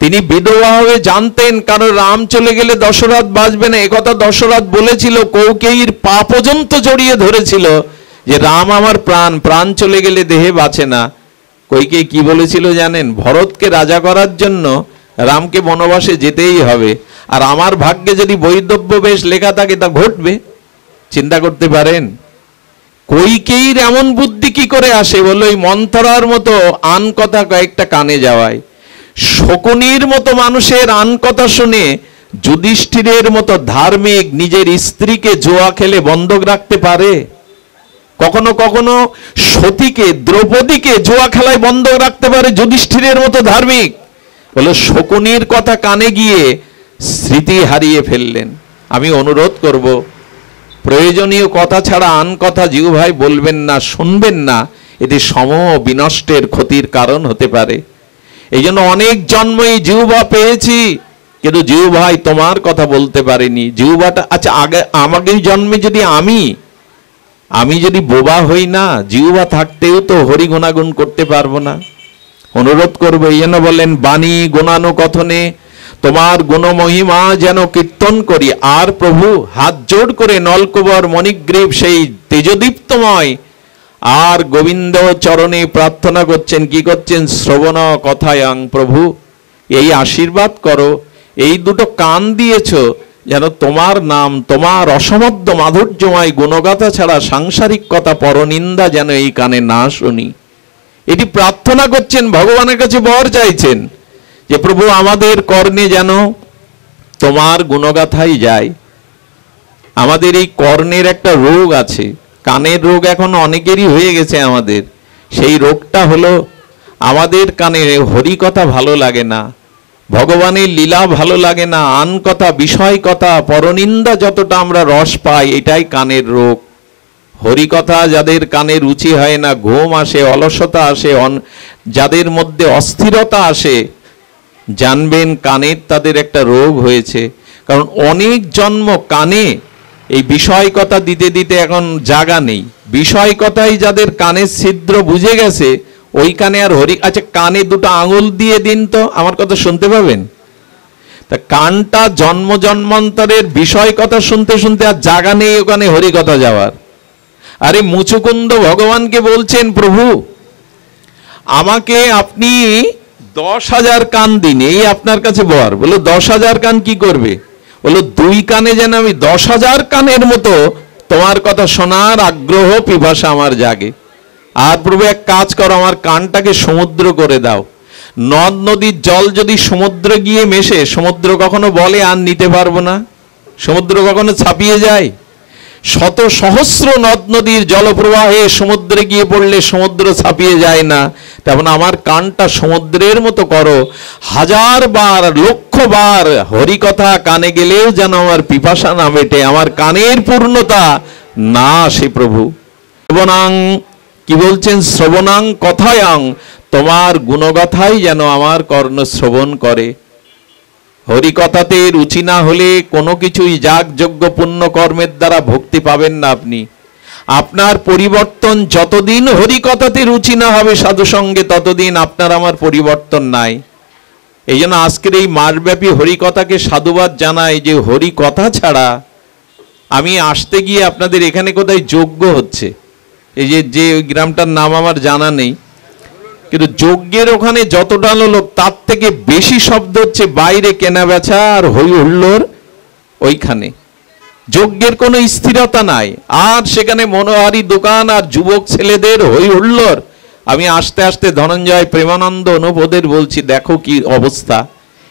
তিনি বিধবা হবে জানতেন, কারণ রাম চলে গেলে দশরথ বাঁচবে না, একথা দশরথ বলেছিল। কৌকেয়ীর পা পর্যন্ত জড়িয়ে ধরেছিল যে রাম আমার প্রাণ, প্রাণ চলে গেলে দেহে বাঁচে না। কৌকেয়ী কি বলেছিল জানেন? ভরতকে রাজা করার জন্য রামকে বনবাসে যেতেই হবে, আর আমার ভাগ্যে যদি বৈধব্য বেশ লেখা থাকে তা ঘটবে। চিন্তা করতে পারেন কৌকেয়ীর এমন বুদ্ধি কি করে আসে? বললো এই মন্থরার মতো আন কথা কয়েকটা কানে যাওয়ায়। শকুনির মতো মানুষের আন কথা শুনে যুধিষ্ঠিরের মতো ধার্মিক নিজের স্ত্রীকে জুয়া খেলে বন্ধক রাখতে পারে? কখনো কখনো সতীকে, দ্রৌপদীকে জুয়া খেলায় বন্ধক রাখতে পারে যুধিষ্ঠিরের মতো ধার্মিক? বলে শকুনির কথা কানে গিয়ে স্মৃতি হারিয়ে ফেললেন। আমি অনুরোধ করব, প্রয়োজনীয় কথা ছাড়া আন কথা জিহ্বায় বলবেন না, শুনবেন না। এতে সম বিনষ্টের ক্ষতির কারণ হতে পারে। এই জন্য অনেক জন্মই জিহ্বা পেয়েছি, কিন্তু জিহ্বাই তোমার কথা বলতে পারিনি। জিহ্বাটা, আচ্ছা আগে আমাকে জন্মে যদি আমি যদি বোবা হই না, জিহ্বা থাকতেও তো হরি গুণাগুণ করতে পারবো না। অনুরোধ করবো। এই জন্য বললেন বাণী গুণানুকথনে তোমার গুণমহিমা যেন কীর্তন করি। আর প্রভু হাত জোড় করে নলকুবর মণিগ্রীব সেই তেজদীপ্তময় আর গোবিন্দ চরণে প্রার্থনা করছেন, কি করছেন? শ্রবণ কথায়াং। প্রভু এই আশীর্বাদ করো, এই দুটো কান দিয়েছ যেন তোমার নাম, তোমার অসমধ্য মাধুর্যময় গুণগাথা ছাড়া সাংসারিক কথা পরনিন্দা যেন এই কানে না শুনি। এটি প্রার্থনা করছেন, ভগবানের কাছে বর চাইছেন যে প্রভু আমাদের কর্ণে যেন তোমার গুণগাথাই যায়। আমাদের এই কর্ণের একটা রোগ আছে, কানের রোগ এখন অনেকেরই হয়ে গেছে আমাদের। সেই রোগটা হলো আমাদের কানে হরি কথা ভালো লাগে না, ভগবানের লীলা ভালো লাগে না, আন কথা বিষয় কথা পরনিন্দা যতটা আমরা রস পাই, এটাই কানের রোগ। হরি কথা যাদের কানে রুচি হয় না, ঘুম আসে, অলসতা আসে, যাদের মধ্যে অস্থিরতা আসে, জানবেন কানের তাদের একটা রোগ হয়েছে। কারণ অনেক জন্ম কানে এই বিষয় কথা দিতে দিতে এখন জাগা নেই। বিষয় কথাই যাদের কানের ছিদ্র বুঝে গেছে, ওই কানে আর হরি। আচ্ছা, কানে দুটো আঙুল দিয়ে দিন তো, আমার কথা শুনতে পাবেন। তা কানটা জন্ম জন্মান্তরের বিষয় কথা শুনতে শুনতে আর জাগা নেই ওখানে হরি কথা যাওয়ার। আরে মুচুকুন্দ ভগবানকে বলছেন, প্রভু আমাকে আপনি 10,000 কান দিন, এই আপনার কাছে বর। বলো 10,000 কান কি করবে? বলো 2 কানে যেন আমি 10,000 কানের মতো তোমার কথা শোনার আগ্রহ পিপাসা আমার জাগে। আর প্রভু এক কাজ করো, আমার কানটাকে সমুদ্র করে দাও। নদ নদীর জল যদি সমুদ্রে গিয়ে মেশে, সমুদ্র কখনো বলে আর নিতে পারবো না? সমুদ্র কখনো ছাপিয়ে যায়? শত সহস্র নদ নদীর জলপ্রবাহে সমুদ্রে গিয়ে পড়লে সমুদ্র ছাপিয়ে যায় না। তেমন আমার কানটা সমুদ্রের মতো করো, 1000 বার 1,00,000 বার হরিকথা কানে গেলেও যেন আমার পিপাসা না মেটে, আমার কানের পূর্ণতা না আসে। প্রভু শ্রবণাং, কি বলছেন? শ্রবণাং কথায়াং, তোমার গুণগাথাই যেন আমার কর্ণ শ্রবণ করে। হরিকথাতে রুচি না হলে কোনো কিছুই যাগযজ্ঞ পুণ্য কর্মের দ্বারা ভক্তি পাবেন না আপনি। আপনার পরিবর্তন যতদিন হরিকথাতে রুচি না হবে সাধু সঙ্গে, ততদিন আপনার আমার পরিবর্তন নাই। এই জন্য আজকের এই মাসব্যাপী হরিকথাকে সাধুবাদ জানাই যে হরিকথা ছাড়া আমি আসতে গিয়ে আপনাদের এখানে কোথায় যজ্ঞ হচ্ছে, এই যে গ্রামটার নাম আমার জানা নেই, কিন্তু যজ্ঞের ওখানে যতটা লোক তার থেকে বেশি শব্দ হচ্ছে বাইরে কেনা বেচা আর হই হুল্লোড়। ওইখানে যজ্ঞের কোনো স্থিরতা নাই, আর সেখানে মনোহারী দোকান আর যুবক ছেলেদের হই হুল্লোড়। আমি আস্তে আস্তে ধনঞ্জয়, প্রেমানন্দ, অনুপদের বলছি, দেখো কি অবস্থা।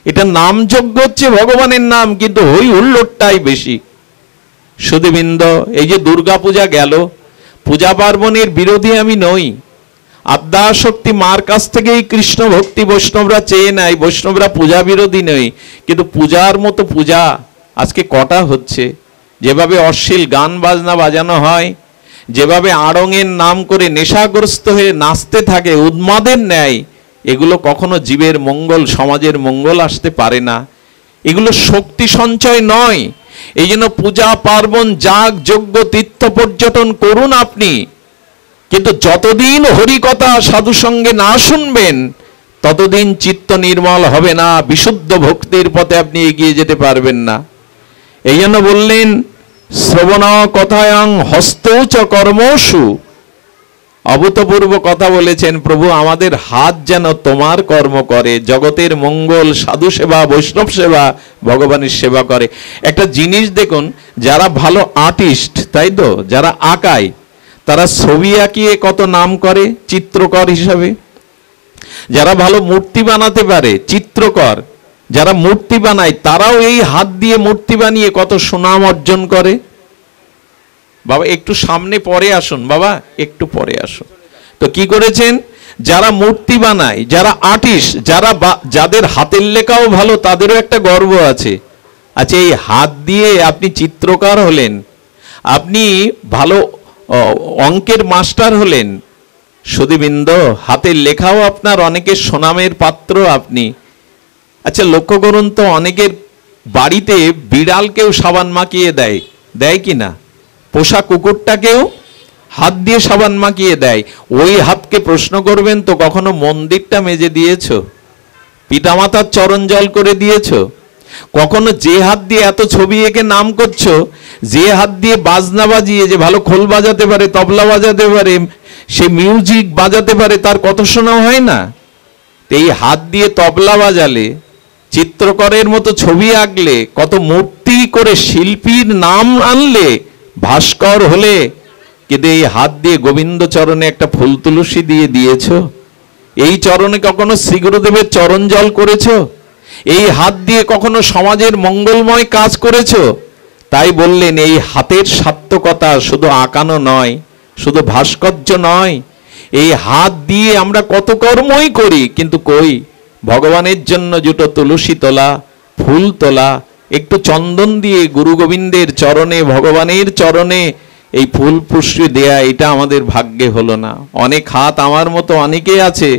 এটা নাম যজ্ঞ হচ্ছে ভগবানের নাম, কিন্তু হই হুল্লোড়টাই বেশি। সুধীবৃন্দ, এই যে দুর্গা পূজা গেল, পূজা পার্বণের বিরোধী আমি নই। আদ্যাশক্তি মার কাছ থেকেই কৃষ্ণ ভক্তি বৈষ্ণবরা চেয়ে নেয়, বৈষ্ণবরা পূজা বিরোধী নই। কিন্তু পূজার মতো পূজা আজকে কটা হচ্ছে? যেভাবে অশ্লীল গান বাজনা বাজানো হয়, যেভাবে আড়ঙের নাম করে নেশাগ্রস্ত হয়ে নাচতে থাকে উন্মাদের ন্যায়, এগুলো কখনো জীবের মঙ্গল, সমাজের মঙ্গল আসতে পারে না। এগুলো শক্তি সঞ্চয় নয়। এই জন্য পূজা পার্বণ, যাগ যজ্ঞ, তীর্থ পর্যটন করুন আপনি, কিন্তু যতদিন হরিকথা সাধু সঙ্গে না শুনবেন ততদিন চিত্ত নির্মল হবে না, বিশুদ্ধ ভক্তির পথে আপনি এগিয়ে যেতে পারবেন না। এই জন্য বললেন শ্রবণ কথায়াং হস্তৌচ কর্মসু। অভূতপূর্ব কথা বলেছেন প্রভু, আমাদের হাত যেন তোমার কর্ম করে, জগতের মঙ্গল, সাধু সেবা, বৈষ্ণব সেবা, ভগবানের সেবা করে। একটা জিনিস দেখুন, যারা ভালো আর্টিস্ট, তাই তো, যারা আঁকায়, তারা ছবি আঁকিয়ে কত নাম করে চিত্রকর হিসাবে। যারা ভালো মূর্তি বানাতে পারে, চিত্রকর, যারা মূর্তি বানায় তারাও এই হাত দিয়ে মূর্তি বানিয়ে কত সুনাম অর্জন করে। বাবা একটু সামনে পরে আসুন, বাবা একটু পরে আসুন। তো কি করেছেন? যারা মূর্তি বানায়, যারা আর্টিস্ট, যাদের হাতের লেখাও ভালো, তাদেরও একটা গর্ব আছে। আচ্ছা, এই হাত দিয়ে আপনি চিত্রকার হলেন, আপনি ভালো অঙ্কের মাস্টার হলেন, সুধীবৃন্দ হাতের লেখাও আপনার অনেকের সুনামের পাত্র আপনি। আচ্ছা লক্ষ্য করুন তো, অনেকের বাড়িতে বিড়ালকেও সাবান মাখিয়ে দেয়, দেয় কি না? পোষা কুকুরটাকেও হাত দিয়ে সাবান মাখিয়ে দেয়। ওই হাতকে প্রশ্ন করবেন তো কখনো মন্দিরটা মেজে দিয়েছো? পিতামাতার চরণ জল করে দিয়েছো? কখনো যে হাত দিয়ে এত ছবি এঁকে নাম করছো, যে হাত দিয়ে বাজনা বাজিয়ে, যে ভালো খোল বাজাতে পারে, তবলা বাজাতে পারে, সে মিউজিক বাজাতে পারে, তার কত শোনা হয় না? এই হাত দিয়ে তবলা বাজালে, চিত্রকরের মতো ছবি আঁকলে, কত মূর্তি করে শিল্পীর নাম আনলে, ভাস্কর হলে, কিন্তু এই হাত দিয়ে গোবিন্দ চরণে একটা ফুল তুলসী দিয়ে দিয়েছো? এই চরণে কখনো শ্রী গুরুদেবের চরণ জল করেছো? এই হাত দিয়ে কখনো সমাজের মঙ্গলময় কাজ করেছো? তাই বললেন এই হাতের সার্থকতা শুধু আঁকানো নয়, শুধু ভাস্কর্য নয়। এই হাত দিয়ে আমরা কত কর্মই করি, কিন্তু কই ভগবানের জন্য দুটো তুলসী তোলা, ফুল তোলা, একটু চন্দন দিয়ে গুরু গোবিন্দের চরণে, ভগবানের চরণে এই ফুল পুষ্প দেয়া, এটা আমাদের ভাগ্যে হলো না। অনেক হাত আমার মতো অনেকে আছে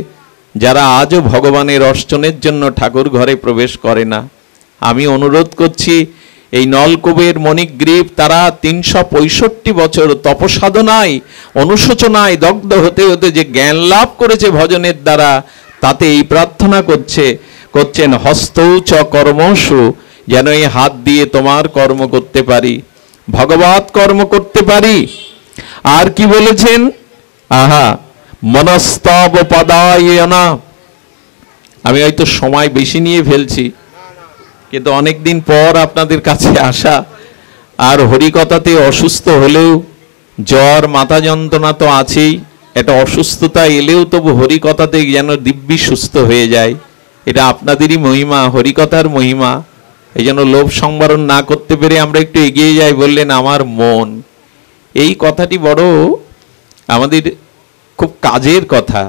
যারা আজও ভগবানের অর্চনের জন্য ঠাকুর ঘরে প্রবেশ করে না। আমি অনুরোধ করছি, এই নলকূপের মণিগ্রীব তারা 365 বছর তপসাধনায়, অনুশোচনায় দগ্ধ হতে হতে যে জ্ঞান লাভ করেছে ভজনের দ্বারা, তাতে এই প্রার্থনা করছেন হস্তৌচ কর্মসু, যেন এই হাত দিয়ে তোমার কর্ম করতে পারি, ভগবত কর্ম করতে পারি। আর কি বলেছেন? আহা মনস্তব পদায়না। আমি হয়তো সময় বেশি নিয়ে ফেলছি, কিন্তু অনেকদিন পর আপনাদের কাছে আসা, আর হরিকথাতে অসুস্থ হলেও, জ্বর মাথা যন্ত্রণা তো আছেই, একটা অসুস্থতা এলেও তবু হরিকথাতে যেন দিব্যি সুস্থ হয়ে যায়। এটা আপনাদেরই মহিমা, হরিকথার মহিমা। এই জন্য লোভ সংবরণ না করতে পেরে আমরা একটু এগিয়ে যাই। বললেন আমার মন, এই কথাটি বড় আমাদের খুব কাজের কথা।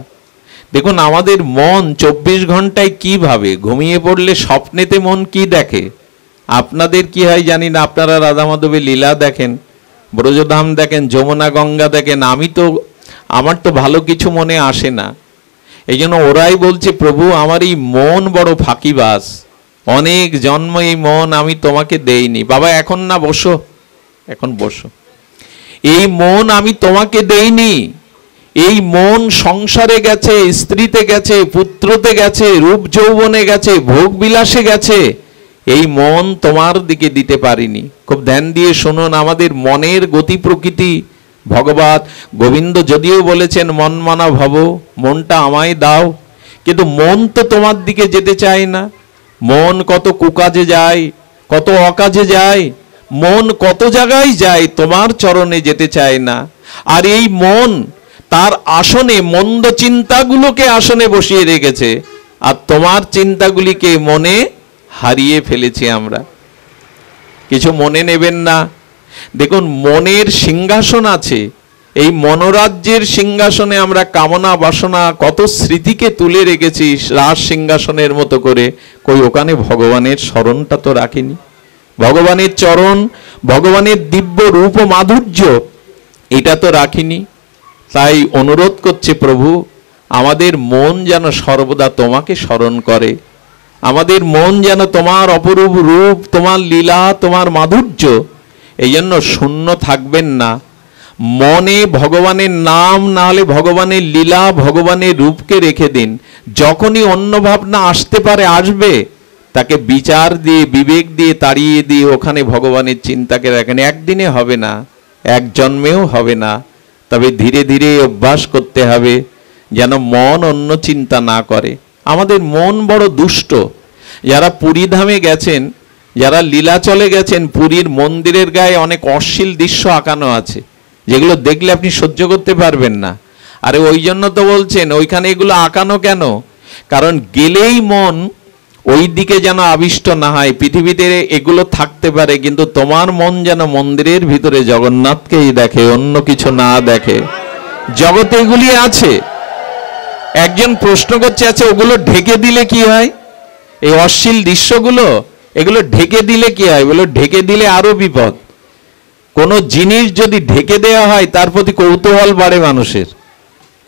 দেখুন আমাদের মন 24 ঘন্টায় কি ভাবে, ঘুমিয়ে পড়লে স্বপ্নেতে মন কি দেখে? আপনাদের কি হয় জানি না, আপনারা রাধা মাধবের লীলা দেখেন, ব্রজধাম দেখেন, যমুনা গঙ্গা দেখেন, আমার তো ভালো কিছু মনে আসে না। এই জন্য ওরাই বলছে প্রভু আমার এই মন বড় ফাঁকিবাজ, অনেক জন্ম এই মন আমি তোমাকে দেইনি। বাবা এখন না, বসো, এখন বসো। এই মন আমি তোমাকে দেইনি। এই মন সংসারে গেছে, স্ত্রীতে গেছে, পুত্রতে গেছে, রূপ যৌবনে গেছে, ভোগ বিলাসে গেছে। এই মন তোমার দিকে দিতে পারিনি। খুব ধ্যান দিয়ে শুনুন, আমাদের মনের গতি প্রকৃতি ভগবত গোবিন্দ যদিও বলেছেন মন মানা ভব, মনটা আমায় দাও, কিন্তু মন তো তোমার দিকে যেতে চায় না। মন কত কুকাজে যায়, কত অকাজে যায়, মন কত জায়গায় যায়, তোমার চরণে যেতে চায় না। আর এই মন তার আসনে মন্দ চিন্তাগুলোকে আসনে বসিয়ে রেখেছে, আর তোমার চিন্তাগুলিকে মনে হারিয়ে ফেলেছি আমরা। কিছু মনে নেবেন না। দেখুন মনের সিংহাসন আছে, এই মনোরাজ্যের সিংহাসনে আমরা কামনা বাসনা কত স্মৃতিকে তুলে রেখেছি রাজ সিংহাসনের মতো করে, কই ওখানে ভগবানের স্মরণটা তো রাখিনি। ভগবানের চরণ, ভগবানের দিব্য রূপ ও মাধুর্য এটা তো রাখিনি। তাই অনুরোধ করছে প্রভু আমাদের মন যেন সর্বদা তোমাকে স্মরণ করে, আমাদের মন যেন তোমার অপরূপ রূপ, তোমার লীলা, তোমার মাধুর্য, এই জন্য শূন্য থাকবেন না। মনে ভগবানের নাম না হলে ভগবানের লীলা, ভগবানের রূপকে রেখে দিন। যখনই অন্য ভাবনা আসতে পারে আসবে, তাকে বিচার দিয়ে বিবেক দিয়ে তাড়িয়ে দিয়ে ওখানে ভগবানের চিন্তাকে রাখেন। একদিনে হবে না, এক জন্মেও হবে না, তবে ধীরে ধীরে অভ্যাস করতে হবে যেন মন অন্য চিন্তা না করে। আমাদের মন বড় দুষ্ট। যারা পুরী ধামে গেছেন, যারা লীলাচলে গেছেন, পুরীর মন্দিরের গায়ে অনেক অশ্লীল দৃশ্য আঁকানো আছে, যেগুলো দেখলে আপনি সহ্য করতে পারবেন না। আরে ওই জন্য তো বলছেন ওইখানে এগুলো আঁকানো কেন? কারণ গেলেই মন ওই দিকে যেন আবিষ্ট না হয়। পৃথিবীতে এগুলো থাকতে পারে, কিন্তু তোমার মন যেন মন্দিরের ভিতরে জগন্নাথকেই দেখে, অন্য কিছু না দেখে। জগতে এগুলি আছে। একজন প্রশ্ন করছে, আচ্ছা ওগুলো ঢেকে দিলে কি হয়? এই অশ্লীল দৃশ্যগুলো এগুলো ঢেকে দিলে কি হয়? বলো ঢেকে দিলে আরো বিপদ। কোনো জিনিস যদি ঢেকে দেওয়া হয় তার প্রতি কৌতূহল বাড়ে মানুষের।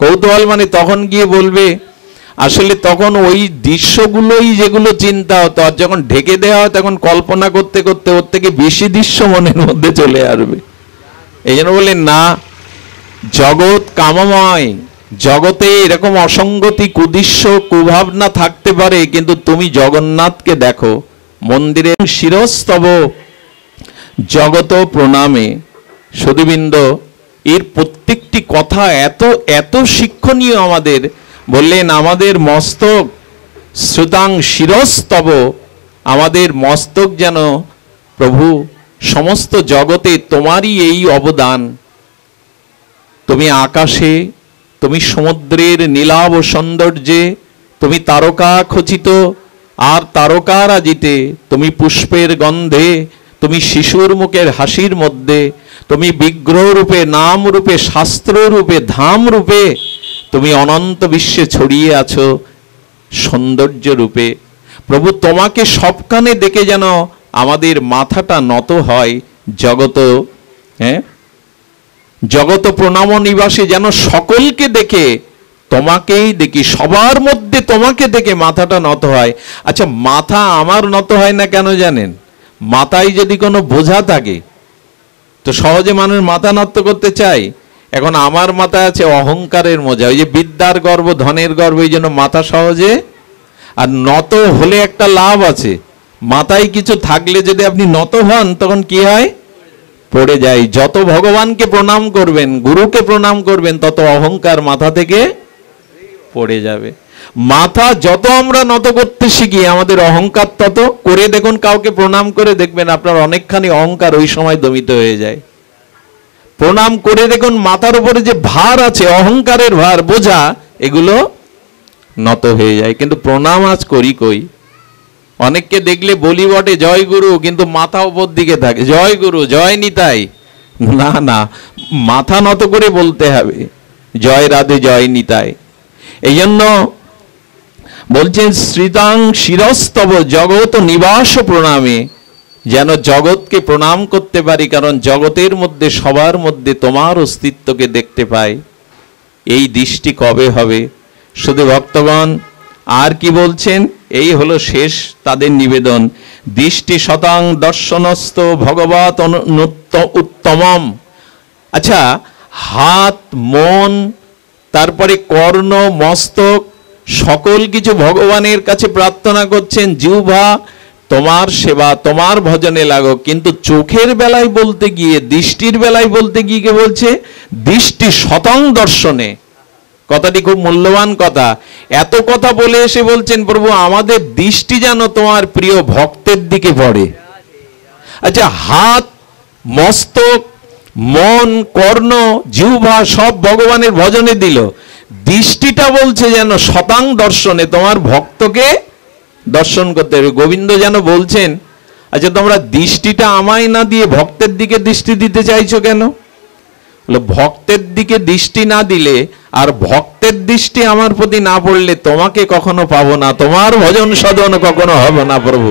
কৌতূহল মানে তখন গিয়ে বলবে, আসলে তখন ওই দৃশ্যগুলোই যেগুলো চিন্তা হতো, আর যখন ঢেকে দেওয়া হয় তখন কল্পনা করতে করতে ওর থেকে বেশি দৃশ্য মনের মধ্যে চলে আসবে। এই জন্য বলে না, জগৎ কামময়, জগতে এরকম অসঙ্গতি, কুদৃশ্য, কুভাবনা থাকতে পারে, কিন্তু তুমি জগন্নাথকে দেখো। মন্দিরে শিরস্তব জগত প্রণামে। সুধীবৃন্দ, এর প্রত্যেকটি কথা এত এত শিক্ষণীয় আমাদের। বললেন আমাদের মস্তক শ্রুতাং শিরস্তব, আমাদের মস্তক যেন প্রভু সমস্ত জগতে তোমারই এই অবদান। তুমি আকাশে, তুমি সমুদ্রের নীলাভ সৌন্দর্যে, তুমি তারকা খচিত আর তারকারাজিতে, তুমি পুষ্পের গন্ধে, তুমি শিশুর মুখের হাসির মধ্যে, তুমি বিগ্রহ রূপে, নাম রূপে, শাস্ত্র রূপে, ধাম রূপে, তুমি অনন্ত বিশ্বে ছড়িয়ে আছো সৌন্দর্য রূপে। প্রভু তোমাকে সবখানে দেখে যেন আমাদের মাথাটা নত হয়। জগত, হ্যাঁ, জগত প্রণাম নিবাসী, যেন সকলকে দেখে তোমাকেই দেখি, সবার মধ্যে তোমাকে দেখে মাথাটা নত হয়। আচ্ছা, মাথা আমার নত হয় না কেন জানেন? মাথায় যদি কোনো বোঝা থাকে তো সহজে মানুষ মাথা নত করতে চায়। এখন আমার মাথায় আছে অহংকারের মোজা, ওই যে বিদ্যার গর্ব, ধনের গর্ব, এই জন্য মাথা সহজে। আর নত হলে একটা লাভ আছে, মাথায় কিছু থাকলে যদি আপনি নত হন তখন কি হয়? পড়ে যায়। যত ভগবানকে প্রণাম করবেন, গুরুকে প্রণাম করবেন, তত অহংকার মাথা থেকে পড়ে যাবে। মাথা যত আমরা নত করতে শিখি, আমাদের অহংকার তত। করে দেখুন, কাউকে প্রণাম করে দেখবেন আপনার অনেকখানি অহংকার ওই সময় দমিত হয়ে যায়। প্রণাম করে দেখুন, মাথার উপরে যে ভার আছে, অহংকারের ভার, বোঝা, এগুলো নত হয়ে যায়। কিন্তু প্রণাম আজ করি কই? অনেককে দেখলে বলি বটে জয় গুরু, কিন্তু মাথা উপর দিকে থাকে, জয় গুরু, জয় নিতাই। না না, মাথা নত করে বলতে হবে জয় রাধে, জয় নিতাই। এই জন্য বলছেন শ্রীতাং শিরস্তব জগৎ নিবাস প্রণামে, যেন জগৎকে প্রণাম করতে পারি, কারণ জগতের মধ্যে, সবার মধ্যে তোমার অস্তিত্বকে দেখতে পাই। এই দৃষ্টি কবে হবে? শুধু ভক্তগণ আর কি বলছেন? এই হলো শেষ তাদের নিবেদন। দৃষ্টি শতাং দর্শনস্থ ভগবত উত্তমম। আচ্ছা, হাত, মন, তারপরে কর্ণ, মস্তক, সকল কিছু ভগবানের কাছে প্রার্থনা করছেন। জিহ্বা তোমার সেবা, তোমার ভজনে লাগো। কিন্তু চোখের বেলায় বলতে গিয়ে, দৃষ্টির বেলায় বলতে গিয়ে কে বলছে? দৃষ্টি শতং দর্শনে। কথাটি খুব মূল্যবান কথা। এত কথা বলে এসে বলছেন প্রভু আমাদের দৃষ্টি যেন তোমার প্রিয় ভক্তের দিকে পড়ে। আচ্ছা, হাত, মস্তক, মন, কর্ণ, জিহ্বা সব ভগবানের ভজনে দিল, দৃষ্টিটা বলছে যেন শতাং দর্শনে, তোমার ভক্তকে দর্শন করতে হবে। গোবিন্দ যেন বলছেন, আচ্ছা তোমরা দৃষ্টিটা আমায় না দিয়ে ভক্তের দিকে দৃষ্টি দিতে চাইছো কেন? ভক্তের দিকে দৃষ্টি না দিলে আর ভক্তের দৃষ্টি আমার প্রতি না পড়লে তোমাকে কখনো পাবো না, তোমার ভজন সাধন কখনো হবে না প্রভু।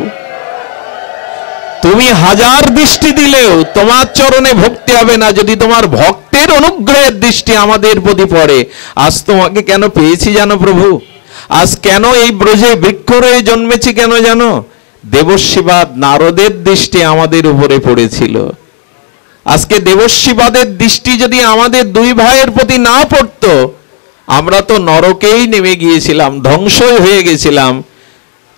তুমি হাজার দৃষ্টি দিলেও তোমার চরণে ভক্তি হবে না যদি তোমার ভক্তের অনুগ্রহের দৃষ্টি আমাদের প্রতি পড়ে। আজ তোমাকে কেন পেয়েছি জানো প্রভু? আজ কেন এই ব্রজে বৃক্ষ রয়ে জন্মেছি কেন জানো? দেবর্ষিবাদ নারদের দৃষ্টি আমাদের উপরে পড়েছিল। আজকে দেবর্ষিবাদের দৃষ্টি যদি আমাদের দুই ভাইয়ের প্রতি না পড়তো, আমরা তো নরকেই নেমে গিয়েছিলাম, ধ্বংসই হয়ে গেছিলাম।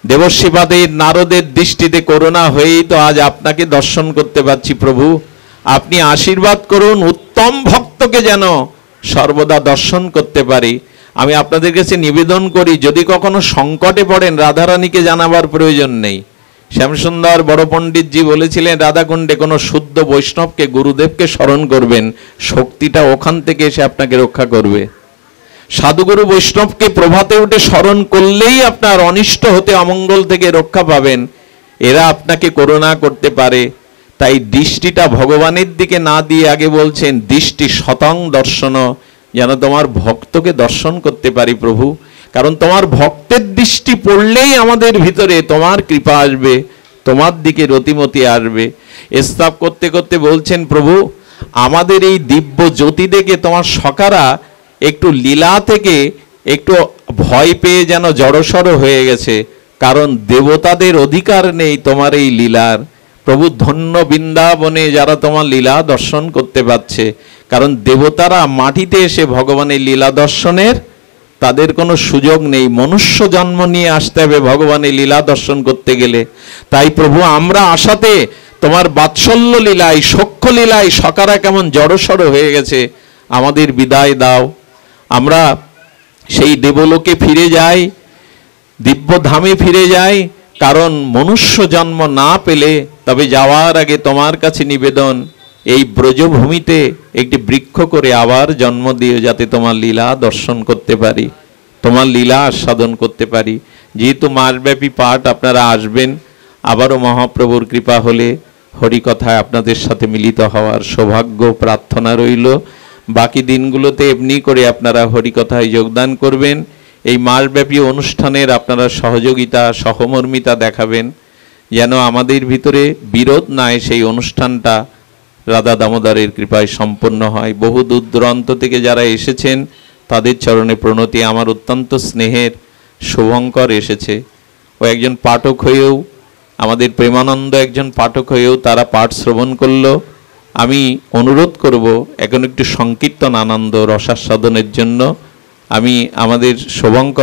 দেবর্ষিবাদের নারদের দৃষ্টিতে করুণা হয়েই তো আজ আপনাকে দর্শন করতে পারছি প্রভু। আপনি আশীর্বাদ করুন, উত্তম ভক্তকে যেন সর্বদা দর্শন করতে পারি। আমি আপনাদের কাছে নিবেদন করি, যদি কখনো সংকটে পড়েন, রাধারানীকে জানাবার প্রয়োজন নেই। শ্যামসুন্দর বড় পণ্ডিতজি বলেছিলেন, রাধাকুণ্ডে কোনো শুদ্ধ বৈষ্ণবকে, গুরুদেবকে স্মরণ করবেন, শক্তিটা ওখান থেকে এসে আপনাকে রক্ষা করবে। সাধুগুরু বৈষ্ণবকে প্রভাতে উঠে স্মরণ করলেই আপনার অনিষ্ট হতে, অমঙ্গল থেকে রক্ষা পাবেন। এরা আপনাকে করুণা করতে পারে। তাই দৃষ্টিটা ভগবানের দিকে না দিয়ে আগে বলছেন দৃষ্টি শতং দর্শন, যেন তোমার ভক্তকে দর্শন করতে পারি প্রভু। কারণ তোমার ভক্তের দৃষ্টি পড়লেই আমাদের ভিতরে তোমার কৃপা আসবে, তোমার দিকে রতিমতি আসবে। স্তব করতে করতে বলছেন প্রভু আমাদের এই দিব্য জ্যোতি দেখে তোমার সখারা একটু লীলা থেকে একটু ভয় পেয়ে যেন জড়সড় হয়ে গেছে, কারণ দেবতাদের অধিকার নেই তোমার এই লীলার। প্রভু ধন্য বৃন্দাবনে যারা তোমার লীলা দর্শন করতে পারছে, কারণ দেবতারা মাটিতে এসে ভগবানের লীলা দর্শনের তাদের কোনো সুযোগ নেই, মনুষ্য জন্ম নিয়ে আসতে হবে ভগবানের লীলা দর্শন করতে গেলে। তাই প্রভু আমরা আশাতে তোমার বাৎসল্য লীলায় সখ্য লীলায় সকারা কেমন জড়সড় হয়ে গেছে, আমাদের বিদায় দাও। আমরা সেই দেবলোকে ফিরে যাই, দিব্যধামে ফিরে যাই, কারণ মনুষ্য জন্ম না পেলে তবে যাওয়ার আগে তোমার কাছে নিবেদন, এই ব্রজভূমিতে একটি বৃক্ষ করে আবার জন্ম দিও, যাতে তোমার লীলা দর্শন করতে পারি, তোমার লীলা আস্বাদন করতে পারি। যেহেতু মাসব্যাপী পাঠ আপনারা আসবেন, আবারও মহাপ্রভুর কৃপা হলে হরিকথায় আপনাদের সাথে মিলিত হওয়ার সৌভাগ্য প্রার্থনা রইল। বাকি দিনগুলোতে এমনি করে আপনারা হরিকথায় যোগদান করবেন। এই মাসব্যাপী অনুষ্ঠানের আপনারা সহযোগিতা সহমর্মিতা দেখাবেন, যেন আমাদের ভিতরে বিরোধ নাই, সেই অনুষ্ঠানটা রাধা দামোদরের কৃপায় সম্পন্ন হয়। বহু দূর দূরান্ত থেকে যারা এসেছেন তাদের চরণে প্রণতি। আমার অত্যন্ত স্নেহের শুভঙ্কর এসেছে, ও একজন পাঠক হয়েও, আমাদের প্রেমানন্দ একজন পাঠক হয়েও তারা পাঠ শ্রবণ করল। আমি অনুরোধ করব এখন একটু সংকীর্তন আনন্দ রসাস্বাদনের জন্য। আমি আমাদের শুভঙ্কর